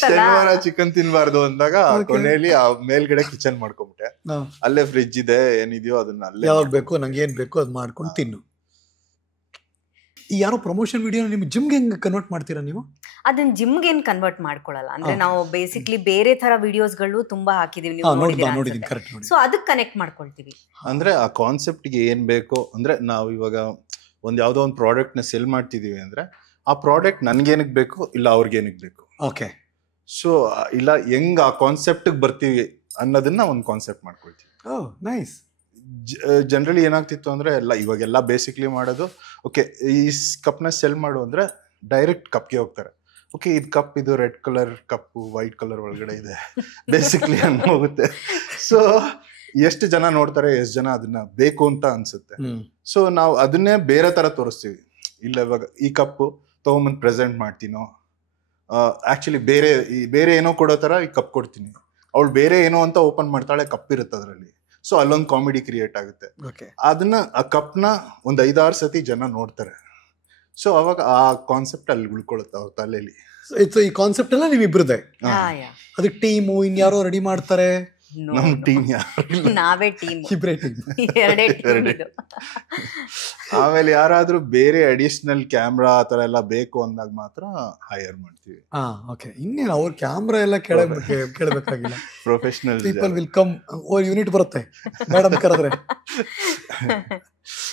ಶನಿವಾರ ಚಿಕನ್ ತಿನ್ಬಾರ್ದು ಅಂದಾಗ ಕೊನೆಯಲ್ಲಿ ಆ ಮೇಲ್ಗಡೆ ಕಿಚನ್ ಮಾಡ್ಕೊಂಬಿಟ್ಟೆ. ಅಲ್ಲೇ ಫ್ರಿಡ್ಜ್ ಇದೆ, ಏನಿದೆಯೋ ಅದನ್ನ ಅಲ್ಲೇ ಯಾವಾಗ ಬೇಕು ನಂಗೆ ಏನ್ ಬೇಕು ಅದ್ ಮಾಡ್ಕೊಂಡು ತಿನ್ನು. ಈ ಯಾರೋ ಪ್ರಮೋಷನ್ ವಿಡಿಯೋ ನಿಮ್ ಜಿಮ್ಗೆ ಹೆಂಗ್ ಕನ್ವರ್ಟ್ ಮಾಡ್ತೀರಾ ನೀವು? ಅದನ್ನ ಜಿಮ್ಗೆ ಏನ್ ಕನ್ವರ್ಟ್ ಮಾಡ್ಕೊಳ್ಳಲ್ಲ. ಅಂದ್ರೆ ನಾವು ಬೇಸಿಕ್ಲಿ ಬೇರೆ ತರ ವಿಡಿಯೋಸ್ಗಳು ತುಂಬಾ ಹಾಕಿದೀವಿ, ನೀವು ಸೊ ಅದಕ್ಕೆ ಕನೆಕ್ಟ್ ಮಾಡ್ಕೊಳ್ತೀವಿ. ಅಂದ್ರೆ ಆ ಕಾನ್ಸೆಪ್ಟ್ ಗೆ ಏನ್ ಬೇಕು ಅಂದ್ರೆ, ನಾವು ಇವಾಗ ಒಂದ್ ಯಾವ್ದೋ ಒಂದು ಪ್ರಾಡಕ್ಟ್ ನ ಸೆಲ್ ಮಾಡ್ತಿದೀವಿ ಅಂದ್ರೆ ಆ ಪ್ರಾಡಕ್ಟ್ ನನ್ಗೇನಕ್ ಬೇಕು, ಇಲ್ಲ ಅವ್ರಿಗೇನಕ್ ಬೇಕು. ಓಕೆ, ಸೊ ಇಲ್ಲ ಹೆಂಗ್ ಆ ಕಾನ್ಸೆಪ್ಟ್ ಬರ್ತೀವಿ ಅನ್ನೋದನ್ನ ಒಂದು ಕಾನ್ಸೆಪ್ಟ್ ಮಾಡ್ಕೊಳ್ತೀವಿ. ನೈಸ್. ಜನರಲಿ ಏನಾಗ್ತಿತ್ತು ಅಂದ್ರೆ ಇವಾಗೆಲ್ಲ ಬೇಸಿಕ್ಲಿ ಮಾಡೋದು, ಓಕೆ ಈ ಕಪ್ನ ಸೆಲ್ ಮಾಡು ಅಂದ್ರೆ ಡೈರೆಕ್ಟ್ ಕಪ್ಗೆ ಹೋಗ್ತಾರೆ. ಓಕೆ, ಇದು ಕಪ್, ಇದು red colour cup, white colour ಒಳಗಡೆ ಇದೆ ಬೇಸಿಕ್ಲಿ ಅಂತ ಹೋಗುತ್ತೆ. ಸೊ ಎಷ್ಟು ಜನ ನೋಡ್ತಾರೆ, ಎಷ್ಟು ಜನ ಅದನ್ನ ಬೇಕು ಅಂತ ಅನ್ಸುತ್ತೆ. ಸೊ ನಾವು ಅದನ್ನೇ ಬೇರೆ ತರ ತೋರಿಸ್ತೀವಿ. ಇಲ್ಲ ಇವಾಗ ಈ ಕಪ್ಪು ತಗೊಂಬಂದು ಪ್ರೆಸೆಂಟ್ ಮಾಡ್ತೀನೋ, ಆಕ್ಚುಲಿ ಬೇರೆ ಏನೋ ಕೊಡೋ ತರ ಈ ಕಪ್ ಕೊಡ್ತೀನಿ, ಅವಳು ಬೇರೆ ಏನೋ ಅಂತ ಓಪನ್ ಮಾಡ್ತಾಳೆ, ಕಪ್ ಇರುತ್ತೆ ಅದರಲ್ಲಿ. ಸೊ ಅಲ್ಲೊಂದು ಕಾಮಿಡಿ ಕ್ರಿಯೇಟ್ ಆಗುತ್ತೆ. ಅದನ್ನ ಆ ಕಪ್ನ ಒಂದ್ 5-6 ಸತಿ ಜನ ನೋಡ್ತಾರೆ. ಸೊ ಅವಾಗ ಆ ಕಾನ್ಸೆಪ್ಟ್ ಅಲ್ಲಿ ಉಳ್ಕೊಳ್ಳುತ್ತೆ ಅವ್ರ ತಲೆಯಲ್ಲಿ. ಈ ಕಾನ್ಸೆಪ್ಟ್ ಎಲ್ಲ ನೀವ್ ಇಬ್ರದೆ? ಅದಕ್ಕೆ ಟೀಮು ಇನ್ಯಾರೋ ರೆಡಿ ಮಾಡ್ತಾರೆ? ನಮ್ ಟೀಮ್ ನಾವೇ ಟೀಮ್, ಆಮೇಲೆ ಯಾರಾದ್ರೂ ಬೇರೆ ಅಡಿಷನಲ್ ಕ್ಯಾಮ್ರಾ ಆತರ ಎಲ್ಲ ಬೇಕು ಅಂದಾಗ ಮಾತ್ರ ಹೈಯರ್ ಮಾಡ್ತೀವಿ. ಓಕೆ, ಇನ್ನೇನು ಅವ್ರ ಕ್ಯಾಮ್ರಾ ಎಲ್ಲ ಕೇಳಬೇಕಾಗಿಲ್ಲ. Professional people will come. Unit ಬರುತ್ತೆ ಮೇಡಮ್ ಕರೆದ್ರೆ.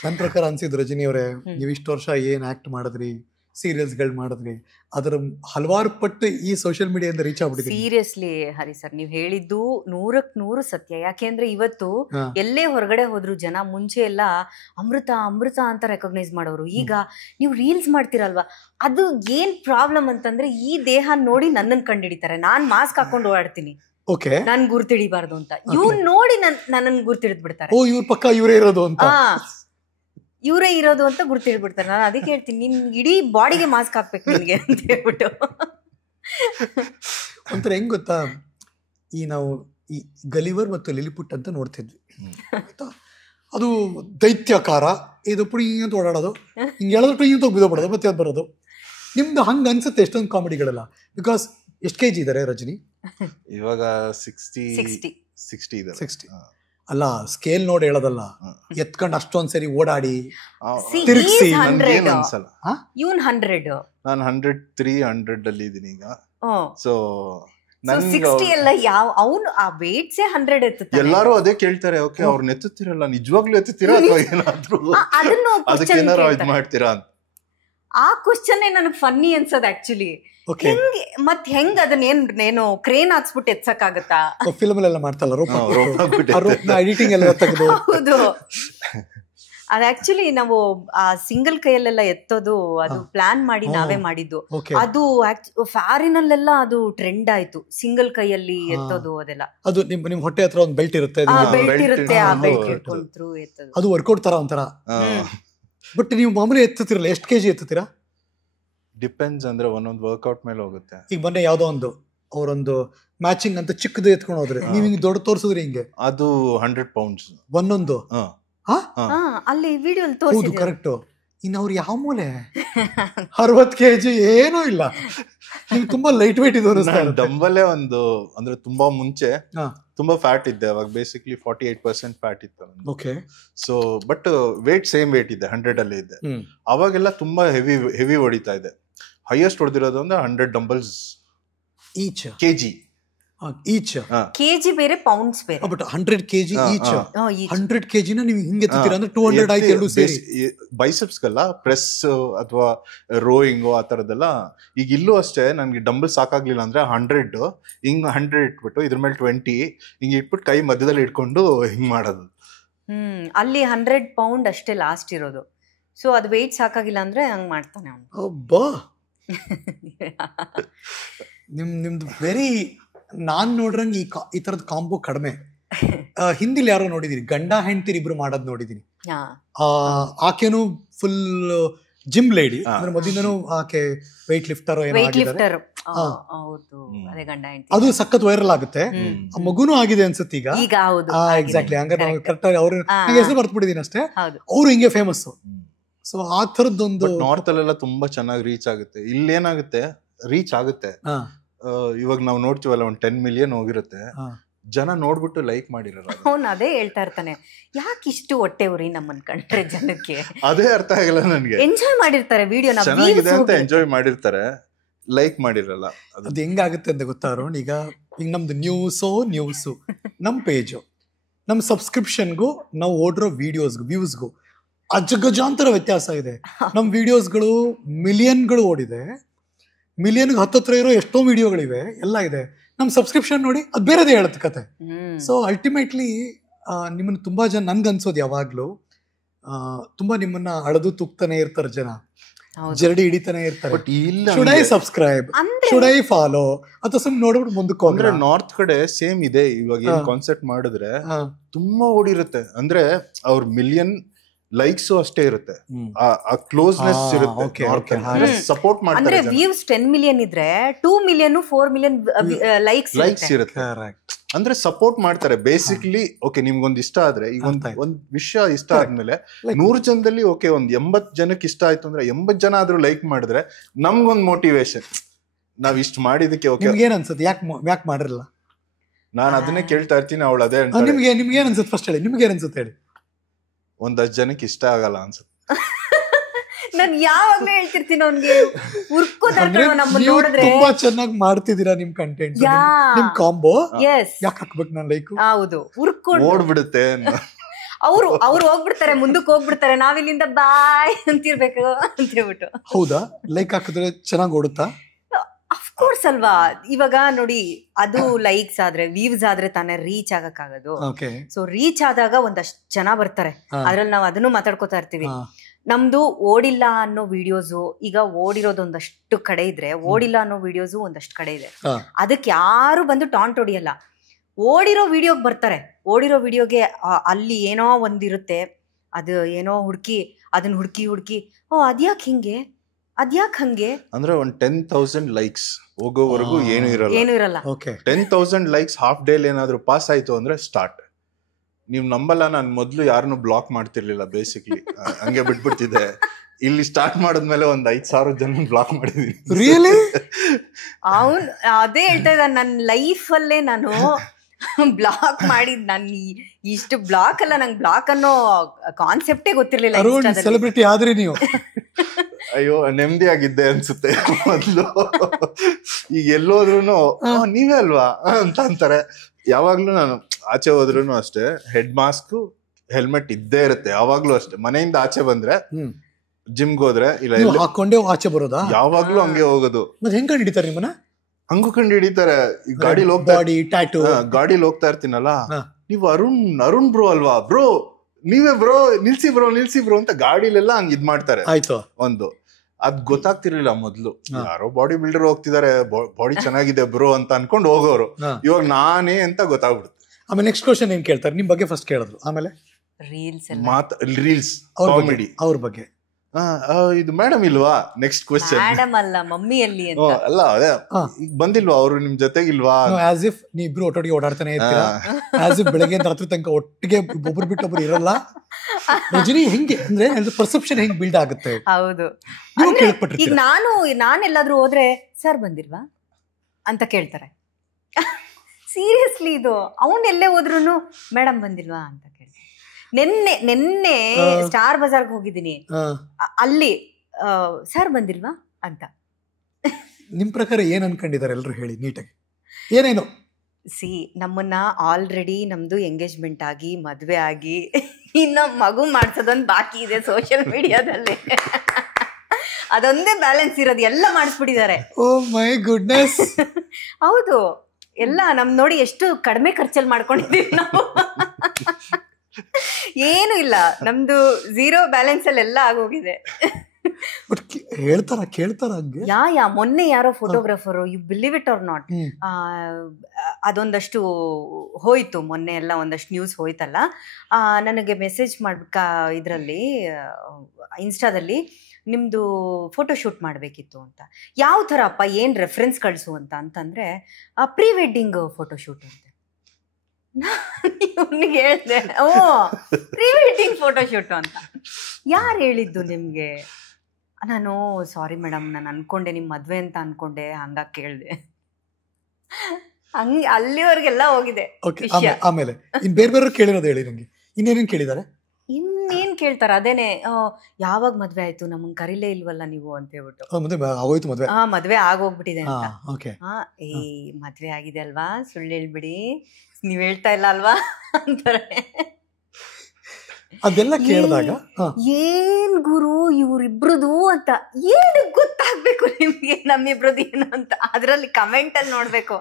ನನ್ನ ಪ್ರಕಾರ ಅನ್ಸಿದ್ದು ರಜನಿ ಅವರೇ, ನೀವು ಇಷ್ಟು ವರ್ಷ ಏನ್ ಆಕ್ಟ್ ಮಾಡಿದ್ರಿ, ಸೀರಿಯಲ್ಸ್ಗಳು ಮಾಡಿದ್ರಿ, ಅದರ ಹಲವಾರು ಪಟ್ಟು ಈ ಸೋಷಿಯಲ್ ಮೀಡಿಯಾದಿಂದ ರೀಚ್ ಆಗ್ಬಿಟ್ಟಿದೆ. ಸೀರಿಯಸ್ಲಿ ಹರಿ ಸರ್, ನೀವು ಹೇಳಿದ್ದು 100% ಸತ್ಯ. ಯಾಕೆಂದ್ರೆ ಇವತ್ತು ಎಲ್ಲೇ ಹೊರಗಡೆ ಹೋದ್ರು ಜನ ಮುಂಚೆ ಎಲ್ಲ ಅಮೃತ ಅಮೃತ ಅಂತ ರೆಕಗ್ನೈಸ್ ಮಾಡೋರು. ಈಗ ನೀವು ರೀಲ್ಸ್ ಮಾಡ್ತಿರಲ್ವಾ, ಅದು ಏನ್ ಪ್ರಾಬ್ಲಮ್ ಅಂತಂದ್ರೆ ಈ ದೇಹ ನೋಡಿ ನನ್ನನ್ನು ಕಂಡಿಡಿತಾರೆ. ನಾನ್ ಮಾಸ್ಕ್ ಹಾಕೊಂಡು ಓಡಾಡ್ತೀನಿ, ನಾನ್ ಗುರ್ತಿಡಿಬಾರ್ದು ಅಂತ. ಇವ್ರು ನೋಡಿ ನನ್ನನ್ನು ಗುರ್ತಿಡಿದ್ ಬಿಡ್ತಾರೆ. ಇವ್ರ ಪಕ್ಕ ಇವರೇ ಇರೋದು ಅಂತ, ಇವರೇ ಇರೋದು ಅಂತ ಗುರ್ತಿಡ್ಬಿಡ್ತಾರೆ. ನಾನು ಅದಕ್ಕೆ ಹೇಳ್ತೀನಿ, ನಿನ್ ಇಡೀ ಬಾಡಿಗೆ ಮಾಸ್ಕ್ ಹಾಕ್ಬೇಕು ನಿನ್ಗೆ ಅಂತ ಹೇಳ್ಬಿಟ್ಟು. ಒಂಥರ ಹೆಂಗ್ ಗೊತ್ತಾ, ನಾವು ಈ ಗಲಿವರ್ ಮತ್ತು ಲಿಲಿಪುಟ್ ಅಂತ ನೋಡ್ತಿದ್ವಿ ಆಯ್ತಾ. ಅದು ದೈತ್ಯಕಾರ, ಇದು ಪುಡಿ ಅಂತ ಓಡಾಡೋದು, ಹಿಂಗೆ ಹೇಳಿದ್ರೆ ಇಂತ ಬಿದ್ದೋಗ್ಬಿಡೋದು, ಮತ್ತೆ ಅದು ಬರೋದು. ನಿಮ್ದು ಹಂಗೆ ಅನ್ಸುತ್ತೆ ಎಷ್ಟೊಂದು ಕಾಮಿಡಿಗಳೆಲ್ಲ. ಬಿಕಾಸ್ ಎಷ್ಟು ಕೆಜಿ ಇದ್ದಾರೆ ರಜನಿ? ಇವಾಗ 60 ಇದೆ. 60 ಅಲ್ಲ, ಸ್ಕೇಲ್ ನೋಡಿ ಹೇಳೋದಲ್ಲ, ಎತ್ಕೊಂಡು ಅಷ್ಟೊಂದ್ಸರಿ ಓಡಾಡಿ ತಿರುಗಿಸಿ ನನ್ಗೇನು ಅನ್ಸಲ್ಲ. ಇವನ್ 100, ನಾನು 103, 100 ಅಲ್ಲಿ ಇದೀನಿ ಈಗ. ಸೊ 60 ಎಲ್ಲ ಯಾವ ಅವನು ಆ ವೇಟ್ಸೇ 100 ಎತ್ತುತ್ತಾನೆ. ಎಲ್ಲಾರು ಅದೇ ಕೇಳ್ತಾರೆ, ಓಕೆ ಅವ್ರನ್ನ ಎತ್ತುತ್ತೀರಲ್ಲ, ನಿಜವಾಗ್ಲೂ ಎತ್ತುತ್ತೀರಾ ಅಥವಾ ಏನಾದ್ರು ಅದಕ್ಕೇನಾರು ಇದ್ ಮಾಡ್ತೀರಾ ಅಂತ. ಆ ಕ್ವಶನ್ ನನಗೆ ಫನ್ನಿ ಅನ್ಸದ್ ಆಕ್ಚುಲಿ. ಮತ್ ಹೆಂಗ್ ಅದನ್ನೇನು ಕ್ರೇನ್ ಹಾಕ್ಸ್ಬಿಟ್ಟು ಎತ್ಸಕ್ಕಾಗತ್ತಾ? ಫಿಲ್ಮ್ ಎಲ್ಲ ಮಾಡ್ತಲ್ಲ, ಎಡಿಟಿಂಗ್ ಎಲ್ಲ ತೆಗೆದು. ಹೌದು, ಅದ್ ಆಕ್ಚುಲಿ ನಾವು ಆ ಸಿಂಗಲ್ ಕೈಯಲ್ಲೆಲ್ಲ ಎತ್ತೋದು ಅದು ಪ್ಲಾನ್ ಮಾಡಿ ನಾವೇ ಮಾಡಿದ್ದು. ಅದು ಫಾರಿನಲ್ಲೆಲ್ಲ ಅದು ಟ್ರೆಂಡ್ ಆಯ್ತು, ಸಿಂಗಲ್ ಕೈಯಲ್ಲಿ ಎತ್ತೋದು ಅದೆಲ್ಲ. ಅದು ನಿಮ್ ಹೊಟ್ಟೆ ಹತ್ರ ಒಂದು ಬೆಲ್ಟ್ ಇರುತ್ತೆ, ಬೆಲ್ಟ್ ಇರುತ್ತೆ, ಆ ಬೆಲ್ಟ್ ಇಟ್ಕೊಂಡ್ರು ಎತ್ತೋದು. ಅದು ವರ್ಕೌಟ್ ತರ ಒಂಥರ. ಬಟ್ ನೀವು ಮಾಮೂಲಿ ಎತ್ತುತ್ತೀರಲ್ಲ, ಎಷ್ಟು ಕೆಜಿ ಎತ್ತುತ್ತೀರಾ? ಡಿಪೆಂಡ್ಸ್, ಅಂದ್ರೆ ಒಂದೊಂದು ವರ್ಕೌಟ್ ಮೇಲೆ ಹೋಗುತ್ತೆ. ಈಗ ಮೊನ್ನೆ ಯಾವ್ದೋ ಅವರೊಂದು ಮ್ಯಾಚಿಂಗ್ ಅಂತ ಚಿಕ್ಕದು ಎತ್ಕೊಂಡು ಹೋದ್ರೆ, ನೀವು ಹಿಂಗೆ ದೊಡ್ಡ ತೋರಿಸಿದ್ರಿ ಹಿಂಗೆ, ಅದು 100 pounds ಒಂದೊಂದು. ಅಲ್ಲಿ ವಿಡಿಯೋ ಹೌದು, ಕರೆಕ್ಟ್. ಇನ್ನು ಅವ್ರು ಯಾವ ಮೂಲೆ 60 kg ಏನೂ ಇಲ್ಲ, ನಿಮ್ಗೆ ತುಂಬಾ ಲೈಟ್ ವೇಟ್ ಇದು. ಡಂಬಲ್ಲೇ ಒಂದು, ಅಂದ್ರೆ ತುಂಬಾ ಮುಂಚೆ ತುಂಬಾ ಫ್ಯಾಟ್ ಇದ್ದೆ ಅವಾಗ, ಬೇಸಿಕ್ಲಿ 48% ಫ್ಯಾಟ್ ಇತ್ತು. Okay. So but weight same weight ಇದೆ, 100 ಅಲ್ಲೇ ಇದೆ. ಅವಾಗೆಲ್ಲ ತುಂಬಾ ಹೆವಿ ಹೊಡಿತಾ ಇದೆ. ಹೈಯೆಸ್ಟ್ ಹೊಡೆದಿರೋದು ಅಂದ್ರೆ 100 dumbbells each, KG each. KG ಬೇರೆ, ಪೌಂಡ್ಸ್ ಬೇರೆ. But 100 kg each. 100 kg ನ ನೀವು ಹಿಂಗೆ ಎತ್ತುತ್ತೀರಾ ಅಂದ್ರೆ 200 ಆಯ್ತು ಎರಡು ಸೇರಿ. ಬೈಸೆಪ್ಸ್ಗೆಲ್ಲ ಪ್ರೆಸ್ ಅಥವಾ ರೋಯಿಂಗ್ ಆ ತರದೆಲ್ಲ. ಈಗ ಇಲ್ಲೂ ಅಷ್ಟೇ, ನನ್ಗೆ ಡಂಬಲ್ ಸಾಕಾಗ್ಲಿಲ್ಲ ಅಂದ್ರೆ 100 ಹಿಂಗ್ 100 ಇಟ್ಬಿಟ್ಟು ಇದ್ರ ಮೇಲೆ 20 ಹಿಂಗ್ ಇಟ್ಬಿಟ್ಟು ಕೈ ಮಧ್ಯದಲ್ಲಿ ಇಟ್ಕೊಂಡು ಹಿಂಗ್ ಮಾಡೋದು. ಅಲ್ಲಿ 100 pound ಅಷ್ಟೇ ಲಾಸ್ಟ್ ಇರೋದು. ಸೊ ಅದು ವೆಯ್ಟ್ ಸಾಕಾಗಿಲ್ಲ ಅಂದ್ರೆ ಹಂಗ್ ಮಾಡ್ತಾನೆ ಅವನು. ಅಬ್ಬಾ, ನಿಮ್ದು ವೆರಿ, ನಾನ್ ನೋಡ್ರಂಗೆ ಈ ತರದ ಕಾಂಬೋ ಕಡಿಮೆ. ಹಿಂದಿಲ್ ಯಾರೋ ನೋಡಿದೀನಿ, ಗಂಡ ಹೆಂಡತಿರ್ ಇಬ್ರು ಮಾಡೋದ್ ನೋಡಿದೀನಿ. ಆಕೆನು ಫುಲ್ ಜಿಮ್ ಲೇಡಿ, ಅಂದ್ರೆ ಮೊದಲಿಂದನೂ ಆಕೆ ವೆಯ್ಟ್ ಲಿಫ್ಟರ್ ಅದು ಸಖತ್ ವೈರಲ್ ಆಗುತ್ತೆ. ಆ ಮಗುನೂ ಆಗಿದೆ ಅನ್ಸುತ್ತೆ ಈಗ. ಎಕ್ಸಾಕ್ಟ್ಲಿ, ಹಂಗಾರೆ ಕರೆಕ್ಟ್ ಆಗಿ ಅವ್ರ ಹೆಸರು ಬರ್ತ್ ಬಿಟ್ಟಿದೀನಿ ಅಷ್ಟೇ. ಅವ್ರು ಹಿಂಗೆ ಫೇಮಸ್. ಸೊ ಆ ತರದ್ದೊಂದು ನಾರ್ತ್ ಅಲ್ಲೆಲ್ಲ ತುಂಬಾ ಚೆನ್ನಾಗಿ ರೀಚ್ ಆಗುತ್ತೆ. ಇಲ್ಲೇನಾಗುತ್ತೆ, ರೀಚ್ ಆಗುತ್ತೆ. ಇವಾಗ ನಾವು ನೋಡ್ತೀವಲ್ಲ, ಒಂದು 10 million ಹೋಗಿರುತ್ತೆ, ಜನ ನೋಡ್ಬಿಟ್ಟು ಲೈಕ್ ಮಾಡಿರಲ್ಲ. ಅವ್ನು ಅದೇ ಹೇಳ್ತಾ ಇರ್ತಾನೆ, ಯಾಕೆ ಇಷ್ಟು ಹೊಟ್ಟೆ ಉರಿ ನಮ್ಮನ್ ಕಂಡ್ರೆ ಜನಕ್ಕೆ ಅದೇ ಅರ್ಥ ಆಗಲ್ಲ ನನಗೆ. ಎಂಜಾಯ್ ಮಾಡಿರ್ತಾರೆ ವಿಡಿಯೋ, ಚೆನ್ನಾಗಿದೆ ಅಂತ ಎಂಜಾಯ್ ಮಾಡಿರ್ತಾರೆ, ಲೈಕ್ ಮಾಡಿರಲ್ಲ. ಅದು ಹೆಂಗಾಗುತ್ತೆ ಅಂತ ಗೊತ್ತಾ ಅರುಣ್? ಈಗ ನಮ್ದು ನ್ಯೂಸು ನಮ್ ಪೇಜು, ನಮ್ ಸಬ್ಸ್ಕ್ರಿಪ್ಷನ್ಗೂ ನಾವು ಓಡಿರೋ ವಿಡಿಯೋಸ್ಗೂ ವ್ಯೂಸ್ಗೂ ಅಜಗಜಾಂತರ ವ್ಯತ್ಯಾಸ ಇದೆ. ನಮ್ ವಿಡಿಯೋಸ್ಗಳು ಮಿಲಿಯನ್ಗಳು ಓಡಿದೆ, ಮಿಲಿಯನ್ಗೆ ಹತ್ತತ್ರ ಇರೋ ಎಷ್ಟೋ ವಿಡಿಯೋಗಳಿವೆ, ಎಲ್ಲ ಇದೆ. ನಮ್ ಸಬ್ಸ್ಕ್ರಿಪ್ಷನ್ ನೋಡಿ, ಅದು ಬೇರೆದೇ ಹೇಳುತ್ತೆ ಕತೆ. ಸೊ ಅಲ್ಟಿಮೇಟ್ಲಿ ನಿಮ್ಮನ್ನ ತುಂಬಾ ಜನ, ನನ್ಗನ್ಸೋದು ಯಾವಾಗ್ಲೂ ತುಂಬಾ ನಿಮ್ಮನ್ನ ಅಳದು ತುಕ್ತಾನೆ ಇರ್ತಾರೆ ಜನ, ಜರಡಿ ಹಿಡಿತಾನೆ ಇರ್ತಾರೆ. Should I subscribe, should I follow, ಅಥವಾ ಸುಮ್ಮನೆ ನೋಡ್ಬಿಟ್ಟು ಮುಂದಕ್ಕೆ ಹೋದ್ರೆ. ನಾರ್ತ್ ಕಡೆ ಸೇಮ್ ಇದೆ. ಇವಾಗ ಏನ್ ಕಾನ್ಸೆಪ್ಟ್ ಮಾಡಿದ್ರೆ ತುಂಬಾ ಓಡಿರುತ್ತೆ, ಅಂದ್ರೆ ಅವ್ರ ಮಿಲಿಯನ್ ಲೈಕ್ಸ್ ಅಷ್ಟೇ ಇರುತ್ತೆ, ಆ ಕ್ಲೋಸ್ನೆಸ್ ಇರುತ್ತೆ, ಸಪೋರ್ಟ್ ಮಾಡ್ತಾರೆ. ಅಂದ್ರೆ ವ್ಯೂಸ್ 10 million ಇದ್ರೆ 2 million 4 million ಲೈಕ್ಸ್ ಇರುತ್ತೆ. ಅಂದ್ರೆ ಸಪೋರ್ಟ್ ಮಾಡ್ತಾರೆ ಬೇಸಿಕ್ಲಿ. ಓಕೆ, ನಿಮ್ಗೊಂದು ಇಷ್ಟ ಆದ್ರೆ, ಈಗ ಒಂದ್ ವಿಷಯ ಇಷ್ಟ ಆದ್ಮೇಲೆ 100 ಜನದಲ್ಲಿ ಓಕೆ ಒಂದ್ 80 ಜನಕ್ಕೆ ಇಷ್ಟ ಆಯ್ತು ಅಂದ್ರೆ 80 ಜನ ಆದ್ರೂ ಲೈಕ್ ಮಾಡಿದ್ರೆ ನಮ್ಗೊಂದ್ ಮೋಟಿವೇಶನ್, ನಾವ್ ಇಷ್ಟ ಮಾಡಿದಕ್ಕೆ. ಓಕೆ, ಏನ್ ಅನ್ಸುತ್ತೆ, ಯಾಕೆ ಮಾಡಿರಲ್ಲ? ನಾನು ಅದನ್ನೇ ಕೇಳ್ತಾ ಇರ್ತೀನಿ, ಅವಳು ಅದೇ. ನಿಮ್ಗೆ ಏನ್ ಅನ್ಸುತ್ತೆ ಫಸ್ಟ್ ಹೇಳಿ, ನಿಮ್ಗೆ ಏನ್ ಅನ್ಸುತ್ತೆ ಹೇಳಿ? 10 ಜನಕ್ಕೆ ಇಷ್ಟ ಆಗಲ್ಲ ಅನ್ಸುತ್ತೆ. ನಾನು ಯಾವಾಗ್ಲೂ ಹೇಳ್ತಿರ್ತೀನಿ ಅವ್ನಿಗೆ, ತುಂಬಾ ಚೆನ್ನಾಗಿ ಮಾಡ್ತಿದ್ದೀರಾ ನಿಮ್ ಕಂಟೆಂಟ್, ನಿಮ್ ಕಾಂಬೋ, ಯಾಕೆ ಹಾಕ್ಬೇಕು ನಾನು ಲೈಕ್? ಹೌದು, ಉರ್ಕೊಂಡು ಓಡ್ಬಿಡುತ್ತೆ. ಅವ್ರು ಹೋಗ್ಬಿಡ್ತಾರೆ, ಮುಂದಕ್ಕೆ ಹೋಗ್ಬಿಡ್ತಾರೆ, ನಾವಿಲ್ಲಿಂದ ಬಾಯ್ ಅಂತಿರ್ಬೇಕು ಅಂತ ಹೇಳ್ಬಿಟ್ಟು. ಹೌದಾ? ಲೈಕ್ ಹಾಕಿದ್ರೆ ಚೆನ್ನಾಗಿ ಓಡುತ್ತಾ? ಅಫ್ಕೋರ್ಸ್ ಅಲ್ವಾ. ಇವಾಗ ನೋಡಿ, ಅದು ಲೈಕ್ಸ್ ಆದ್ರೆ, ವ್ಯೂಸ್ ಆದ್ರೆ ತಾನೇ ರೀಚ್ ಆಗಕ್ಕಾಗೋದು. ಸೊ ರೀಚ್ ಆದಾಗ ಒಂದಷ್ಟು ಜನ ಬರ್ತಾರೆ, ಅದ್ರಲ್ಲಿ ನಾವು ಅದನ್ನು ಮಾತಾಡ್ಕೋತಾ ಇರ್ತೀವಿ. ನಮ್ದು ಓಡಿಲ್ಲ ಅನ್ನೋ ವಿಡಿಯೋಸು, ಈಗ ಓಡಿರೋದೊಂದಷ್ಟು ಕಡೆ ಇದ್ರೆ, ಓಡಿಲ್ಲ ಅನ್ನೋ ವಿಡಿಯೋಸು ಒಂದಷ್ಟು ಕಡೆ ಇದೆ. ಅದಕ್ಕೆ ಯಾರು ಬಂದು ಟಾಂಟ್ ಹೊಡಿಯಲ್ಲ, ಓಡಿರೋ ವಿಡಿಯೋಗೆ ಬರ್ತಾರೆ. ಓಡಿರೋ ವಿಡಿಯೋಗೆ ಅಲ್ಲಿ ಏನೋ ಒಂದಿರುತ್ತೆ, ಅದು ಏನೋ ಅದನ್ನ ಹುಡುಕಿ ಓ ಅದ್ಯಾಕೆ ಹಿಂಗೆ, ಅದ್ಯಾಕೆ ಹಂಗೆ ಅಂದ್ರೆ ಒಂದ್ 10,000 ಲೈಕ್ಸ್ ಹೋಗೋವರೆಗೂ ಏನು ಇರಲ್ಲ. 10,000 ಲೈಕ್ಸ್ ಹಾಫ್ ಡೇಲ್ ಏನಾದ್ರು ಪಾಸ್ ಆಯ್ತು ಅಂದ್ರೆ ಸ್ಟಾರ್ಟ್. ನೀವ್ ನಂಬಲ್ಲ, ನಾನ್ ಮೊದ್ಲು ಯಾರನ್ನು ಬ್ಲಾಕ್ ಮಾಡ್ತಿರ್ಲಿಲ್ಲ, ಬೇಸಿಕ್ಲಿ ಹಂಗೆ ಬಿಟ್ಬಿಡ್ತಿದ್ದೆ. ಇಲ್ಲಿ ಸ್ಟಾರ್ಟ್ ಮಾಡಿದ್ಮೇಲೆ ಒಂದ್ 5,000 ಜನ ಬ್ಲಾಕ್ ಮಾಡಿದೀನಿ. ರಿಯಲಿ? ಅವನ್ ಅದೇ ಹೇಳ್ತಾ ಇದ್ದ, ನನ್ನ ಲೈಫಲ್ಲೇ ನಾನು ಬ್ಲಾಕ್ ಮಾಡಿದ್. ನಾನು ಇಷ್ಟು ಬ್ಲಾಕ್ ಅಲ್ಲ, ನಂಗೆ ಬ್ಲಾಕ್ ಅನ್ನೋ ಕಾನ್ಸೆಪ್ಟೇ ಗೊತ್ತಿರ್ಲಿಲ್ಲ. ಸೆಲೆಬ್ರಿಟಿ ಆದ್ರಿ ನೀವು? ಅಯ್ಯೋ, ನೆಮ್ಮದಿ ಆಗಿದ್ದೆ ಅನ್ಸುತ್ತೆ ಮೊದ್ಲು. ಈಗ ಎಲ್ಲೋದ್ರುನು ನೀವೇ ಅಲ್ವಾ ಅಂತ ಅಂತಾರೆ. ಯಾವಾಗ್ಲೂ ನಾನು ಆಚೆ ಹೋದ್ರುನು ಅಷ್ಟೇ ಹೆಡ್ ಮಾಸ್ಕ್ ಹೆಲ್ಮೆಟ್ ಇದ್ದೇ ಇರುತ್ತೆ ಯಾವಾಗ್ಲೂ ಅಷ್ಟೇ. ಮನೆಯಿಂದ ಆಚೆ ಬಂದ್ರೆ ಜಿಮ್ಗೆ ಹೋದ್ರೆ ಇಲ್ಲ ಹಾಕೊಂಡೇ ಆಚೆ ಬರೋದಾ? ಯಾವಾಗ್ಲೂ ಹಂಗೆ ಹೋಗೋದು. ಮತ್ತೆ ಹೆಂಗ್ ಕಂಡು ಹಿಡಿತಾರೆ ನಿಮ್ಮನ್ನ? ಹಂಗೂ ಕಂಡು ಹಿಡಿತಾರೆ. ಗಾಡಿಲಿ ಹೋಗ್ತಾ ಇರ್ತೀನಲ್ಲ, ನೀವು ಅರುಣ್ ಬ್ರೋ ಅಲ್ವಾ ಬ್ರೋ, ನೀವೇ ಬ್ರೋ, ನಿಲ್ಸಿ ಬ್ರೋ ಅಂತ ಗಾಡಿಲೆಲ್ಲ ಹಂಗ್ ಇದ್ ಮಾಡ್ತಾರೆ. ಆಯ್ತು. ಒಂದು ಅದ್ ಗೊತ್ತಾಗ್ತಿರ್ಲಿಲ್ಲ ಮೊದ್ಲು. ಯಾರೋ ಬಾಡಿ ಬಿಲ್ಡರ್ ಹೋಗ್ತಿದ್ದಾರೆ, ಬಾಡಿ ಚೆನ್ನಾಗಿದೆ ಬ್ರೋ ಅಂತ ಅನ್ಕೊಂಡು ಹೋಗೋರು. ಇವಾಗ ನಾನೇ ಅಂತ ಗೊತ್ತಾಗ್ಬಿಡುತ್ತೆ. ಆಮೇಲೆ ನೆಕ್ಸ್ಟ್ ಕ್ವಶನ್ ಏನ್ ಕೇಳ್ತಾರೆ ನಿಮ್ ಬಗ್ಗೆ? ಫಸ್ಟ್ ಕೇಳಿದ್ರು, ಆಮೇಲೆ ರೀಲ್ಸ್ ಕಾಮಿಡಿ ಅವ್ರ ಬಗ್ಗೆ. ಇದು ಮೇಡಮ್ ಇಲ್ವಾ? Next question. ಮೇಡಮ್ ಅಲ್ಲ, ಮಮ್ಮಿ ಅಲ್ಲಿ ಅಲ್ಲ, ಅದೇ ಈಗ ಬಂದಿಲ್ವಾ ಅವರು ನಿಮ್ ಜೊತೆಗಿಲ್ವಾ? ಆಸ್ ಇಫ್ ನೀ ಇಬ್ರು ಒಟ್ಟೊಟ್ಟಿಗೆ ಓಡಾಡ್ತಾನೆ ಇರ್ತೀರಾ, ಆಸ್ ಇಫ್ ಬೆಳಗ್ಗೆ ರಾತ್ರಿ ತನಕ ಒಟ್ಟಿಗೆ ಒಬ್ರು ಬಿಟ್ಟು ಒಬ್ರು ಇರಲ್ಲ. ರಜನಿ ಹೆಂಗೆ ಅಂದ್ರೆ ಪರ್ಸೆಪ್ಷನ್ ಹೆಂಗ್ ಬಿಲ್ಡ್ ಆಗುತ್ತೆ? ಹೌದು. ಈಗ ನಾನೆಲ್ಲಾದ್ರೂ ಹೋದ್ರೆ ಸರ್ ಬಂದಿಲ್ವಾ ಅಂತ ಕೇಳ್ತಾರೆ. ಸೀರಿಯಸ್ಲಿ, ಇದು ಅವನ್ ಎಲ್ಲೇ ಹೋದ್ರು ಮೇಡಮ್ ಬಂದಿಲ್ವಾ ಅಂತ ಕೇಳ್ತಾರೆ. ನೆನ್ನೆ ಸ್ಟಾರ್ ಬಜಾರ್ಗೆ ಹೋಗಿದ್ದೀನಿ, ಅಲ್ಲಿ ಸರ್ ಬಂದಿಲ್ವಾ ಅಂತ. ನಿಮ್ ಪ್ರಕಾರ ಏನ್ ಅನ್ಕೊಂಡಿದ್ದಾರೆ ಎಲ್ರು ಹೇಳಿ ನೀಟಾಗಿ, ಏನೇನು? ನಮ್ಮನ್ನ ಆಲ್ರೆಡಿ ನಮ್ದು ಎಂಗೇಜ್ಮೆಂಟ್ ಆಗಿ ಮದ್ವೆ ಆಗಿ ಇನ್ನ ಮಗು ಮಾಡ್ಸೋದೊಂದು ಬಾಕಿ ಇದೆ ಸೋಷಿಯಲ್ ಮೀಡಿಯಾದಲ್ಲಿ. ಅದೊಂದೇ ಬ್ಯಾಲೆನ್ಸ್ ಇರೋದು, ಎಲ್ಲ ಮಾಡಿಸ್ಬಿಟ್ಟಿದ್ದಾರೆ. ಓ ಮೈ ಗುಡ್ನೆಸ್. ಹೌದು, ಎಲ್ಲ ನಮ್ ನೋಡಿ ಎಷ್ಟು ಕಡಿಮೆ ಖರ್ಚಲ್ಲಿ ಮಾಡ್ಕೊಂಡಿದೀವಿ ನಾವು. ಏನು ಇಲ್ಲ, ನಮ್ದು 0 ಬ್ಯಾಲೆನ್ಸ್ ಅಲ್ಲಿ ಎಲ್ಲ ಆಗೋಗಿದೆ. ಕೇಳ್ತಾರ ಹಂಗೆ? ಮೊನ್ನೆ ಯಾರೋ photographer, you believe it or not, ಅದೊಂದಷ್ಟು ಹೋಯ್ತು ಮೊನ್ನೆ ಎಲ್ಲ, ಒಂದಷ್ಟು ನ್ಯೂಸ್ ಹೋಯ್ತಲ್ಲ. ನನಗೆ ಮೆಸೇಜ್ ಇದರಲ್ಲಿ ಇನ್ಸ್ಟಾದಲ್ಲಿ ನಿಮ್ದು ಫೋಟೋಶೂಟ್ ಮಾಡಬೇಕಿತ್ತು ಅಂತ. ಯಾವ ಥರ ಅಪ್ಪ, ಏನು ರೆಫರೆನ್ಸ್ ಕಳಿಸು ಅಂತಂದ್ರೆ ಪ್ರೀ ವೆಡ್ಡಿಂಗ್ ಫೋಟೋಶೂಟ್ ಅಂತ. ಇವನಿಗೆ ಹೇಳ್ದೆ, ಪ್ರೀ ವೆಡ್ಡಿಂಗ್ ಫೋಟೋಶೂಟ್ ಅಂತ ಯಾರು ಹೇಳಿದ್ದು ನಿಮ್ಗೆ? ನಾನು ಸಾರಿ ಮೇಡಮ್, ನಾನು ಅನ್ಕೊಂಡೆ ನಿಮ್ಮ ಮದ್ವೆ ಅಂತ ಅನ್ಕೊಂಡೆ, ಹಂಗಾಗಿ ಕೇಳಿದೆ. ಅಲ್ಲಿವರೆಗೆಲ್ಲ ಹೋಗಿದೆ. ಆಮೇಲೆ ಇನ್ ಬೇರೆ ಕೇಳಿರೋದು ಹೇಳಿ ನಂಗೆ. ಇನ್ನೇನೇನ್ ಕೇಳಿದಾರೆ? ಇನ್ನೇನ್ ಕೇಳ್ತಾರ, ಅದೇನೆ ಯಾವಾಗ ಮದ್ವೆ ಆಯ್ತು, ನಮಗ್ ಕರೀಲೇ ಇಲ್ವಲ್ಲ ನೀವು ಅಂತ ಹೇಳ್ಬಿಟ್ಟು. ಮದ್ವೆ ಆಗೋಗ್ಬಿಟ್ಟಿದೆ ಅಂತ. ಮದ್ವೆ ಆಗಿದೆ ಅಲ್ವಾ, ಸುಳ್ಳು ಹೇಳ್ಬಿಡಿ, ನೀವ್ ಹೇಳ್ತಾ ಇಲ್ಲ ಅಲ್ವಾ ಅಂತಾರೆ. ಅದೆಲ್ಲ ಕೇಳಿದಾಗ ಏನ್ ಗುರು ಇವ್ರಿಬ್ರದು ಅಂತ ಏನು ಗೊತ್ತಾಗ್ಬೇಕು ನಿಮ್ಗೆ, ನಮ್ಮಿಬ್ರದ್ದು ಏನು ಅಂತ ಅದ್ರಲ್ಲಿ ಕಮೆಂಟ್ ಅಲ್ಲಿ ನೋಡ್ಬೇಕು.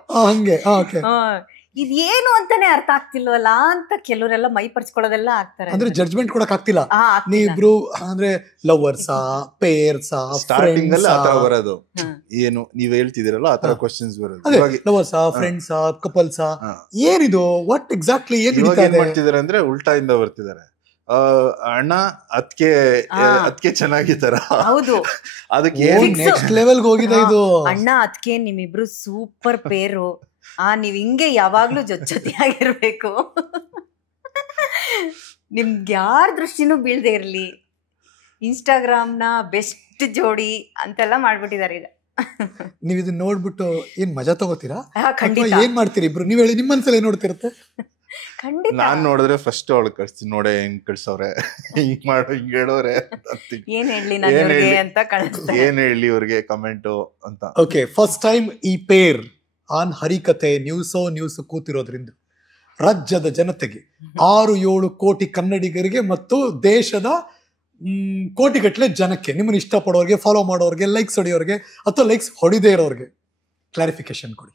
ಇದೇನು ಅಂತಾನೆ ಅರ್ಥ ಆಗ್ತಿಲ್ವಲ್ಲ ಅಂತ ಕೆಲವರೆಲ್ಲ ಮೈ ಪರ್ಸ್ಕೊಳ್ಳೋದೆಲ್ಲ ಆಗ್ತಾರೆ. ಅಂದ್ರೆ ಜಡ್ಜ್ಮೆಂಟ್ ಕೊಡಕ್ ಆಗ್ತಿಲ್ಲ. ನೀವಿಬ್ರು ಅಂದ್ರೆ ಲವರ್ಸಾ, ಪೇರ್ಸಾ, ಸ್ಟಾರ್ಟಿಂಗ್ ಅಲ್ಲಿ ಆತರ ಬರೋದು. ಏನು ನೀವ್ ಹೇಳ್ತಿದಿರಲ್ಲ ಆತರ ಕ್ವಶನ್ಸ್ ಬರೋದು. ಲವರ್ಸಾ, ಫ್ರೆಂಡ್ಸಾ, ಕಪಲ್ಸಾ, ಏನಿದು, ವಾಟ್ ಎಕ್ಸಾಕ್ಟ್ಲಿ ಏನ್ ಮಾಡ್ತಿದಾರೆ ಅಂದ್ರೆ ಉಲ್ಟಾ ಇಂದ ಬರ್ತಿದ್ದಾರೆ. ಅಣ್ಣ ಅದಕ್ಕೆ ಚೆನ್ನಾಗಿದ್ದಾರ. ಹೌದು, ಅದಕ್ಕೆ ನೆಕ್ಸ್ಟ್ ಲೆವೆಲ್ ಹೋಗಿದೆ ಇದು. ಅಣ್ಣ ಅದಕ್ಕೆ ನಿಮ್ಮಿಬ್ರು ಸೂಪರ್ ಪೇರು, ನೀವ್ ಹಿಂಗೆ ಯಾವಾಗ್ಲೂ ಜೊತೆಯಾಗಿರ್ಬೇಕು, ನಿಮ್ಗೆ ಯಾರ ದೃಷ್ಟಿನೂ ಬೀಳ್ದೆ ಇರ್ಲಿ, ಇನ್ಸ್ಟಾಗ್ರಾಮ್ನ ಬೆಸ್ಟ್ ಜೋಡಿ ಅಂತೆಲ್ಲ ಮಾಡ್ಬಿಟ್ಟಿದ್ದಾರೆ ಈಗ. ನೀವ್ ಇದನ್ನ ನೋಡ್ಬಿಟ್ಟು ಏನ್ ಮಜಾ ತಗೋತೀರಾ? ಏನ್ ಮಾಡ್ತೀರಿ ಇಬ್ರು? ನೀವ್ ಹೇಳಿ, ನಿಮ್ಮ ಮನ್ಸಲ್ಲಿ ಏನ್ ನೋಡ್ತಿರುತ್ತೆ? ನಾನ್ ನೋಡಿದ್ರೆ ಫಸ್ಟ್ ಅವಳು ಕಳ್ಸ್ತೀನಿ, ನೋಡೆ ಹೆಂಗ್ ಕಳ್ಸವ್ರೆ, ಹಿಂಗ್ ಮಾಡೋ, ಹಿಂಗ್ ಹೇಳೋರೆ, ಏನ್ ಹೇಳಿ ಇವ್ರಿಗೆ ಕಮೆಂಟು ಅಂತ. ಓಕೆ, ಫಸ್ಟ್ ಟೈಮ್ ಈ ಪೇರ್ ಆನ್ ಹರಿಕತೆ ನ್ಯೂಸ್ ಕೂತಿರೋದ್ರಿಂದ ರಾಜ್ಯದ ಜನತೆಗೆ 6-7 ಕೋಟಿ ಕನ್ನಡಿಗರಿಗೆ ಮತ್ತು ದೇಶದ ಕೋಟಿಗಟ್ಟಲೆ ಜನಕ್ಕೆ, ನಿಮ್ಮನ್ನ ಇಷ್ಟಪಡೋರಿಗೆ, ಫಾಲೋ ಮಾಡೋರಿಗೆ, ಲೈಕ್ಸ್ ಹೊಡೆಯೋರಿಗೆ ಅಥವಾ ಲೈಕ್ಸ್ ಹೊಡಿದೇ ಇರೋರಿಗೆ ಕ್ಲಾರಿಫಿಕೇಶನ್ ಕೊಡಿ.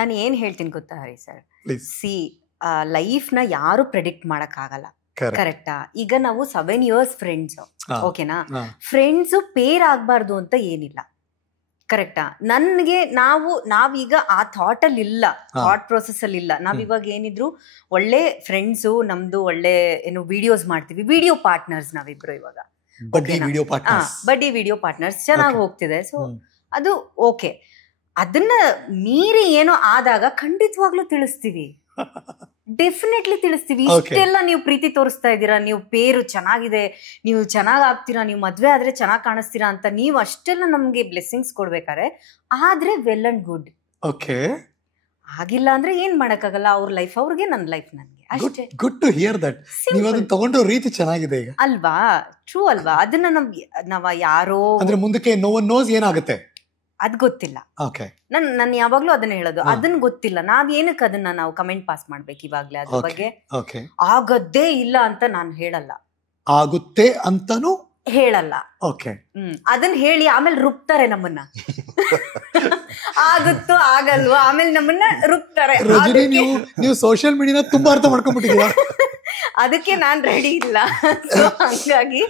ನಾನು ಏನ್ ಹೇಳ್ತೀನಿ ಗೊತ್ತಾ ಹರಿ ಸರ್, ಲೈಫ್ನ ಯಾರು ಪ್ರೆಡಿಕ್ಟ್ ಮಾಡಕ್ ಆಗಲ್ಲ, ಕರೆಕ್ಟಾ? ಈಗ ನಾವು 7 years ಫ್ರೆಂಡ್ಸ್, ಓಕೆನಾ? ಫ್ರೆಂಡ್ಸ್ ಪೇರ್ ಆಗ್ಬಾರ್ದು ಅಂತ ಏನಿಲ್ಲ, ಕರೆಕ್ಟಾ? ನನ್ಗೆ ನಾವೀಗ ಆ ಥಾಟ್ ಅಲ್ಲಿ ಇಲ್ಲ, ಥಾಟ್ ಪ್ರೊಸೆಸ್ ಅಲ್ಲಿ ಇಲ್ಲ. ನಾವಿವಾಗ ಏನಿದ್ರು ಒಳ್ಳೆ ಫ್ರೆಂಡ್ಸು, ನಮ್ದು ಒಳ್ಳೆ ಏನು ವಿಡಿಯೋಸ್ ಮಾಡ್ತೀವಿ, ವಿಡಿಯೋ ಪಾರ್ಟ್ನರ್ಸ್ ನಾವಿಬ್ರು ಇವಾಗ, ಬಡ್ಡಿ ವಿಡಿಯೋ ಪಾರ್ಟ್ನರ್ಸ್, ಚೆನ್ನಾಗಿ ಹೋಗ್ತಿದೆ. ಸೊ ಅದು ಓಕೆ. ಅದನ್ನ ಮೀರಿ ಏನೋ ಆದಾಗ ಖಂಡಿತವಾಗ್ಲೂ ತಿಳಿಸ್ತೀವಿ, ಡೆಫಿನೆಟ್ಲಿ ತಿಳಿಸ್ತೀವಿ. ಇಷ್ಟೆಲ್ಲ ನೀವು ಪ್ರೀತಿ ತೋರಿಸ್ತಾ ಇದ್ದೀರಾ, ನೀವು ಪೇರು ಚೆನ್ನಾಗಿದೆ, ನೀವು ಚೆನ್ನಾಗ್ ಆಗ್ತೀರಾ, ನೀವು ಮದ್ವೆ ಆದ್ರೆ ಚೆನ್ನಾಗ್ ಕಾಣಿಸ್ತೀರಾ ಅಂತ ನೀವು ಅಷ್ಟೆಲ್ಲ ನಮ್ಗೆ ಬ್ಲೆಸ್ಸಿಂಗ್ಸ್ ಕೊಡ್ಬೇಕಾರೆ ಆದ್ರೆ ವೆಲ್ ಅಂಡ್ ಗುಡ್. ಓಕೆ, ಆಗಿಲ್ಲ ಅಂದ್ರೆ ಏನ್ ಮಾಡಕ್ಕಾಗಲ್ಲ. ಅವ್ರ ಲೈಫ್ ಅವ್ರಿಗೆ, ನನ್ನ ಲೈಫ್ ನನ್ಗೆ, ಅಷ್ಟೇ. Good to hear that. ನೀವು ಅದನ್ನ ತಗೊಂಡೋ ರೀತಿ ಚೆನ್ನಾಗಿದೆ ಈಗ, ಅಲ್ವಾ? ಟ್ರೂ ಅಲ್ವಾ? ಅದನ್ನ ನಾವ್ ಯಾರೋ ಅಂದ್ರೆ ಮುಂದಕ್ಕೆ ನೋ ಒನ್ ನೋಸ್ ಏನಾಗುತ್ತೆ ಅದ್ ಗೊತ್ತಿಲ್ಲ. ನಾನು ಯಾವಾಗ್ಲೂ ಅದನ್ನ ಹೇಳೋದು, ಅದನ್ನ ಗೊತ್ತಿಲ್ಲ. ನಾವ್ ಏನಕ್ಕೆ ಅದನ್ನ ನಾವು ಕಮೆಂಟ್ ಪಾಸ್ ಮಾಡ್ಬೇಕು ಇವಾಗ್ಲೇ ಅದ್ರ ಬಗ್ಗೆ? ಆಗದ್ದೇ ಇಲ್ಲ ಅಂತ ನಾನು ಹೇಳಲ್ಲ, ಆಗುತ್ತೆ ಅಂತಾನು ಹೇಳಲ್ಲ. ಅದನ್ನ ಹೇಳಿ ಆಮೇಲೆ ರುಬ್ತಾರೆ ನಮ್ಮನ್ನ. ಆಗುತ್ತೋ ಆಗಲ್ವೋ ಆಮೇಲೆ ನಮ್ಮನ್ನ ರುಬ್ತಾರೆ. ನೀವು ಸೋಷಿಯಲ್ ಮೀಡಿಯಾನ ತುಂಬಾ ಅರ್ಥ ಮಾಡ್ಕೊಂಡ್ಬಿಟ್ಟಿದ್ದೀರಾ. ಅದಕ್ಕೆ ನಾನ್ ರೆಡಿ ಇಲ್ಲ. ಸೊ ಹಂಗಾಗಿ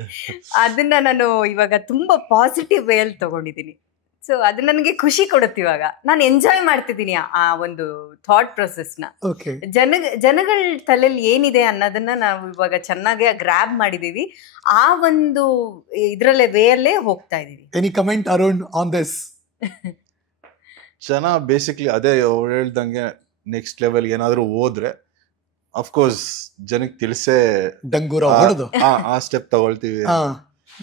ಅದನ್ನ ನಾನು ಇವಾಗ ತುಂಬಾ ಪಾಸಿಟಿವ್ ವೇ ಅಲ್ಲಿ ತಗೊಂಡಿದ್ದೀನಿ. ಸೊ ಅದು ನನಗೆ ಖುಷಿ ಕೊಡುತ್ತೆ. ಇವಾಗ ನಾನು ಎಂಜಾಯ್ ಮಾಡ್ತಿದ್ದೀನಿ ಆ ಒಂದು ಥಾಟ್ ಪ್ರೊಸೆಸ್ನ. ಜನಗಳ ತಲೆಯಲ್ಲಿ ಏನಿದೆ ಅನ್ನೋದನ್ನ ನಾವು ಇವಾಗ ಚೆನ್ನಾಗಿ ಗ್ರಾಬ್ ಮಾಡಿದೀವಿ. ಆ ಒಂದು ಇದ್ರಲ್ಲೇ ವೇ ಅಲ್ಲೇ ಹೋಗ್ತಾ ಇದೀವಿ. Any comment around on this? ಜನ ಬೇಸಿಕ್ಲಿ ಅದೇ ಹೇಳ್ದಂಗೆ ನೆಕ್ಸ್ಟ್ ಲೆವೆಲ್ ಏನಾದ್ರು ಹೋದ್ರೆ ಅಫ್ಕೋರ್ಸ್ ಜನಕ್ಕೆ ತಿಳಿಸೇ ಡಂಗೂರ ಹೊಡೆದು ಆ ಸ್ಟೆಪ್ ತಗೊಳ್ತೀವಿ.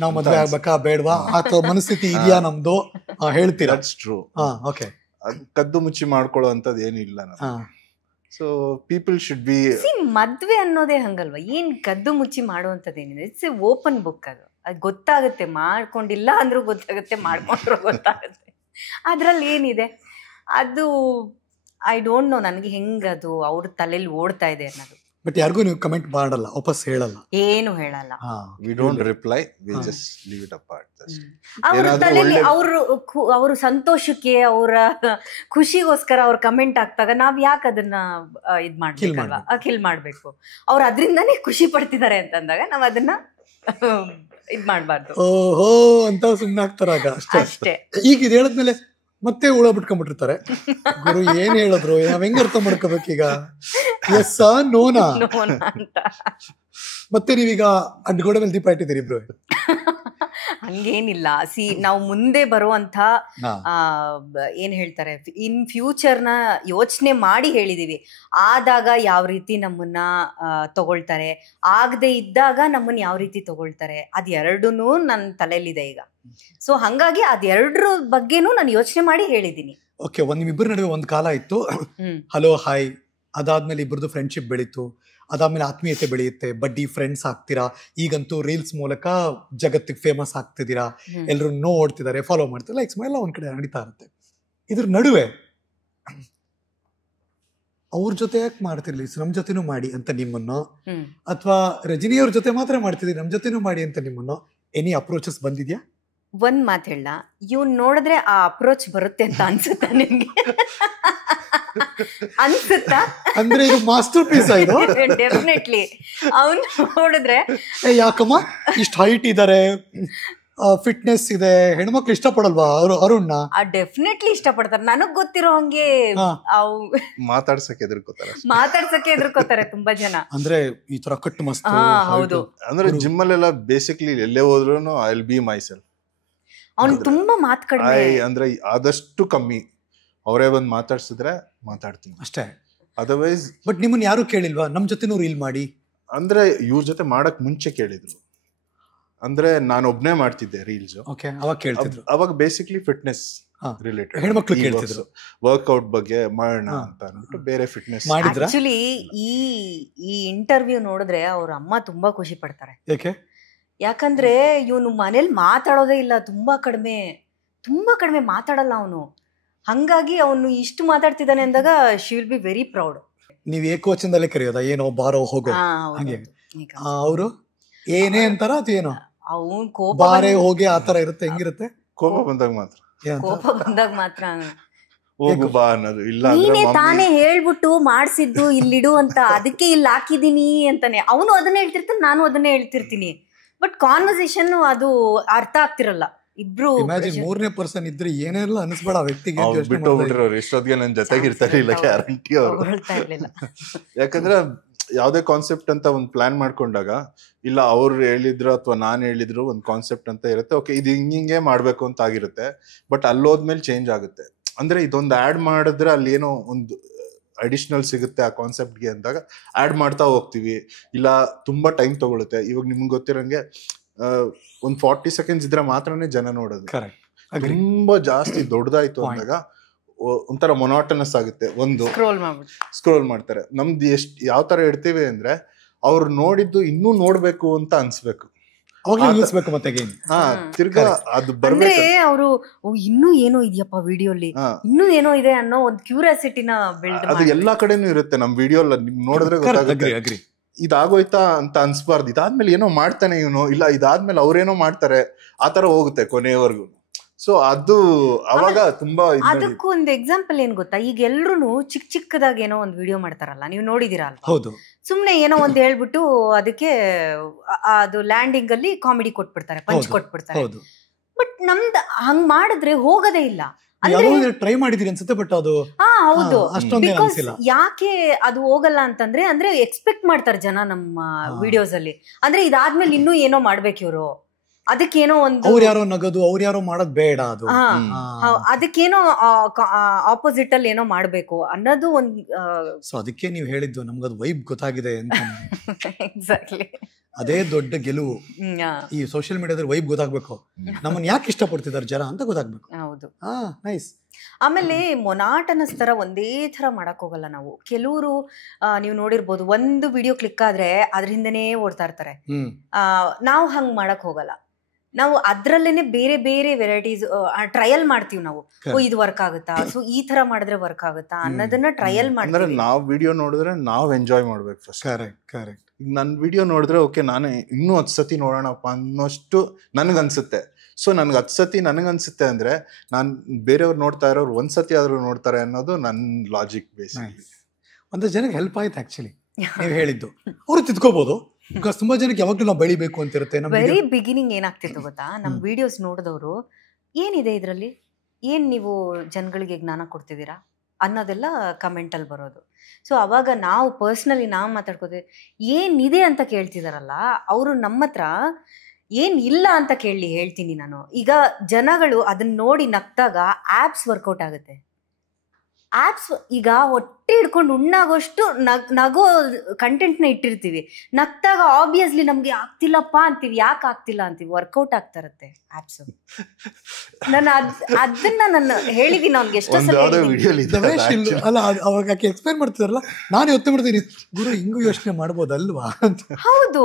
ನಾವ್ ಮದ್ವೆ ಆಗ್ಬೇಕಾ ಬೇಡವಾ ಅಥವಾ ಮನಸ್ಥಿತಿ ಇದೆಯಾ ನಮ್ದು ಹೇಳ್ತೀರಾ? ಟ್ರೂ. ಕದ್ದು ಮುಚ್ಚಿ ಮಾಡ್ಕೊಳ್ಳೋ ಅಂತದ್ ಏನಿಲ್ಲ. So people should be. ಮದ್ವೆ ಅನ್ನೋದೇ ಹಂಗಲ್ವಾ? ಏನ್ ಕದ್ದು ಮುಚ್ಚಿ ಮಾಡುವಂತದ್ದೇನಿದೆ? It's a open book. ಅದು ಗೊತ್ತಾಗುತ್ತೆ, ಮಾಡ್ಕೊಂಡಿಲ್ಲ ಅಂದ್ರೂ ಗೊತ್ತಾಗುತ್ತೆ, ಮಾಡ್ಕೊಂಡ್ರು ಗೊತ್ತಾಗುತ್ತೆ. ಅದ್ರಲ್ಲಿ ಏನಿದೆ ಅದು ಐ ಡೋಂಟ್ ನೋ ನನಗೆ ಹೆಂಗದು ಅವ್ರ ತಲೆಯಲ್ಲಿ ಓಡ್ತಾ ಇದೆ ಅನ್ನೋದು. ಬಟ್ ಯಾರಿಗೂ ನೀವು ಕಮೆಂಟ್ ಮಾಡಲ್ಲ, ವಾಪಸ್ ಹೇಳಲ್ಲ, ಏನು ಹೇಳಲ್ಲ. We don't reply, we just leave it apart. ಅವ್ರ ತಲೆಯಲ್ಲಿ ಅವ್ರ ಸಂತೋಷಕ್ಕೆ, ಅವರ ಖುಷಿಗೋಸ್ಕರ ಅವ್ರ ಕಮೆಂಟ್ ಹಾಕ್ದಾಗ ನಾವ್ ಯಾಕೆ ಅದನ್ನ ಇದ್ ಮಾಡ್ಬೇಕಲ್ವಾ, ಕಿಲ್ ಮಾಡ್ಬೇಕು. ಅವ್ರು ಅದ್ರಿಂದಾನೇ ಖುಷಿ ಪಡ್ತಿದ್ದಾರೆ ಅಂತಂದಾಗ ನಾವ್ ಅದನ್ನ ಇದ್ ಮಾಡ್ಬಾರ್ದು. ಓಹೋ ಅಂತ ಸುಮ್ನೆ ಆಗ್ತಾರಾಗ ಅಷ್ಟೇ. ಈಗ ಇದು ಹೇಳದ್ಮೇಲೆ ಮತ್ತೆ ಹುಳ ಬಿಟ್ಕೊಂಡ್ಬಿಟ್ಟಿರ್ತಾರೆ. ಗುರು ಏನ್ ಹೇಳಿದ್ರು, ನಾವ್ ಹೆಂಗ್ ಅರ್ಥ ಮಾಡ್ಕೋಬೇಕೀಗ? ಎಸ್ ನೋನಾ ಅಂತ. ಮತ್ತೆ ನೀವೀಗ ಅಡ್ಗೋಡೆ ಮೇಲೆ ದೀಪ ಇಟ್ಟಿದ್ದೀರಿ ಇಬ್ರು? ಹಂಗೇನಿಲ್ಲ. ನಾವು ಮುಂದೆ ಬರುವಂತ ಏನ್ ಹೇಳ್ತಾರೆ, ಇನ್ ಫ್ಯೂಚರ್ ನ ಯೋಚನೆ ಮಾಡಿ ಹೇಳಿದೀವಿ. ಆದಾಗ ಯಾವ ರೀತಿ ನಮ್ಮನ್ನ ತಗೊಳ್ತಾರೆ, ಆಗದೆ ಇದ್ದಾಗ ನಮ್ಮನ್ನ ಯಾವ ರೀತಿ ತಗೊಳ್ತಾರೆ, ಅದ್ ಎರಡೂನು ನನ್ನ ತಲೆಯಲ್ಲಿದೆ ಈಗ. ಸೊ ಹಂಗಾಗಿ ಅದೆರಡ್ರ ಬಗ್ಗೆನೂ ನಾನು ಯೋಚನೆ ಮಾಡಿ ಹೇಳಿದೀನಿ. ಓಕೆ, ನಿಮ್ಮಿಬ್ಬರ ನಡುವೆ ಒಂದ್ ಕಾಲ ಇತ್ತು, ಹಲೋ ಹಾಯ್, ಅದಾದ್ಮೇಲೆ ಇಬ್ಬರದು ಫ್ರೆಂಡ್ಶಿಪ್ ಬೆಳೀತು, ಅದಾದ್ಮೇಲೆ ಆತ್ಮೀಯತೆ ಬೆಳೆಯುತ್ತೆ, ಬಡ್ಡಿ ಫ್ರೆಂಡ್ಸ್ ಆಗ್ತೀರಾ. ಈಗಂತೂ ರೀಲ್ಸ್ ಮೂಲಕ ಜಗತ್ತಿಗೆ ಫೇಮಸ್ ಆಗ್ತಿದ್ದೀರಾ, ಎಲ್ಲರೂ ನೋಡ್ತಿದ್ದಾರೆ, ಫಾಲೋ ಮಾಡ್ತಾರೆ, ಲೈಕ್ಸ್ ಎಲ್ಲ ಒಂದ್ ಕಡೆ ನಡೀತಾ ಇರುತ್ತೆ. ಇದ್ರ ನಡುವೆ ಅವ್ರ ಜೊತೆ ಯಾಕೆ ಮಾಡ್ತಿರ್ಲಿ, ನಮ್ ಜೊತೆನೂ ಮಾಡಿ ಅಂತ ನಿಮ್ಮನ್ನು, ಅಥವಾ ರಜನಿಯವ್ರ ಜೊತೆ ಮಾತ್ರ ಮಾಡ್ತಿದ್ರಿ ನಮ್ ಜೊತೆನೂ ಮಾಡಿ ಅಂತ ನಿಮ್ಮನ್ನು ಎನಿ ಅಪ್ರೋಚಸ್ ಬಂದಿದ್ಯಾ? ಒಂದ್ ಮಾತು ಹೇಳ, ಇವ್ನ್ ನೋಡಿದ್ರೆ ಆ ಅಪ್ರೋಚ್ ಬರುತ್ತೆ ಅಂತ ಅನ್ಸುತ್ತಾ ನಿಮ್ಗೆ? ಅನ್ಸುತ್ತಾ? ಅಂದ್ರೆ ಇದು ಮಾಸ್ಟರ್ ಪೀಸ್ ಆಯ್ತು. ಡೆಫಿನೆಟ್ಲಿ ಅವ್ನ್ ನೋಡಿದ್ರೆ ಯಾಕಮ್ಮ ಇಷ್ಟ ಹೈಟ್ ಇದಾರೆ, ಫಿಟ್ನೆಸ್ ಇದೆ, ಹೆಣ್ಮಕ್ಳು ಇಷ್ಟಪಡಲ್ವಾ ಅರುಣ್ಣ? ಡೆಫಿನೆಟ್ಲಿ ಇಷ್ಟಪಡ್ತಾರೆ. ನನಗ್ ಗೊತ್ತಿರೋ ಹಂಗೆ ಮಾತಾಡ್ಸಕ್ಕೆ ಎದುರ್ಕೋತಾರೆ ತುಂಬಾ ಜನ. ಅಂದ್ರೆ ಈ ತರ ಕಟ್ಟು ಮಸ್ತ್. ಹೌದು, ಅಂದ್ರೆ ಜಿಮ್ ಅಲ್ಲೆಲ್ಲ ಬೇಸಿಕ್ಲಿ ಎಲ್ಲೇ ಹೋದ್ರು I will be my self. ಅವ್ನು ತುಂಬಾ ಮಾತು ಕಡಿಮೆ, ಅಂದ್ರೆ ಆದಷ್ಟು ಕಮ್ಮಿ. ಅವರೇ ಬಂದು ಮಾತಾಡ್ಸಿದ್ರೆ ಮಾತಾಡ್ತೀನಿ ಅಷ್ಟೇ, ಅದರ್ವೈಸ್. ಬಟ್ ನಿಮ್ಮನ್ನ ಯಾರು ಕೇಳಿಲ್ವಾ ನಮ್ ಜೊತೆನೂ ರೀಲ್ ಮಾಡಿ? ಅಂದ್ರೆ ಇವ್ರ ಜೊತೆ ಮಾಡಕ್ ಮುಂಚೆ ಕೇಳಿದ್ರು. ಅಂದ್ರೆ ನಾನು ಒಬ್ನೇ ಮಾಡ್ತಿದ್ದೆ ರೀಲ್ಸ್. ಅವಾಗ ಕೇಳ್ತಿದ್ರು. ಅವಾಗ ಬೇಸಿಕ್ಲಿ ಫಿಟ್ನೆಸ್ ರಿಲೇಟೆಡ್ ಹೆಣ್ಮಕ್ಳು ಕೇಳ್ತಿದ್ರು, ವರ್ಕ್ಔಟ್ ಬಗ್ಗೆ ಮಾಡೋಣ ಅಂತ ಅಂದ್ಬಿಟ್ಟು ಬೇರೆ ಫಿಟ್ನೆಸ್. ಆಕ್ಚುಲಿ ಈ ಇಂಟರ್ವ್ಯೂ ನೋಡಿದ್ರೆ ಅವ್ರ ಅಮ್ಮ ತುಂಬಾ ಖುಷಿ ಪಡ್ತಾರೆ. ಯಾಕಂದ್ರೆ ಇವನು ಮನೇಲಿ ಮಾತಾಡೋದೇ ಇಲ್ಲ, ತುಂಬಾ ಕಡಿಮೆ ಮಾತಾಡಲ್ಲ ಅವನು. ಹಂಗಾಗಿ ಅವನು ಇಷ್ಟು ಮಾತಾಡ್ತಿದ್ದಾನೆ ಅಂದಾಗ she will be very proud. ನೀವ್ ಏಕವಚನದಲ್ಲೇ ಕರೆಯೋದಾ? ಏನೋ ಬಾರೋ ಹೋಗೋ ಹಂಗೆ? ಅವರು ಏನೇ ಅಂತಾರ ಅದು ಏನೋ ಅವನ್ ಕೋಪ ಬಾರೆ ಹೋಗಿ ಆತರ ಇರುತ್ತೆ? ಹೆಂಗಿರುತ್ತೆ? ಕೋಪ ಬಂದಾಗ ಮಾತ್ರ ಹೋಗು ಬಾ ಅನ್ನೋದು. ಇಲ್ಲ ನೀನೇ ತಾನೇ ಹೇಳ್ಬಿಟ್ಟು ಮಾಡ್ಸಿದ್ದು ಇಲ್ಲಿಡು ಅಂತ, ಅದಕ್ಕೆ ಇಲ್ಲಿ ಹಾಕಿದೀನಿ ಅಂತಾನೆ ಅವನು ಅದನ್ನ ಹೇಳ್ತಿರ್ತಾನೆ, ನಾನು ಅದನ್ನೇ ಹೇಳ್ತಿರ್ತೀನಿ. ಬಟ್ ಕಾನ್ವರ್ಸೇಷನ್ ಅದು ಅರ್ಥ ಆಗ್ತಿರಲ್ಲ. ಇಬ್ರು ಇಮ್ಯಾಜಿನ್ ಮೂರನೇ ಪರ್ಸನ್ ಇದ್ರೆ ಏನೆಲ್ಲ ಅನಿಸ್ಬೇಡ ವ್ಯಕ್ತಿಗೆ. ಇಷ್ಟೊತ್ತಿಗೆ ನನ್ನ ಜೊತೆಗೆ ಇರ್ತಾರೆ ಇಲ್ಲ ಗ್ಯಾರಂಟಿ ಅವರು. ಯಾಕಂದ್ರೆ ಯಾವ್ದೇ ಕಾನ್ಸೆಪ್ಟ್ ಅಂತ ಒಂದು ಪ್ಲಾನ್ ಮಾಡ್ಕೊಂಡಾಗ, ಇಲ್ಲ ಅವ್ರು ಹೇಳಿದ್ರು ಅಥವಾ ನಾನು ಹೇಳಿದ್ರು ಒಂದು ಕಾನ್ಸೆಪ್ಟ್ ಅಂತ ಇರುತ್ತೆ. ಓಕೆ, ಇದು ಹಿಂಗೆ ಮಾಡ್ಬೇಕು ಅಂತ ಆಗಿರುತ್ತೆ. ಬಟ್ ಅಲ್ಲೋದ್ಮೇಲೆ ಚೇಂಜ್ ಆಗುತ್ತೆ. ಅಂದ್ರೆ ಇದೊಂದು ಆಡ್ ಮಾಡಿದ್ರೆ ಅಲ್ಲಿ ಏನೋ ಒಂದು ಅಡಿಷನಲ್ ಸಿಗುತ್ತೆ ಆ ಕಾನ್ಸೆಪ್ಟ್ಗೆ ಅಂದಾಗ ಆಡ್ ಮಾಡ್ತಾ ಹೋಗ್ತೀವಿ. ಇಲ್ಲ ತುಂಬಾ ಟೈಮ್ ತಗೊಳುತ್ತೆ. ಇವಾಗ ನಿಮ್ಗೆ ಗೊತ್ತಿರಂಗೆ ಒಂದ್ 40 seconds ಇದ್ರೆ ಮಾತ್ರನೇ ಜನ ನೋಡೋದು. ತುಂಬಾ ಜಾಸ್ತಿ ದೊಡ್ಡದಾಯ್ತು ಅಂದಾಗ ಒಂಥರ ಮೊನಾಟನಸ್ ಆಗುತ್ತೆ. ಒಂದು ಸ್ಕ್ರೋಲ್ ಮಾಡ್ತಾರೆ. ನಮ್ದು ಯಾವ ತರ ಇಡ್ತೀವಿ ಅಂದ್ರೆ ಅವ್ರು ನೋಡಿದ್ದು ಇನ್ನೂ ನೋಡ್ಬೇಕು ಅಂತ ಅನ್ಸ್ಬೇಕು. ತಿರ್ಗಾ ಅದು ಬರ್ಬೇಕು. ಅವರು ಇನ್ನೂ ಏನೋ ಇದೆಯಪ್ಪ ವಿಡಿಯೋಲಿ, ಇನ್ನೂ ಏನೋ ಇದೆ ಅನ್ನೋ ಒಂದು ಕ್ಯೂರಿಯಾಸಿಟಿನ ಬಿಲ್ಡ್ ಅದು ಎಲ್ಲಾ ಕಡೆನೂ ಇರುತ್ತೆ. ನಮ್ ವಿಡಿಯೋ ನಿಮ್ ನೋಡಿದ್ರೆ ಗೊತ್ತಾಗುತ್ತೆ ಇದಾಗೋಯ್ತಾ ಅಂತ ಅನ್ಸ್ಬಾರ್ದು. ಇದಾದ್ಮೇಲೆ ಏನೋ ಮಾಡ್ತಾನೆ ಇವನು, ಇಲ್ಲ ಇದಾದ್ಮೇಲೆ ಅವ್ರೇನೋ ಮಾಡ್ತಾರೆ, ಆತರ ಹೋಗುತ್ತೆ ಕೊನೆಯವರೆಗೂ. ಸೊ ಅದು ಅವಾಗ ತುಂಬಾ ಅದಕ್ಕೂ ಒಂದು ಎಕ್ಸಾಂಪಲ್ ಏನ್ ಗೊತ್ತಾ, ಈಗ ಎಲ್ರು ಚಿಕ್ಕ ಚಿಕ್ಕದಾಗ ಏನೋ ಒಂದು ವಿಡಿಯೋ ಮಾಡ್ತಾರಲ್ಲ, ನೀವು ನೋಡಿದಿರಾ ಅಲ್ವಾ? ಹೌದು. ಸುಮ್ನೆ ಏನೋ ಒಂದ್ ಹೇಳ್ಬಿಟ್ಟು ಅದಕ್ಕೆ ಅದು ಲ್ಯಾಂಡಿಂಗ್ ಅಲ್ಲಿ ಕಾಮಿಡಿ ಕೊಟ್ಬಿಡ್ತಾರೆ, ಪಂಚ್ ಕೊಟ್ಬಿಡ್ತಾರೆ. ಬಟ್ ನಮ್ದು ಹಂಗ್ ಮಾಡಿದ್ರೆ ಹೋಗೋದೇ ಇಲ್ಲ. ಟ್ರೈ ಮಾಡಿದೀರಿ ಅನ್ಸುತ್ತೆ, ಬಟ್ ಅದು ಹೌದು. ಯಾಕೆ ಅದು ಹೋಗಲ್ಲ ಅಂತಂದ್ರೆ, ಅಂದ್ರೆ ಎಕ್ಸ್ಪೆಕ್ಟ್ ಮಾಡ್ತಾರೆ ಜನ ನಮ್ಮ ವಿಡಿಯೋಸ್ ಅಲ್ಲಿ, ಅಂದ್ರೆ ಇದಾದ್ಮೇಲೆ ಇನ್ನೂ ಏನೋ ಮಾಡ್ಬೇಕು ಇವ್ರು, ಅದಕ್ಕೇನೋ ಒಂದು ಅವ್ರು ಯಾರೋ ನಗದು, ಅವ್ರು ಯಾರೋ ಮಾಡೋದ್ ಬೇಡ, ಅದು ಅದಕ್ಕೇನೋ ಆಪೋಸಿಟ್ ಅಲ್ಲಿ ಏನೋ ಮಾಡ್ಬೇಕು ಅನ್ನೋದು ಒಂದು. ಸೊ ಅದಕ್ಕೆ ನೀವು ಹೇಳಿದ್ದು ನಮ್ಗದು ವೈಬ್ ಗೊತ್ತಾಗಿದೆ ಅಂತ. ಎಕ್ಸಾಕ್ಟ್ಲಿ, ಅದೇ ದೊಡ್ಡ ಗೆಲುವು. ಈ ಸೋಷಿಯಲ್ ಮೀಡಿಯಾದಲ್ಲಿ ವೈಬ್ ಗೊತ್ತಾಗ್ಬೇಕು, ನಮ್ಮನ್ನ ಯಾಕೆ ಇಷ್ಟಪಡ್ತಿದ್ದಾರೆ ಜನ ಅಂತ ಗೊತ್ತಾಗ್ಬೇಕು. ಹೌದು, ನೈಸ್. ಆಮೇಲೆ ಮೊನಾಟನಸ್ ತರ ಒಂದೇ ತರ ಮಾಡಕ್ ಹೋಗಲ್ಲ ನಾವು. ಕೆಲವರು ನೀವು ನೋಡಿರ್ಬೋದು, ಒಂದು ವಿಡಿಯೋ ಕ್ಲಿಕ್ ಆದ್ರೆ ಅದ್ರ ಹಿಂದೆನೇ ಓಡ್ತಾ ಇರ್ತಾರೆ. ನಾವು ಹಂಗ್ ಮಾಡಕ್ ಹೋಗಲ್ಲ. ನಾವು ಅದ್ರಲ್ಲೇನೆ ಬೇರೆ ಬೇರೆ ವೆರೈಟೀಸ್ ಟ್ರಯಲ್ ಮಾಡ್ತೀವಿ ನಾವು. ಇದು ವರ್ಕ್ ಆಗುತ್ತಾ, ಸೊ ಈ ತರ ಮಾಡಿದ್ರೆ ವರ್ಕ್ ಆಗುತ್ತಾ ಅನ್ನೋದನ್ನ ಟ್ರಯಲ್ ಮಾಡ್ತೀವಿ. ನಾವ್ ವಿಡಿಯೋ ನೋಡಿದ್ರೆ ನಾವ್ ಎಂಜಾಯ್ ಮಾಡ್ಬೇಕು ಫಸ್ಟ್. ಕರೆಕ್ಟ್. ನನ್ ವಿಡಿಯೋ ನೋಡಿದ್ರೆ ಓಕೆ, ನಾನೇ ಇನ್ನೂ 10 ಸತಿ ನೋಡೋಣಪ್ಪ ಅನ್ನೋಷ್ಟು ನನ್ಗನ್ಸುತ್ತೆ. ಸೊ ನನ್ಗೆ 10 ಸತಿ ನನಗನ್ಸುತ್ತೆ ಅಂದ್ರೆ ನಾನ್ ಬೇರೆಯವ್ರು ನೋಡ್ತಾ ಇರೋರು 1 ಸತಿ ಆದ್ರೂ ನೋಡ್ತಾರೆ ಅನ್ನೋದು ನನ್ ಲಾಜಿಕ್. ಬೇಸಿಕಲಿ ಒಂದು ಜನಕ್ಕೆ ಹೆಲ್ಪ್ ಆಯ್ತು ಆಕ್ಚುಲಿ ನೀವು ಹೇಳಿದ್ದು. ಅವ್ರು ತಿದ್ಕೋಬಹುದು, ಬಿಕಾಸ್ ತುಂಬಾ ಜನಕ್ಕೆ ಯಾವಾಗ್ಲೂ ನಾವು ಬೆಳಿಬೇಕು ಅಂತ ಇರುತ್ತೆ. ವೆರಿ ಬಿಗಿನಿಂಗ್ ಏನಾಗ್ತಿತ್ತು ಗೊತ್ತಾ, ನಮ್ ವಿಡಿಯೋಸ್ ನೋಡಿದವರು ಏನಿದೆ ಇದ್ರಲ್ಲಿ, ಏನ್ ನೀವು ಜನಗಳಿಗೆ ಜ್ಞಾನ ಕೊಡ್ತಿದ್ದೀರಾ ಅನ್ನೋದೆಲ್ಲ ಕಮೆಂಟ್ ಅಲ್ಲಿ ಬರೋದು. ಸೊ ಅವಾಗ ನಾವು ಪರ್ಸ್ನಲಿ ನಾವು ಮಾತಾಡ್ಕೋತೀವಿ, ಏನಿದೆ ಅಂತ ಕೇಳ್ತಿದಾರಲ್ಲ ಅವರು ನಮ್ಮ ಹತ್ರ ಏನ್ ಇಲ್ಲ ಅಂತ ಹೇಳ್ತೀನಿ ನಾನು. ಈಗ ಜನಗಳು ಅದನ್ನ ನೋಡಿ ನಗ್ದಾಗ ಆಪ್ಸ್ ವರ್ಕೌಟ್ ಆಗುತ್ತೆ. ಆಪ್ಸ್ ಈಗ ಹೊಟ್ಟೆ ಹಿಡ್ಕೊಂಡು ಉಣ್ಣಾಗೋಷ್ಟು ನಗೋ ಕಂಟೆಂಟ್ನ ಇಟ್ಟಿರ್ತೀವಿ, ನಗ್ದಾಗ ಆಬ್ವಿಯಸ್ಲಿ ನಮ್ಗೆ ಆಗ್ತಿಲ್ಲಪ್ಪ ಅಂತೀವಿ. ಯಾಕೆ ಆಗ್ತಿಲ್ಲ ಅಂತೀವಿ, ವರ್ಕೌಟ್ ಆಗ್ತಾ ಇರುತ್ತೆ ಆಪ್ಸ್. ಅದನ್ನ ಹೇಳಿದೀನಿ ಅವ್ನಿಗೆ ಎಷ್ಟೋ ಸಲ. ಅಲ್ಲ ಅವಾಗ ಎಕ್ಸ್ಪ್ಲೈನ್ ಮಾಡ್ತಿದಾರಲ್ಲ, ನಾನು ಯೋಚನೆ ಮಾಡ್ತೀನಿ, ಗುರು ಹಿಂಗೂ ಯೋಚನೆ ಮಾಡ್ಬೋದಲ್ವಾ ಅಂತ. ಹೌದು,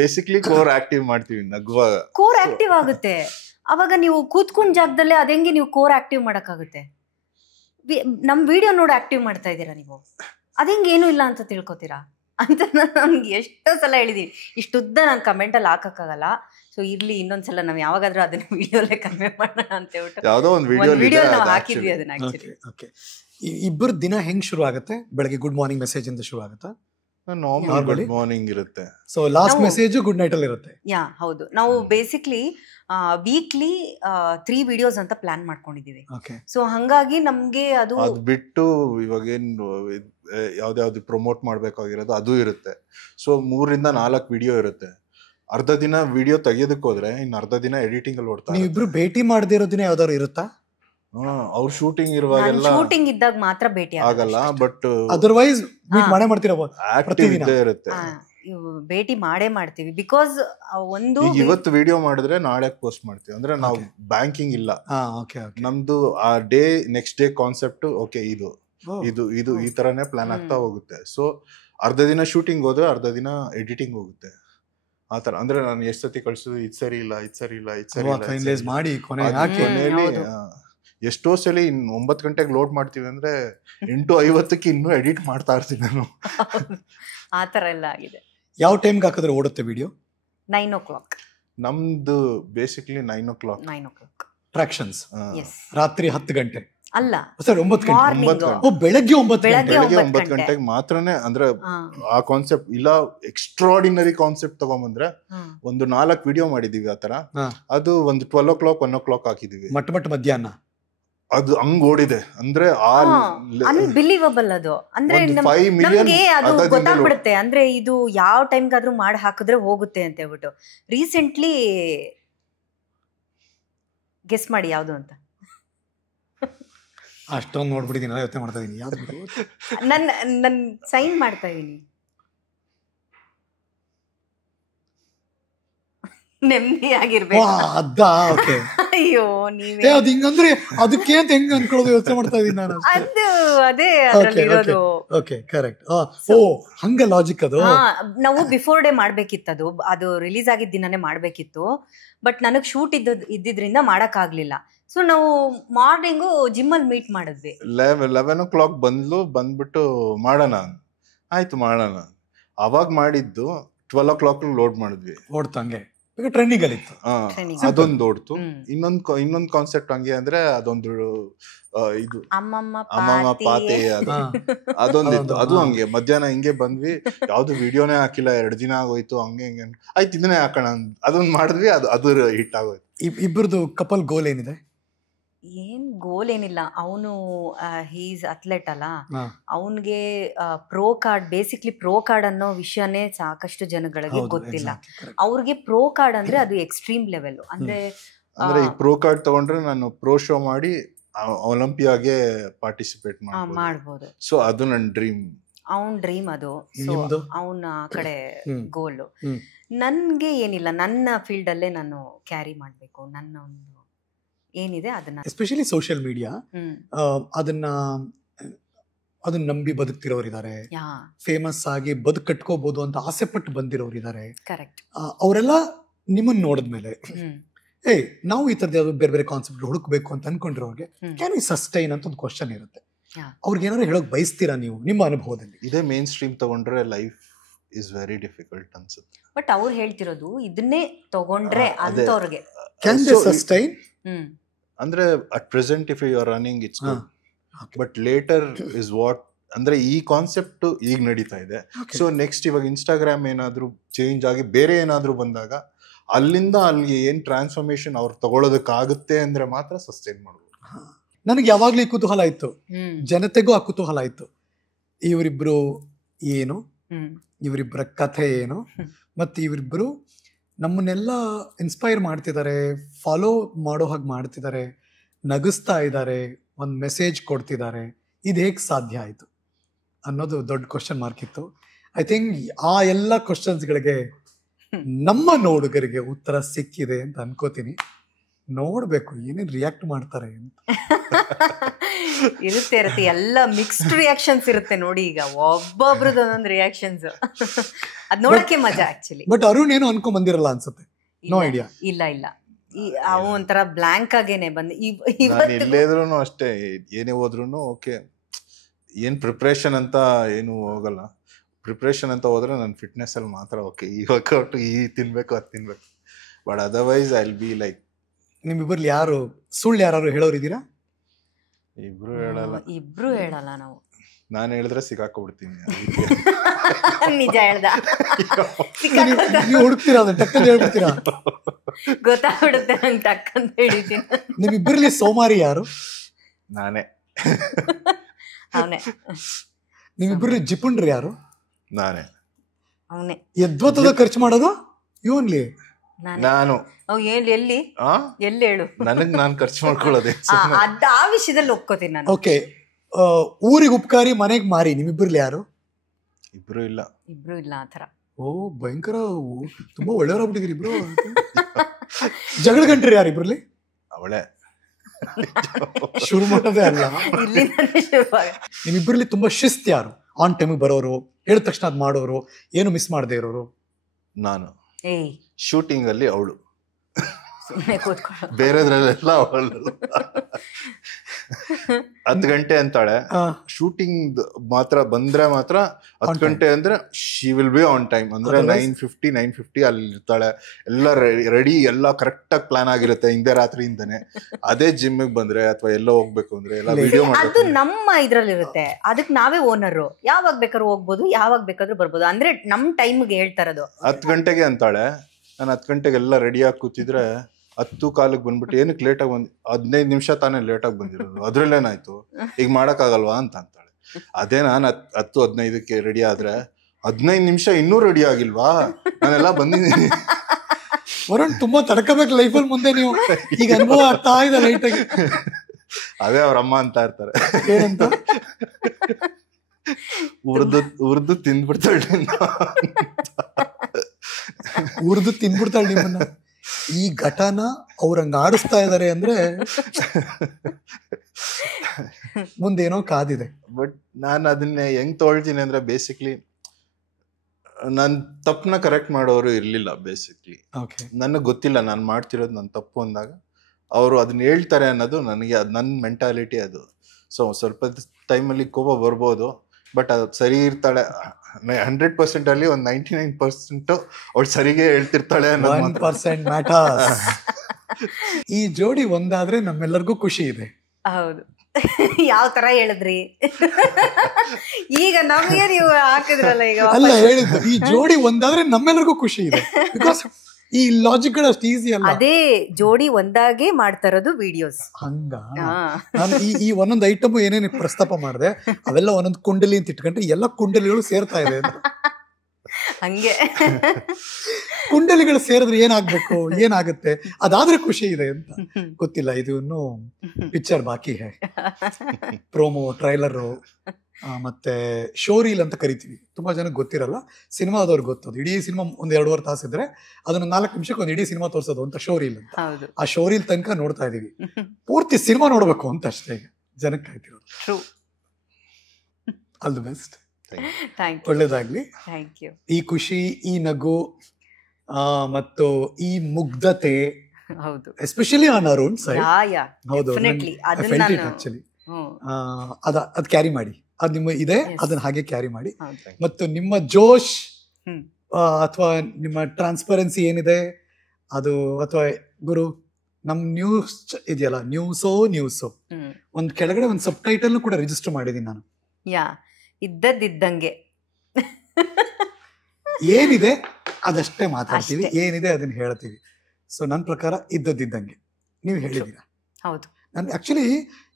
ಬೇಸಿಕ್ಲಿ ಕೋರ್ ಆಕ್ಟಿವ್ ಮಾಡ್ತೀವಿ, ನಗುವಾಗ ಕೋರ್ ಆಕ್ಟಿವ್ ಆಗುತ್ತೆ. ಅವಾಗ ನೀವು ಕೂತ್ಕೊಂಡ್ ಜಾಗದಲ್ಲೇ ಅದೆಂಗೆ ನೀವು ಕೋರ್ ಆಕ್ಟಿವ್ ಮಾಡಕ್ಕಾಗುತ್ತೆ? ನಮ್ ವಿಡಿಯೋ ನೋಡಿ ಆಕ್ಟಿವ್ ಮಾಡ್ತಾ ಇದ್ದೀರಾ ನೀವು, ಅದೇಂಗೆ ಏನು ಇಲ್ಲ ಅಂತ ತಿಳ್ಕೊತೀರಾ ಅಂತ ನನ್ಗೆ ಎಷ್ಟೋ ಸಲ ಹೇಳಿದೀನಿ. ಇಷ್ಟುದ್ದ ನಾನು ಕಮೆಂಟ್ ಅಲ್ಲಿ ಹಾಕಕ್ಕಾಗಲ್ಲ. ಸೊ ಇರ್ಲಿ, ಇನ್ನೊಂದ್ಸಲ ನಾವ್ ಯಾವಾಗಾದ್ರೂ ಅದನ್ನ ವಿಡಿಯೋಲ್ಲೇ ಕನ್ವೆ ಮಾಡೋಣ ಅಂತ ಹೇಳ್ಬಿಟ್ಟು ಯಾವ್ದೋ ಒಂದು ವಿಡಿಯೋ ನಾವು ಹಾಕಿದ್ವಿ ಅದನ್ನ. ಆಕ್ಚುಲಿ ಇಬ್ಬರ ದಿನ ಹೆಂಗ್ ಶುರು ಆಗುತ್ತೆ? ಬೆಳಗ್ಗೆ ಗುಡ್ ಮಾರ್ನಿಂಗ್ ಮೆಸೇಜ್ ಇಂದ ಶುರು ಆಗುತ್ತಾ? ಗುಡ್ ಮಾರ್ನಿಂಗ್ ಇರುತ್ತೆ. So last message good night ಅಲ್ಲಿ ಇರುತ್ತೆ. ಹೌದು, ನಾವು ಬೇಸಿಕ್ಲಿ ವೀಕ್ಲಿ 3 ವಿಡಿಯೋಸ್ ಅಂತ ಪ್ಲಾನ್ ಮಾಡ್ಕೊಂಡಿದೀವಿ. ಸೊ ಹಂಗಾಗಿ ನಮ್ಗೆ ಅದು ಬಿಟ್ಟು ಇವಾಗ ಏನ್ ಯಾವ್ದಾವ್ದು ಪ್ರಮೋಟ್ ಮಾಡ್ಬೇಕಾಗಿರೋದು ಅದು ಇರುತ್ತೆ. ಸೊ 3 ಇಂದ 4 ವಿಡಿಯೋ ಇರುತ್ತೆ. ಅರ್ಧ ದಿನ ವಿಡಿಯೋ ತೆಗಿಯೋದಕ್ಕೆ ಹೋದ್ರೆ ಇನ್ನು ಅರ್ಧ ದಿನ ಎಡಿಟಿಂಗ್ ಅಲ್ಲಿ ಓಡ್ತಾರೆ. ನೀವಿಬ್ರು ಭೇಟಿ ಮಾಡದೇ ಇರೋ ದಿನ ಯಾವ್ದಾದ್ರು ಇರುತ್ತಾ? ಅವ್ರ ಶೂಟಿಂಗ್ ಇರುವಾಗೆಲ್ಲ, ಶೂಟಿಂಗ್ ಇದ್ದಾಗ ಮಾತ್ರ ಭೇಟಿ ಆಗಲ್ಲ, ಬಟ್ ಅದರ್ವೈಸ್ ಮಾಡೇ ಮಾಡ್ತೀರಾ? ಆಕ್ಟಿವ್ ಇದ್ದೇ ಇರುತ್ತೆ, ಭೇಟಿ ಮಾಡೇ ಮಾಡ್ತೀವಿ. ಬಿಕಾಸ್ ಒಂದು ಇವತ್ತು ವಿಡಿಯೋ ಮಾಡಿದ್ರೆ ನಾಳೆ ಪೋಸ್ಟ್ ಮಾಡ್ತೀವಿ. ಅಂದ್ರೆ ನಾವು ಬ್ಯಾಂಕಿಂಗ್ ಇಲ್ಲ ನಮ್ದು. ಆ day next day concept okay, ಇದು ಇದು ಇದು ಈ ತರನೇ ಪ್ಲಾನ್ ಆಗ್ತಾ ಹೋಗುತ್ತೆ. ಸೊ ಅರ್ಧ ದಿನ ಶೂಟಿಂಗ್ ಹೋದ್ರೆ ಅರ್ಧ ದಿನ ಎಡಿಟಿಂಗ್ ಹೋಗುತ್ತೆ. ಆತರ ಅಂದ್ರೆ ನಾನು ಎಷ್ಟು ಸತಿ ಕಳ್ಸೋದು, ಇದ್ ಸರಿ ಇಲ್ಲ, ಇದ್ ಸರಿ ಇಲ್ಲ, ಇದ್ ಸರಿ ಇಲ್ಲ ಮಾಡಿ ಕೊನೆಯಲ್ಲಿ ಎಷ್ಟೋ ಸಲ 9 ಗಂಟೆಗೆ ಲೋಡ್ ಮಾಡ್ತೀವಿ ಅಂದ್ರೆ 8:50ಕ್ಕೆ ಇನ್ನೂ ಎಡಿಟ್ ಮಾಡ್ತಾ ಇರ್ತೀನಿ ನಾನು. ಆತರ ಎಲ್ಲ ಆಗಿದೆ. ಯಾವ ಟೈಮ್ಗೆ ಹಾಕಿದ್ರೆ ಓಡುತ್ತೆ ವಿಡಿಯೋ? 9 o'clock. ನಮ್ದು ಬೇಸಿಕ್ಲಿ 9 o'clock. ಟ್ರಾಕ್ಷನ್ಸ್ ರಾತ್ರಿ 10 ಗಂಟೆ ಅಲ್ಲ ಸರ್, 9 ಗಂಟೆ. ಬೆಳಗ್ಗೆ 9 ಗಂಟೆಗೆ ಮಾತ್ರನೇ. ಅಂದ್ರೆ ಆ ಕಾನ್ಸೆಪ್ಟ್ ಇಲ್ಲ, ಎಕ್ಸ್ಟ್ರಾರ್ಡಿನರಿ ಕಾನ್ಸೆಪ್ಟ್ ತಗೊಂಬಂದ್ರೆ ಒಂದು 4 ವಿಡಿಯೋ ಮಾಡಿದೀವಿ ಆತರ. ಅದು ಒಂದು 12 o'clock 1 o'clock ಹಾಕಿದೀವಿ. ಮಟ್ಟ ಮಧ್ಯಾಹ್ನ ಅದು ಹಂಗ್ ಓಡಿದೆ ಅಂದ್ರೆ ಅನ್ಬಿಲೀವಬಲ್. ಅದು ಅಂದ್ರೆ ನಮ್ಗೆ ಅದು ಗೊತ್ತಾಗ್ಬಿಡುತ್ತೆ, ಅಂದ್ರೆ ಇದು ಯಾವ ಟೈಮ್ಗಾದ್ರೂ ಮಾಡಿ ಹಾಕಿದ್ರೆ ಹೋಗುತ್ತೆ ಅಂತ ಹೇಳ್ಬಿಟ್ಟು. ರೀಸೆಂಟ್ಲಿ ಗೆಸ್ ಮಾಡಿ ಯಾವ್ದು ಅಂತ. ಅಷ್ಟೊಂದು ನೋಡ್ಬಿಟ್ಟಿದ್ದೀನಿ, ಯೋಚನೆ ಮಾಡ್ತಾ ಇದೀನಿ ಯಾವ್ದು ನನ್ ಸೈನ್ ಮಾಡ್ತಾ ಇದೀನಿ. ನೆಮ್ಮದಿಯಾಗಿರ್ಬೇಕು. ಓಕೆ. ಅಯ್ಯೋ ನೀವೇ ಅದ್ ಹಿಂಗಂದ್ರೆ ಅದಕ್ಕೆ ಅಂತ ಹೆಂಗ್ ಅನ್ಕೊಳ್ಳೋದು ಯೋಚನೆ ಮಾಡ್ತಾ ಇದೀನಿ ನಾನು. ಅದು ಅದೇ ಅದ್ರಲ್ಲಿ ಇರೋದು. Okay correct. ಓ ಹಂಗ ಲಾಜಿಕ್ ಅದು. ನಾವು ಬಿಫೋರ್ ಡೇ ಮಾಡ್ಬೇಕಿತ್ತು, ಅದು ರಿಲೀಸ್ ಆಗಿದ್ದ ದಿನನೇ ಮಾಡ್ಬೇಕಿತ್ತು. ಬಟ್ ನನಗ್ ಶೂಟ್ ಇದ್ದಿದ್ರಿಂದ ಮಾಡಕ್ ಆಗ್ಲಿಲ್ಲ. ಸೊ ನಾವು ಮಾರ್ನಿಂಗು ಜಿಮ್ ಅಲ್ಲಿ ಮೀಟ್ ಮಾಡಿದ್ವಿ. 11 o'clock ಬಂದ್ಬಿಟ್ಟು ಮಾಡೋಣ, ಆಯ್ತು ಮಾಡೋಣ. ಅವಾಗ ಮಾಡಿದ್ದು 12 o'clock ಲೋಡ್ ಮಾಡಿದ್ವಿ. ಓಡ್ತಂಗೆ ಟ್ರೆಂಡಿಂಗ್ ಅಲ್ಲಿ ಇತ್ತು, ಅದೊಂದು ಓಡ್ತು. ಇನ್ನೊಂದ್ ಕಾನ್ಸೆಪ್ಟ್ ಹಂಗೆ ಅಂದ್ರೆ ಅದೊಂದು ಇದು ಅಮ್ಮಮ್ಮ ಪಾತೆ ಅದೊಂದಿತ್ತು. ಅದು ಹಂಗೆ ಮಧ್ಯಾಹ್ನ ಹಿಂಗೆ ಬಂದ್ವಿ, ಯಾವ್ದು ವಿಡಿಯೋನೇ ಹಾಕಿಲ್ಲ, 2 ದಿನ ಆಗೋಯ್ತು. ಹಂಗೆ ಹಿಂಗೆ ಆಯ್ತು ಇದನ್ನೇ ಹಾಕೋಣ, ಅದೊಂದ್ ಮಾಡಿದ್ವಿ, ಅದು ಹಿಟ್ ಆಗೋಯ್ತು. ಇಬ್ಬರದು ಕಪಲ್ ಗೋಲ್ ಏನಿದೆ? ಏನ್ ಗೋಲ್ ಏನಿಲ್ಲ. ಅವನು ಹೀಸ್ ಅಥ್ಲೆಟ್ ಅಲ್ಲ, ಅವನ್ಗೆ pro card, basically pro card ಅನ್ನೋ ವಿಷಯನೇ ಸಾಕಷ್ಟು ಜನಗಳಿಗೆ ಗೊತ್ತಿಲ್ಲ. ಅವ್ರಿಗೆ ಪ್ರೋ ಕಾರ್ಡ್ ಅಂದ್ರೆ ಅದು ಎಕ್ಸ್ಟ್ರೀಮ್ ಲೆವೆಲ್. ಅಂದ್ರೆ ಈ ಪ್ರೋ ಕಾರ್ಡ್ ತಗೊಂಡ್ರೆ ನಾನು ಪ್ರೋ ಶೋ ಮಾಡಿ ಒಲಿಂಪಿಯಾಗೆ ಪಾರ್ಟಿಸಿಪೇಟ್ ಮಾಡ್ಬೋದು. ಸೊ ಅದು ನನ್ನ ಡ್ರೀಮ್, ಅವನ್ ಡ್ರೀಮ್ ಅದು. ಸೊ ಅವನ ಕಡೆ ಗೋಲು. ನನ್ಗೆ ಏನಿಲ್ಲ, ನನ್ನ ಫೀಲ್ಡ್ ಅಲ್ಲೇ ನಾನು ಕ್ಯಾರಿ ಮಾಡ್ಬೇಕು. ನನ್ನ ಒಂದು ಏನಿದೆ ಅದನ್ನ, ಎಸ್ಪೆಷಲಿ ಸೋಷಿಯಲ್ ಮೀಡಿಯಾ, ಅದನ್ನ ನಂಬಿ ಬದುಕ್ತಿರೋರಿದ್ದಾರೆ, ಫೇಮಸ್ ಆಗಿ ಕಟ್ಕೋಬಹುದು ಅಂತ ಆಸೆ ಪಟ್ಟು ಬಂದಿರೋರಿದ್ದಾರೆ. ಕರೆಕ್ಟ್. ಅವರೆಲ್ಲ ನಿಮ್ಮನ್ನ ನೋಡಿದ್ಮೇಲೆ ನಾವು ಈ ತರದ ಯಾವ್ದು ಬೇರೆ ಬೇರೆ ಕಾನ್ಸೆಪ್ಟ್ ಹುಡುಕ್ಬೇಕು ಅಂತ ಅನ್ಕೊಂಡಿರೋರಿಗೆ ಕ್ಯಾನ್ ವಿ ಸಸ್ಟೈನ್ ಅಂತ ಒಂದು ಕ್ವಶನ್ ಇರುತ್ತೆ. ಅವ್ರಿಗೆ ಏನಾದ್ರು ಹೇಳೋಕ್ ಬಯಸ್ತೀರಾ ನೀವು ನಿಮ್ಮ ಅನುಭವದಲ್ಲಿ? ಇದೇ ಮೇನ್ ಸ್ಟ್ರೀಮ್ ತಗೊಂಡ್ರೆ ಲೈಫ್ ಇಸ್ ವೆರಿ ಡಿಫಿಕಲ್ಟ್ ಅನ್ಸುತ್ತೆ. ಬಟ್ ಅವ್ರು ಹೇಳ್ತಿರೋದು ಇದನ್ನೇ ತಗೊಂಡ್ರೆ ಅಂತವ್ರಿಗೆ ಕ್ಯಾನ್ ದೇ ಸಸ್ಟೈನ್ ಅಂದ್ರೆ at present if you are running it's good, but later is what ಅಂದ್ರೆ ಈ ಕಾನ್ಸೆಪ್ಟ್ ಈಗ ನಡೀತಾ ಇದೆ. ಸೊ ನೆಕ್ಸ್ಟ್ ಇವಾಗ ಇನ್ಸ್ಟಾಗ್ರಾಮ್ ಏನಾದ್ರು ಚೇಂಜ್ ಆಗಿ ಬೇರೆ ಏನಾದ್ರು ಬಂದಾಗ ಅಲ್ಲಿಂದ ಅಲ್ಲಿಗೆ ಏನ್ ಟ್ರಾನ್ಸ್ಫಾರ್ಮೇಶನ್ ಅವ್ರು ತಗೊಳ್ಳೋದಕ್ಕಾಗುತ್ತೆ ಅಂದ್ರೆ ಮಾತ್ರ ಸಸ್ಟೈನ್ ಮಾಡ್ಬೋದು. ನನಗೆ ಯಾವಾಗ್ಲೂ ಈ ಕುತೂಹಲ ಇತ್ತು, ಜನತೆಗೂ ಆ ಕುತೂಹಲ ಇತ್ತು, ಇವರಿಬ್ರು ಏನು, ಇವರಿಬ್ಬರ ಕಥೆ ಏನು, ಮತ್ತು ಇವರಿಬ್ಬರು ನಮ್ಮನ್ನೆಲ್ಲ ಇನ್ಸ್ಪೈರ್ ಮಾಡ್ತಿದ್ದಾರೆ, ಫಾಲೋ ಮಾಡೋ ಹಾಗೆ ಮಾಡ್ತಿದ್ದಾರೆ, ನಗಿಸ್ತಾ ಇದ್ದಾರೆ, ಒಂದು ಮೆಸೇಜ್ ಕೊಡ್ತಿದ್ದಾರೆ. ಇದು ಹೇಗೆ ಸಾಧ್ಯ ಆಯಿತು ಅನ್ನೋದು ದೊಡ್ಡ ಕ್ವಶನ್ ಮಾರ್ಕ್ ಇತ್ತು. ಐ ಥಿಂಕ್ ಆ ಎಲ್ಲ ಕ್ವಶನ್ಸ್ಗಳಿಗೆ ನಮ್ಮ ನೋಡುಗರಿಗೆ ಉತ್ತರ ಸಿಕ್ಕಿದೆ ಅಂತ ಅನ್ಕೋತೀನಿ. ನೋಡ್ಬೇಕು ಏನೇನು ರಿಯಾಕ್ಟ್ ಮಾಡ್ತಾರೆ ಅಂತ. ಇರುತ್ತೆ ಎಲ್ಲ ಮಿಕ್ಸ್ಡ್ ರಿಯಾಕ್ಷನ್ಸ್ ಇರುತ್ತೆ ನೋಡಿ. ಈಗ ಒಬ್ಬೊಬ್ರದ್ದು ಒಂದೊಂದು ರಿಯಾಕ್ಷನ್ಸ್, ಅದ್ ನೋಡಕ್ಕೆ ಮಜಾ ಆಕ್ಚುಲಿ. ಬಟ್ ಅರುಣ್ ಏನು ಅನ್ಕೊಂಡ್ ಬಂದಿರಲ್ಲ ಅನ್ಸುತ್ತೆ. No idea. ಇಲ್ಲ ಅವು ಒಂಥರ ಬ್ಲಾಂಕ್ ಆಗೇನೆ ಬಂದು ಇಲ್ಲೇದ್ರೂ ಅಷ್ಟೇ, ಏನೇ ಹೋದ್ರು ಓಕೆ, ಏನ್ ಪ್ರಿಪ್ರೇಷನ್ ಅಂತ ಏನು ಹೋಗಲ್ಲ. ಪ್ರಿಪ್ರೇಷನ್ ಅಂತ ಹೋದ್ರೆ ನನ್ನ ಫಿಟ್ನೆಸ್ ಅಲ್ಲಿ ಮಾತ್ರ ಓಕೆ, ಈ ವರ್ಕೌಟ್ ಈ ತಿನ್ಬೇಕು ಅದು ತಿನ್ಬೇಕು. But otherwise I will be like. ನಿಮ್ಮಿಬ್ಬರಲ್ಲಿ ಯಾರು ಸುಳ್ಳು ಯಾರು ಹೇಳೋರಿದ್ದೀರಾ? ಇಬ್ರು ಹೇಳಲ್ಲ ನಾವು. ನಾನು ಹೇಳಿದ್ರೆ ಸಿಕ್ಕಾಕೊಬಿಡ್ತೀನಿ. ನಿಜ ಹೇಳ್ದ ನೀವು ಹುಡುಕ್ತೀರಾ, ಅದನ್ನ ಟಕ್ಕಂತ ಹೇಳ್ಬಿಡ್ತೀರಾ? ಗೊತ್ತಾಗ್ಬಿಡುತ್ತೆ ನಂಗೆ ಟಕ್ಕಂತ ಹೇಳಿದ್ದೀನಿ. ನಿಮ್ಮಿಬ್ಬರಲ್ಲಿ ಸೋಮಾರಿ ಯಾರು? ನಾನೇ. ಅವನೇ. ನಿಮ್ಮಿಬ್ಬರಲ್ಲಿ ಜಿಪುಣ್ರಿ ಯಾರು? ನಾನೇ. ಅವನೇ. ಯದ್ವತ್ತದ ಖರ್ಚು ಮಾಡೋದು ಇವನ್ಲಿ ನಾನು. ಎಲ್ಲಿ ಹೇಳು, ನನಗ್ ನಾನು ಖರ್ಚು ಮಾಡ್ಕೊಳ್ಳೋದೆ. ಆ ವಿಷಯದಲ್ಲಿ ಒಪ್ಕೋತೀನಿ ನಾನು. ಓಕೆ, ಊರಿಗೆ ಉಪಕಾರಿ ಮನೆಗೆ ಮಾರಿ ನಿಮ್ಮಿಬ್ಬರಲ್ಲಿ ಯಾರು? ಇಬ್ರು ಇಲ್ಲ ಆತರ. ಓ ಭಯಂಕರ, ತುಂಬಾ ಒಳ್ಳೆಯವರಾಗ್ಬಿಟ್ಟಿದ್ರಿ ಇಬ್ರು. ಜಗಳ ಗಂಟ್ರಿ ಯಾರು ಇಬ್ರಲ್ಲಿ? ಅವಳೆ. ಶುರು ಮಾಡೋದೇ ಅಲ್ಲ. ನಿಮ್ಮಿಬ್ಬರಲ್ಲಿ ತುಂಬಾ ಶಿಸ್ತು ಯಾರು? ಆನ್ ಟೈಮಿಗೆ ಬರೋರು, ಹೇಳಿದ ತಕ್ಷಣ ಅದ್ ಮಾಡೋರು, ಏನು ಮಿಸ್ ಮಾಡದೆ ಇರೋರು? ನಾನು. ಶೂಟಿಂಗ್ ಅಲ್ಲಿ ಅವಳು, ಬೇರೆದ್ರಲ್ಲೆಲ್ಲ ಅವಳು. 10 ಗಂಟೆ ಅಂತಾಳೆ, ಶೂಟಿಂಗ್ ಮಾತ್ರ ಬಂದ್ರೆ ಮಾತ್ರ 10 ಗಂಟೆ ಅಂದ್ರೆ she will be on time. ಅಂದ್ರೆ 9:50 ಅಲ್ಲಿ ಇರ್ತಾಳೆ, ಎಲ್ಲ ರೆಡಿ, ಎಲ್ಲ ಕರೆಕ್ಟ್ ಆಗಿ ಪ್ಲಾನ್ ಆಗಿರುತ್ತೆ ಹಿಂದೆ ರಾತ್ರಿಯಿಂದನೇ. ಅದೇ ಜಿಮ್ಮಿಗೆ ಬಂದ್ರೆ ಅಥವಾ ಎಲ್ಲೋ ಹೋಗ್ಬೇಕು ಅಂದ್ರೆ ಎಲ್ಲ ವಿಡಿಯೋ ಅದು ನಮ್ಮ ಇದ್ರಲ್ಲಿ ಇರುತ್ತೆ. ಅದಕ್ಕೆ ನಾವೇ ಓನರು, ಯಾವಾಗ ಬೇಕಾದ್ರೂ ಹೋಗ್ಬೋದು, ಯಾವಾಗ ಬೇಕಾದ್ರೂ ಬರ್ಬೋದು. ಅಂದ್ರೆ ನಮ್ ಟೈಮ್ಗೆ ಹೇಳ್ತಾರದು. 10 ಗಂಟೆಗೆ ಅಂತಾಳೆ, ನಾನು 10 ಗಂಟೆಗೆ ಎಲ್ಲ ರೆಡಿಯಾಗಿ ಕೂತಿದ್ರೆ 10:15 ಬಂದ್ಬಿಟ್ಟು ಏನಕ್ಕೆ ಲೇಟಾಗಿ 15 ನಿಮಿಷ ತಾನೇ ಲೇಟಾಗಿ ಬಂದಿರೋದು, ಅದ್ರಲ್ಲೇನಾಯ್ತು ಈಗ ಮಾಡಕ್ಕಾಗಲ್ವಾ ಅಂತ ಅಂತಾಳೆ. ಅದೇ ನಾನು 10:15ಕ್ಕೆ ರೆಡಿ ಆದ್ರೆ 15 ನಿಮಿಷ ಇನ್ನೂ ರೆಡಿ ಆಗಿಲ್ವಾ, ನಾನೆಲ್ಲ ಬಂದಿದ್ದೀನಿ. ವರುಣ್ ತುಂಬಾ ತಡ್ಕೋಬೇಕು ಲೈಫಲ್ಲಿ ಮುಂದೆ ನೀವು. ಈಗ ಅನುಭವ ಆಗ್ತಾ ಇದೆ ಲೈಟಾಗಿ. ಅದೇ ಅವ್ರ ಅಮ್ಮ ಅಂತ ಇರ್ತಾರೆ, ಏನಂತ? ಉರ್ದು ತಿಂದ್ಬಿಡ್ತಾಳೆ, ಉರ್ದು ತಿಂದ್ಬಿಡ್ತಾಳೆ ನಿಮ್ಮನ್ನ. ಈ ಘಟನ ಅವ್ರಂಗ ಆಡಿಸ್ತಾ ಇದಾರೆ ಅಂದ್ರೆ ಮುಂದೇನೋ ಕಾದಿದೆ. ಬಟ್ ನಾನು ಅದನ್ನೇ ಹೆಂಗ್ ತೊಳ್ತೀನಿ ಅಂದ್ರೆ ಬೇಸಿಕ್ಲಿ ನನ್ ತಪ್ಪನ್ನ ಕರೆಕ್ಟ್ ಮಾಡೋರು ಇರ್ಲಿಲ್ಲ. ಬೇಸಿಕ್ಲಿ ನನಗ್ ಗೊತ್ತಿಲ್ಲ ನಾನು ಮಾಡ್ತಿರೋದು ನನ್ ತಪ್ಪು ಅಂದಾಗ ಅವರು ಅದನ್ನ ಹೇಳ್ತಾರೆ ಅನ್ನೋದು ನನಗೆ, ಅದು ನನ್ನ ಮೆಂಟಾಲಿಟಿ ಅದು. ಸೊ ಸ್ವಲ್ಪ ಟೈಮಲ್ಲಿ ಕೋಪ ಬರ್ಬೋದು, ಬಟ್ ಅದು ಸರಿ ಇರ್ತಾಳೆ 100% ಅಲ್ಲಿ ಒಂದು 99% ಅವಳು ಸರಿಗೆ ಹೇಳ್ತಿರ್ತಾಳೆ ಅನ್ನೋದು 1% ಮ್ಯಾಟರ್ಸ್. ಈ ಜೋಡಿ ಒಂದಾದ್ರೆ ನಮ್ಮೆಲ್ಲರಿಗೂ ಖುಷಿ ಇದೆ. ಹೌದು. ಯಾವ ತರ ಹೇಳಿದ್ರಿ ಈಗ ನಮ್ಗೆ ನೀವು ಹಾಕಿದ್ರಲ್ಲ ಈಗ. ಅಲ್ಲ ಹೇಳಿದ್ದು, ಈ ಜೋಡಿ ಒಂದಾದ್ರೆ ನಮ್ಮೆಲ್ಲರಿಗೂ ಖುಷಿ ಇದೆ. ಬಿಕಾಸ್ ಈ ಲಾಜಿಕ್ಗಳು ಅಷ್ಟು ಈಸಿ ಅಲ್ಲ. ಅದೇ ಜೋಡಿ ಒಂದಾಗೆ ಮಾಡ್ತಾ ಇರೋದು ವಿಡಿಯೋಸ್. ಹಂಗ ನಾನು ಈ ಒಂದೊಂದು ಐಟಮ್ ಏನೇನು ಪ್ರಸ್ತಾಪ ಮಾಡಿದೆ ಅವೆಲ್ಲ ಒಂದೊಂದು ಕುಂಡಲಿ ಅಂತ ಇಟ್ಕೊಂಡ್ರೆ ಎಲ್ಲ ಕುಂಡಲಿಗಳು ಸೇರ್ತಾ ಇದೆ. ಹಂಗೆ ಕುಂಡಲಿಗಳು ಸೇರಿದ್ರೆ ಏನಾಗ್ಬೇಕು, ಏನಾಗುತ್ತೆ, ಅದಾದ್ರೆ ಖುಷಿ ಇದೆ ಅಂತ ಗೊತ್ತಿಲ್ಲ. ಇದು ಇನ್ನು ಪಿಕ್ಚರ್ ಬಾಕಿ ಹೇ, ಪ್ರೋಮೋ, ಟ್ರೈಲರು, ಮತ್ತೆ ಶೋರೀಲ್ ಅಂತ ಕರಿತೀವಿ. ತುಂಬಾ ಜನಕ್ಕೆ ಗೊತ್ತಿರಲ್ಲ, ಸಿನಿಮಾದವ್ರಿಗೆ ಗೊತ್ತದು. ಇಡೀ ಸಿನಿಮಾ ಒಂದು 2.5 ತಾಸು ಇದ್ರೆ ಅದನ್ನ 4 ನಿಮಿಷಕ್ಕೆ ಒಂದು ಇಡೀ ಸಿನಿಮಾ ತೋರಿಸೋದು ಅಂತ ಶೋರೀಲ್ ಅಂತ. ಆ ಶೋರೀಲ್ ತನಕ ನೋಡ್ತಾ ಇದೀವಿ, ಪೂರ್ತಿ ಸಿನಿಮಾ ನೋಡ್ಬೇಕು ಅಂತ ಅಷ್ಟೇ ಜನಕ್ಕೆ ಕಾಯ್ತಿರೋದು. ಆಲ್ ದಿ ಬೆಸ್ಟ್, ಒಳ್ಳೇದಾಗ್ಲಿ. ಈ ಖುಷಿ, ಈ ನಗು ಮತ್ತು ಈ ಮುಗ್ಧತೆ, ಎಸ್ಪೆಷಲಿ ಆನ್ ಅರುಣ್ ಸೈಡ್, ಹೌದು ಆಕ್ಚುಲಿ ಅದ್ ಕ್ಯಾರಿ ಮಾಡಿ, ಅದ್ ನಿಮ್ಮ ಇದೆ, ಅದನ್ನ ಹಾಗೆ ಕ್ಯಾರಿ ಮಾಡಿ. ಮತ್ತು ನಿಮ್ಮ ಜೋಶ್ ಅಥವಾ ನಿಮ್ಮ ಟ್ರಾನ್ಸ್ಪರೆನ್ಸಿ ಏನಿದೆ ಅದು, ಅಥವಾ ಗುರು ನಮ್ ನ್ಯೂಸ್ ಇದೆಯಲ್ಲ, ನ್ಯೂಸು ಒಂದ್ ಕೆಳಗಡೆ ಒಂದು ಸಬ್ ಟೈಟಲ್ ಕೂಡ ರಿಜಿಸ್ಟರ್ ಮಾಡಿದೀನಿ ನಾನು. ಇದ್ದಂಗೆ ಏನಿದೆ ಅದಷ್ಟೇ ಮಾತಾಡ್ತೀವಿ, ಏನಿದೆ ಅದನ್ನ ಹೇಳ್ತೀವಿ. ಸೊ ನನ್ನ ಪ್ರಕಾರ ಇದ್ದಂಗೆ ನೀವು ಹೇಳಿದೀರಾ. ಹೌದು, ನಾನು ಆಕ್ಚುಲಿ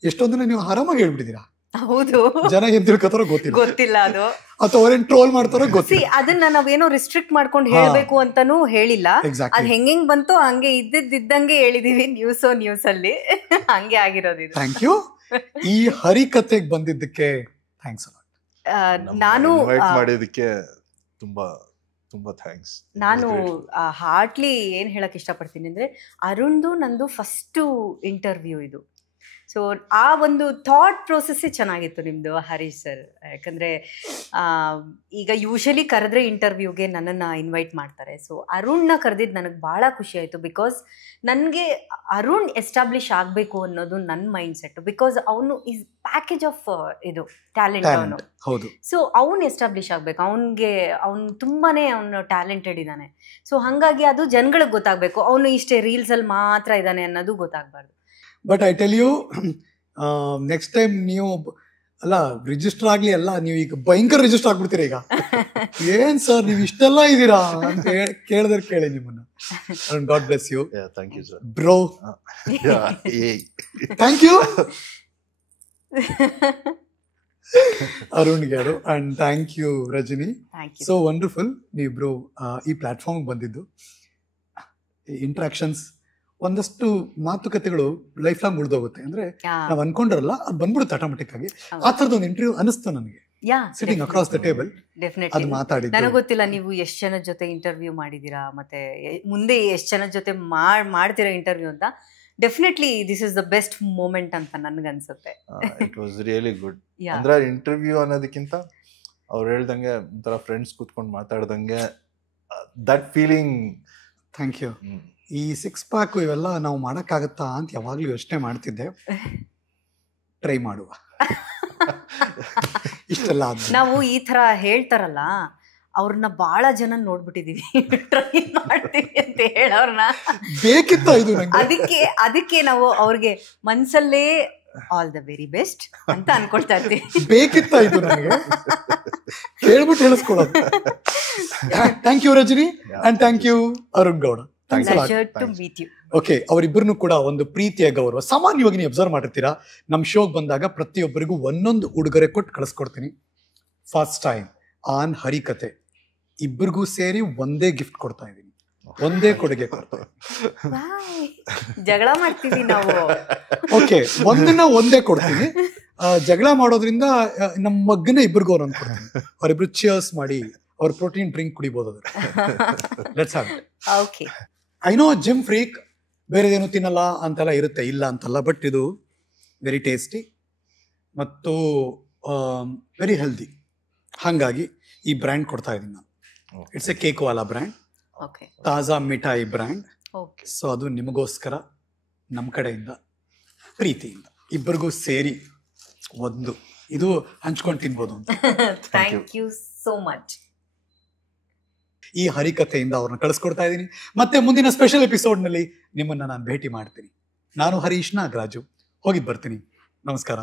ಎಷ್ಟೊಂದಿನ ನೀವು ಆರಾಮಾಗಿ ಹೇಳ್ಬಿಟ್ಟಿದ್ದೀರಾ. ಹೌದು, ಜನ ಏನ್ ತಿಳ್ಕೊತಾರೋ ಗೊತ್ತಿಲ್ಲ ಅದು, ಅಥವಾ ಅವ್ರೇನ್ ಟ್ರೋಲ್ ಮಾಡ್ತಾರೋ ಗೊತ್ತಿಲ್ಲ. ಅದನ್ನ ನಾವೇನೋ ರಿಸ್ಟ್ರಿಕ್ಟ್ ಮಾಡ್ಕೊಂಡು ಹೇಳ್ಬೇಕು ಅಂತಾನೂ ಹೇಳಿಲ್ಲ. ಅದ್ ಹೆಂಗ್ ಬಂತು ಹಂಗೆ ಇದ್ದಂಗೆ ಹೇಳಿದೀವಿ. ನ್ಯೂಸ್ ಅಲ್ಲಿ ಹಂಗೆ ಆಗಿರೋದು. Thank you. ಈ ಹರಿಕತೆಗೆ ಬಂದಿದ್ದಕ್ಕೆ ಥ್ಯಾಂಕ್ಸ್. ನಾನು ಮಾಡಿದಕ್ಕೆ ತುಂಬಾ ಥ್ಯಾಂಕ್ಸ್. ನಾನು ಹಾರ್ಟ್ಲಿ ಏನ್ ಹೇಳಕ್ ಇಷ್ಟಪಡ್ತೀನಿ ಅಂದ್ರೆ, ಅರುಣ್ದು ನಂದು ಫಸ್ಟ್ ಇಂಟರ್ವ್ಯೂ ಇದು. ಸೊ ಆ ಒಂದು ಥಾಟ್ ಪ್ರೋಸೆಸ್ಸೇ ಚೆನ್ನಾಗಿತ್ತು ನಿಮ್ಮದು ಹರೀಶ್ ಸರ್. ಯಾಕಂದರೆ ಈಗ ಯೂಶಲಿ ಕರೆದ್ರೆ ಇಂಟರ್ವ್ಯೂಗೆ ನನ್ನನ್ನು ಇನ್ವೈಟ್ ಮಾಡ್ತಾರೆ. ಸೊ ಅರುಣ್ನ ಕರೆದಿದ್ದು ನನಗೆ ಭಾಳ ಖುಷಿ ಆಯಿತು. ಬಿಕಾಸ್ ನನಗೆ ಅರುಣ್ ಎಸ್ಟಾಬ್ಲಿಷ್ ಆಗಬೇಕು ಅನ್ನೋದು ನನ್ನ ಮೈಂಡ್ ಸೆಟ್ಟು. ಬಿಕಾಸ್ ಅವನು ಈಸ್ ಪ್ಯಾಕೇಜ್ ಆಫ್ ಇದು ಟ್ಯಾಲೆಂಟ್ ಅವನು. ಹೌದು. ಸೊ ಅವನು ಎಸ್ಟಾಬ್ಲಿಷ್ ಆಗಬೇಕು. ಅವನು ತುಂಬಾ ಅವನು ಟ್ಯಾಲೆಂಟೆಡ್ ಇದ್ದಾನೆ. ಸೊ ಹಾಗಾಗಿ ಅದು ಜನಗಳಿಗೆ ಗೊತ್ತಾಗಬೇಕು. ಅವನು ಇಷ್ಟೇ ರೀಲ್ಸಲ್ಲಿ ಮಾತ್ರ ಇದ್ದಾನೆ ಅನ್ನೋದು ಗೊತ್ತಾಗಬಾರ್ದು. But I tell you, next time ನೀವು ಅಲ್ಲ ರಿಜಿಸ್ಟರ್ ಆಗ್ಲಿ ಅಲ್ಲ, ನೀವು ಈಗ ಭಯಂಕರ ರಿಜಿಸ್ಟರ್ ಆಗ್ಬಿಡ್ತೀರಾ. ಈಗ ಏನ್ ಸರ್ ನೀವು ಇಷ್ಟೆಲ್ಲ ಇದ್ದೀರಾ ಅಂತ ಕೇಳಿದ್ರೆ ಕೇಳಿ ನಿಮ್ಮನ್ನ. God bless you. Thank you sir bro. Thank you Arun garu, and thank you Rajani. So wonderful ನೀವಿಬ್ರು ಈ ಪ್ಲಾಟ್ಫಾರ್ಮ್ ಬಂದಿದ್ದು. ಇಂಟ್ರಾಕ್ಷನ್ಸ್, ಒಂದಷ್ಟು ಮಾತುಕತೆಗಳು ಲೈಫ್ ಲಾಂಗ್ ಉಳಿದೋಗುತ್ತೆ. ಅಂದ್ರೆ ನಾವ್ ಅನ್ಕೊಂಡ್ರಲ್ಲ, ಅದು ಬಂದ್ಬಿಡುತ್ತೆ ಆಟೋಮೆಟಿಕ್ ಆಗಿ. ಆ ತರದ ಒಂದು ಇಂಟರ್ವ್ಯೂ ಅನಿಸ್ತು ನನಗೆ, ಸಿಟಿಂಗ್ ಅಕ್ರಾಸ್ ದ ಟೇಬಲ್. ಅದು ಮಾತಾಡಿ ನನಗೆ ಗೊತ್ತಿಲ್ಲ ನೀವು ಎಷ್ಟು ಜನದ ಜೊತೆ ಇಂಟರ್ವ್ಯೂ ಮಾಡಿದೀರಾ, ಮತ್ತೆ ಮುಂದೆ ಎಷ್ಟು ಜನದ ಜೊತೆ ಮಾಡ್ತೀರಾ ಇಂಟರ್ವ್ಯೂ ಅಂತ. Definitely this is the best moment ಅಂತ ನನ್ಗನ್ಸುತ್ತೆ. It was really good. ಅಂದ್ರೆ ಇಂಟರ್ವ್ಯೂ ಅನ್ನೋದಕ್ಕಿಂತ ಅವ್ರು ಹೇಳ್ದಂಗೆ ಒಂಥರ ಫ್ರೆಂಡ್ಸ್ ಕೂತ್ಕೊಂಡು ಮಾತಾಡ್ದಂಗೆ ದಟ್ ಫೀಲಿಂಗ್. Thank you. ಈ 6 ಪ್ಯಾಕ್ ಇವೆಲ್ಲ ನಾವು ಮಾಡೋಕ್ಕಾಗತ್ತಾ ಅಂತ ಯಾವಾಗಲೂ ಯೋಚನೆ ಮಾಡ್ತಿದ್ದೆ. ಟ್ರೈ ಮಾಡುವ. ಇಷ್ಟೆಲ್ಲ ನಾವು ಈ ತರ ಹೇಳ್ತಾರಲ್ಲ, ಅವ್ರನ್ನ ಬಹಳ ಜನ ನೋಡ್ಬಿಟ್ಟಿದೀವಿ, ಟ್ರೈ ಮಾಡ್ತೀವಿ ಅಂತ ಹೇಳೋರ್ನ. ಬೇಕಿತ್ತ ಇದು? ಅದಕ್ಕೆ ನಾವು ಅವ್ರಿಗೆ ಮನ್ಸಲ್ಲೇ ಆಲ್ ದ ವೆರಿ ಬೆಸ್ಟ್ ಅಂತ ಅನ್ಕೊಳ್ತಾ ಇರ್ತೀವಿ. ಬೇಕಿತ್ತ ಇದು ನನಗೆ ಹೇಳ್ಬಿಟ್ಟು ಹೇಳಿಸ್ಕೊಡೋದು. Thank you Rajani, and thank you Arun Gowda. Okay, ಅವರಿಬ್ಬರನ್ನು ಕೂಡ ಒಂದು ಪ್ರೀತಿಯ ಗೌರವ. ಸಾಮಾನ್ಯವಾಗಿ ನೀವು ಅಬ್ಸರ್ವ್ ಮಾಡಿರ್ತೀರಾ, ನಮ್ಮ ಶೋಗೆ ಬಂದಾಗ ಪ್ರತಿಯೊಬ್ಬರಿಗೂ ಒಂದೊಂದು ಉಡುಗೊರೆ ಕೊಟ್ಟು ಕಳಿಸ್ಕೊಡ್ತೀನಿ. ಫಸ್ಟ್ ಟೈಮ್ ಆನ್ ಹರಿಕತೆ ಇಬ್ಬರಿಗೂ ಸೇರಿ ಒಂದೇ ಗಿಫ್ಟ್ ಕೊಡ್ತಾ ಇದ್ದೀನಿ. ಒಂದೇ ಕೊಡುಗೆ ಕೊಡ್ತೀನಿ. ಜಗಳ ಮಾಡ್ತೀವಿ ನಾವು. ಓಕೆ, ಒಂದೇ ಕೊಡ್ತೀನಿ. ಜಗಳ ಮಾಡೋದ್ರಿಂದ ನಮ್ಮ ಮಗ್ಗನ ಇಬ್ಬರಿಗೂ ಅವ್ರು ಅನ್ಕೊಡ್ತೀನಿ. ಅವ್ರಿಬ್ರು ಚಿಯರ್ಸ್ ಮಾಡಿ ಅವ್ರ ಪ್ರೋಟೀನ್ ಡ್ರಿಂಕ್ ಕುಡಿಬಹುದು. Let's have it. Okay. I know gym freak ಬೇರೆದೇನು ತಿನ್ನಲ್ಲ ಅಂತೆಲ್ಲ ಇರುತ್ತೆ, ಇಲ್ಲ ಅಂತಲ್ಲ, ಬಟ್ ಇದು ವೆರಿ ಟೇಸ್ಟಿ ಮತ್ತು ವೆರಿ ಹೆಲ್ದಿ. ಹಾಗಾಗಿ ಈ ಬ್ರ್ಯಾಂಡ್ ಕೊಡ್ತಾ ಇದ್ದೀನಿ ನಾನು. ಇಟ್ಸ್ ಎ ಕೇಕ್ ವಾಲಾ ಬ್ರ್ಯಾಂಡ್, ತಾಜಾ ಮಿಠಾಯಿ ಬ್ರ್ಯಾಂಡ್. ಸೊ ಅದು ನಿಮಗೋಸ್ಕರ ನಮ್ಮ ಕಡೆಯಿಂದ ಪ್ರೀತಿಯಿಂದ ಇಬ್ಬರಿಗೂ ಸೇರಿ ಇದು ಹಂಚ್ಕೊಂಡು ತಿನ್ಬೋದು ಅಂತ. Thank you so much. ಈ ಹರಿಕಥೆಯಿಂದ ಅವ್ರನ್ನ ಕಳಿಸ್ಕೊಡ್ತಾ ಇದ್ದೀನಿ. ಮತ್ತೆ ಮುಂದಿನ ಸ್ಪೆಷಲ್ ಎಪಿಸೋಡ್ನಲ್ಲಿ ನಿಮ್ಮನ್ನ ನಾನು ಭೇಟಿ ಮಾಡ್ತೀನಿ. ನಾನು ಹರೀಶ್ ನಾಗರಾಜು, ಹೋಗಿ ಬರ್ತೀನಿ. ನಮಸ್ಕಾರ.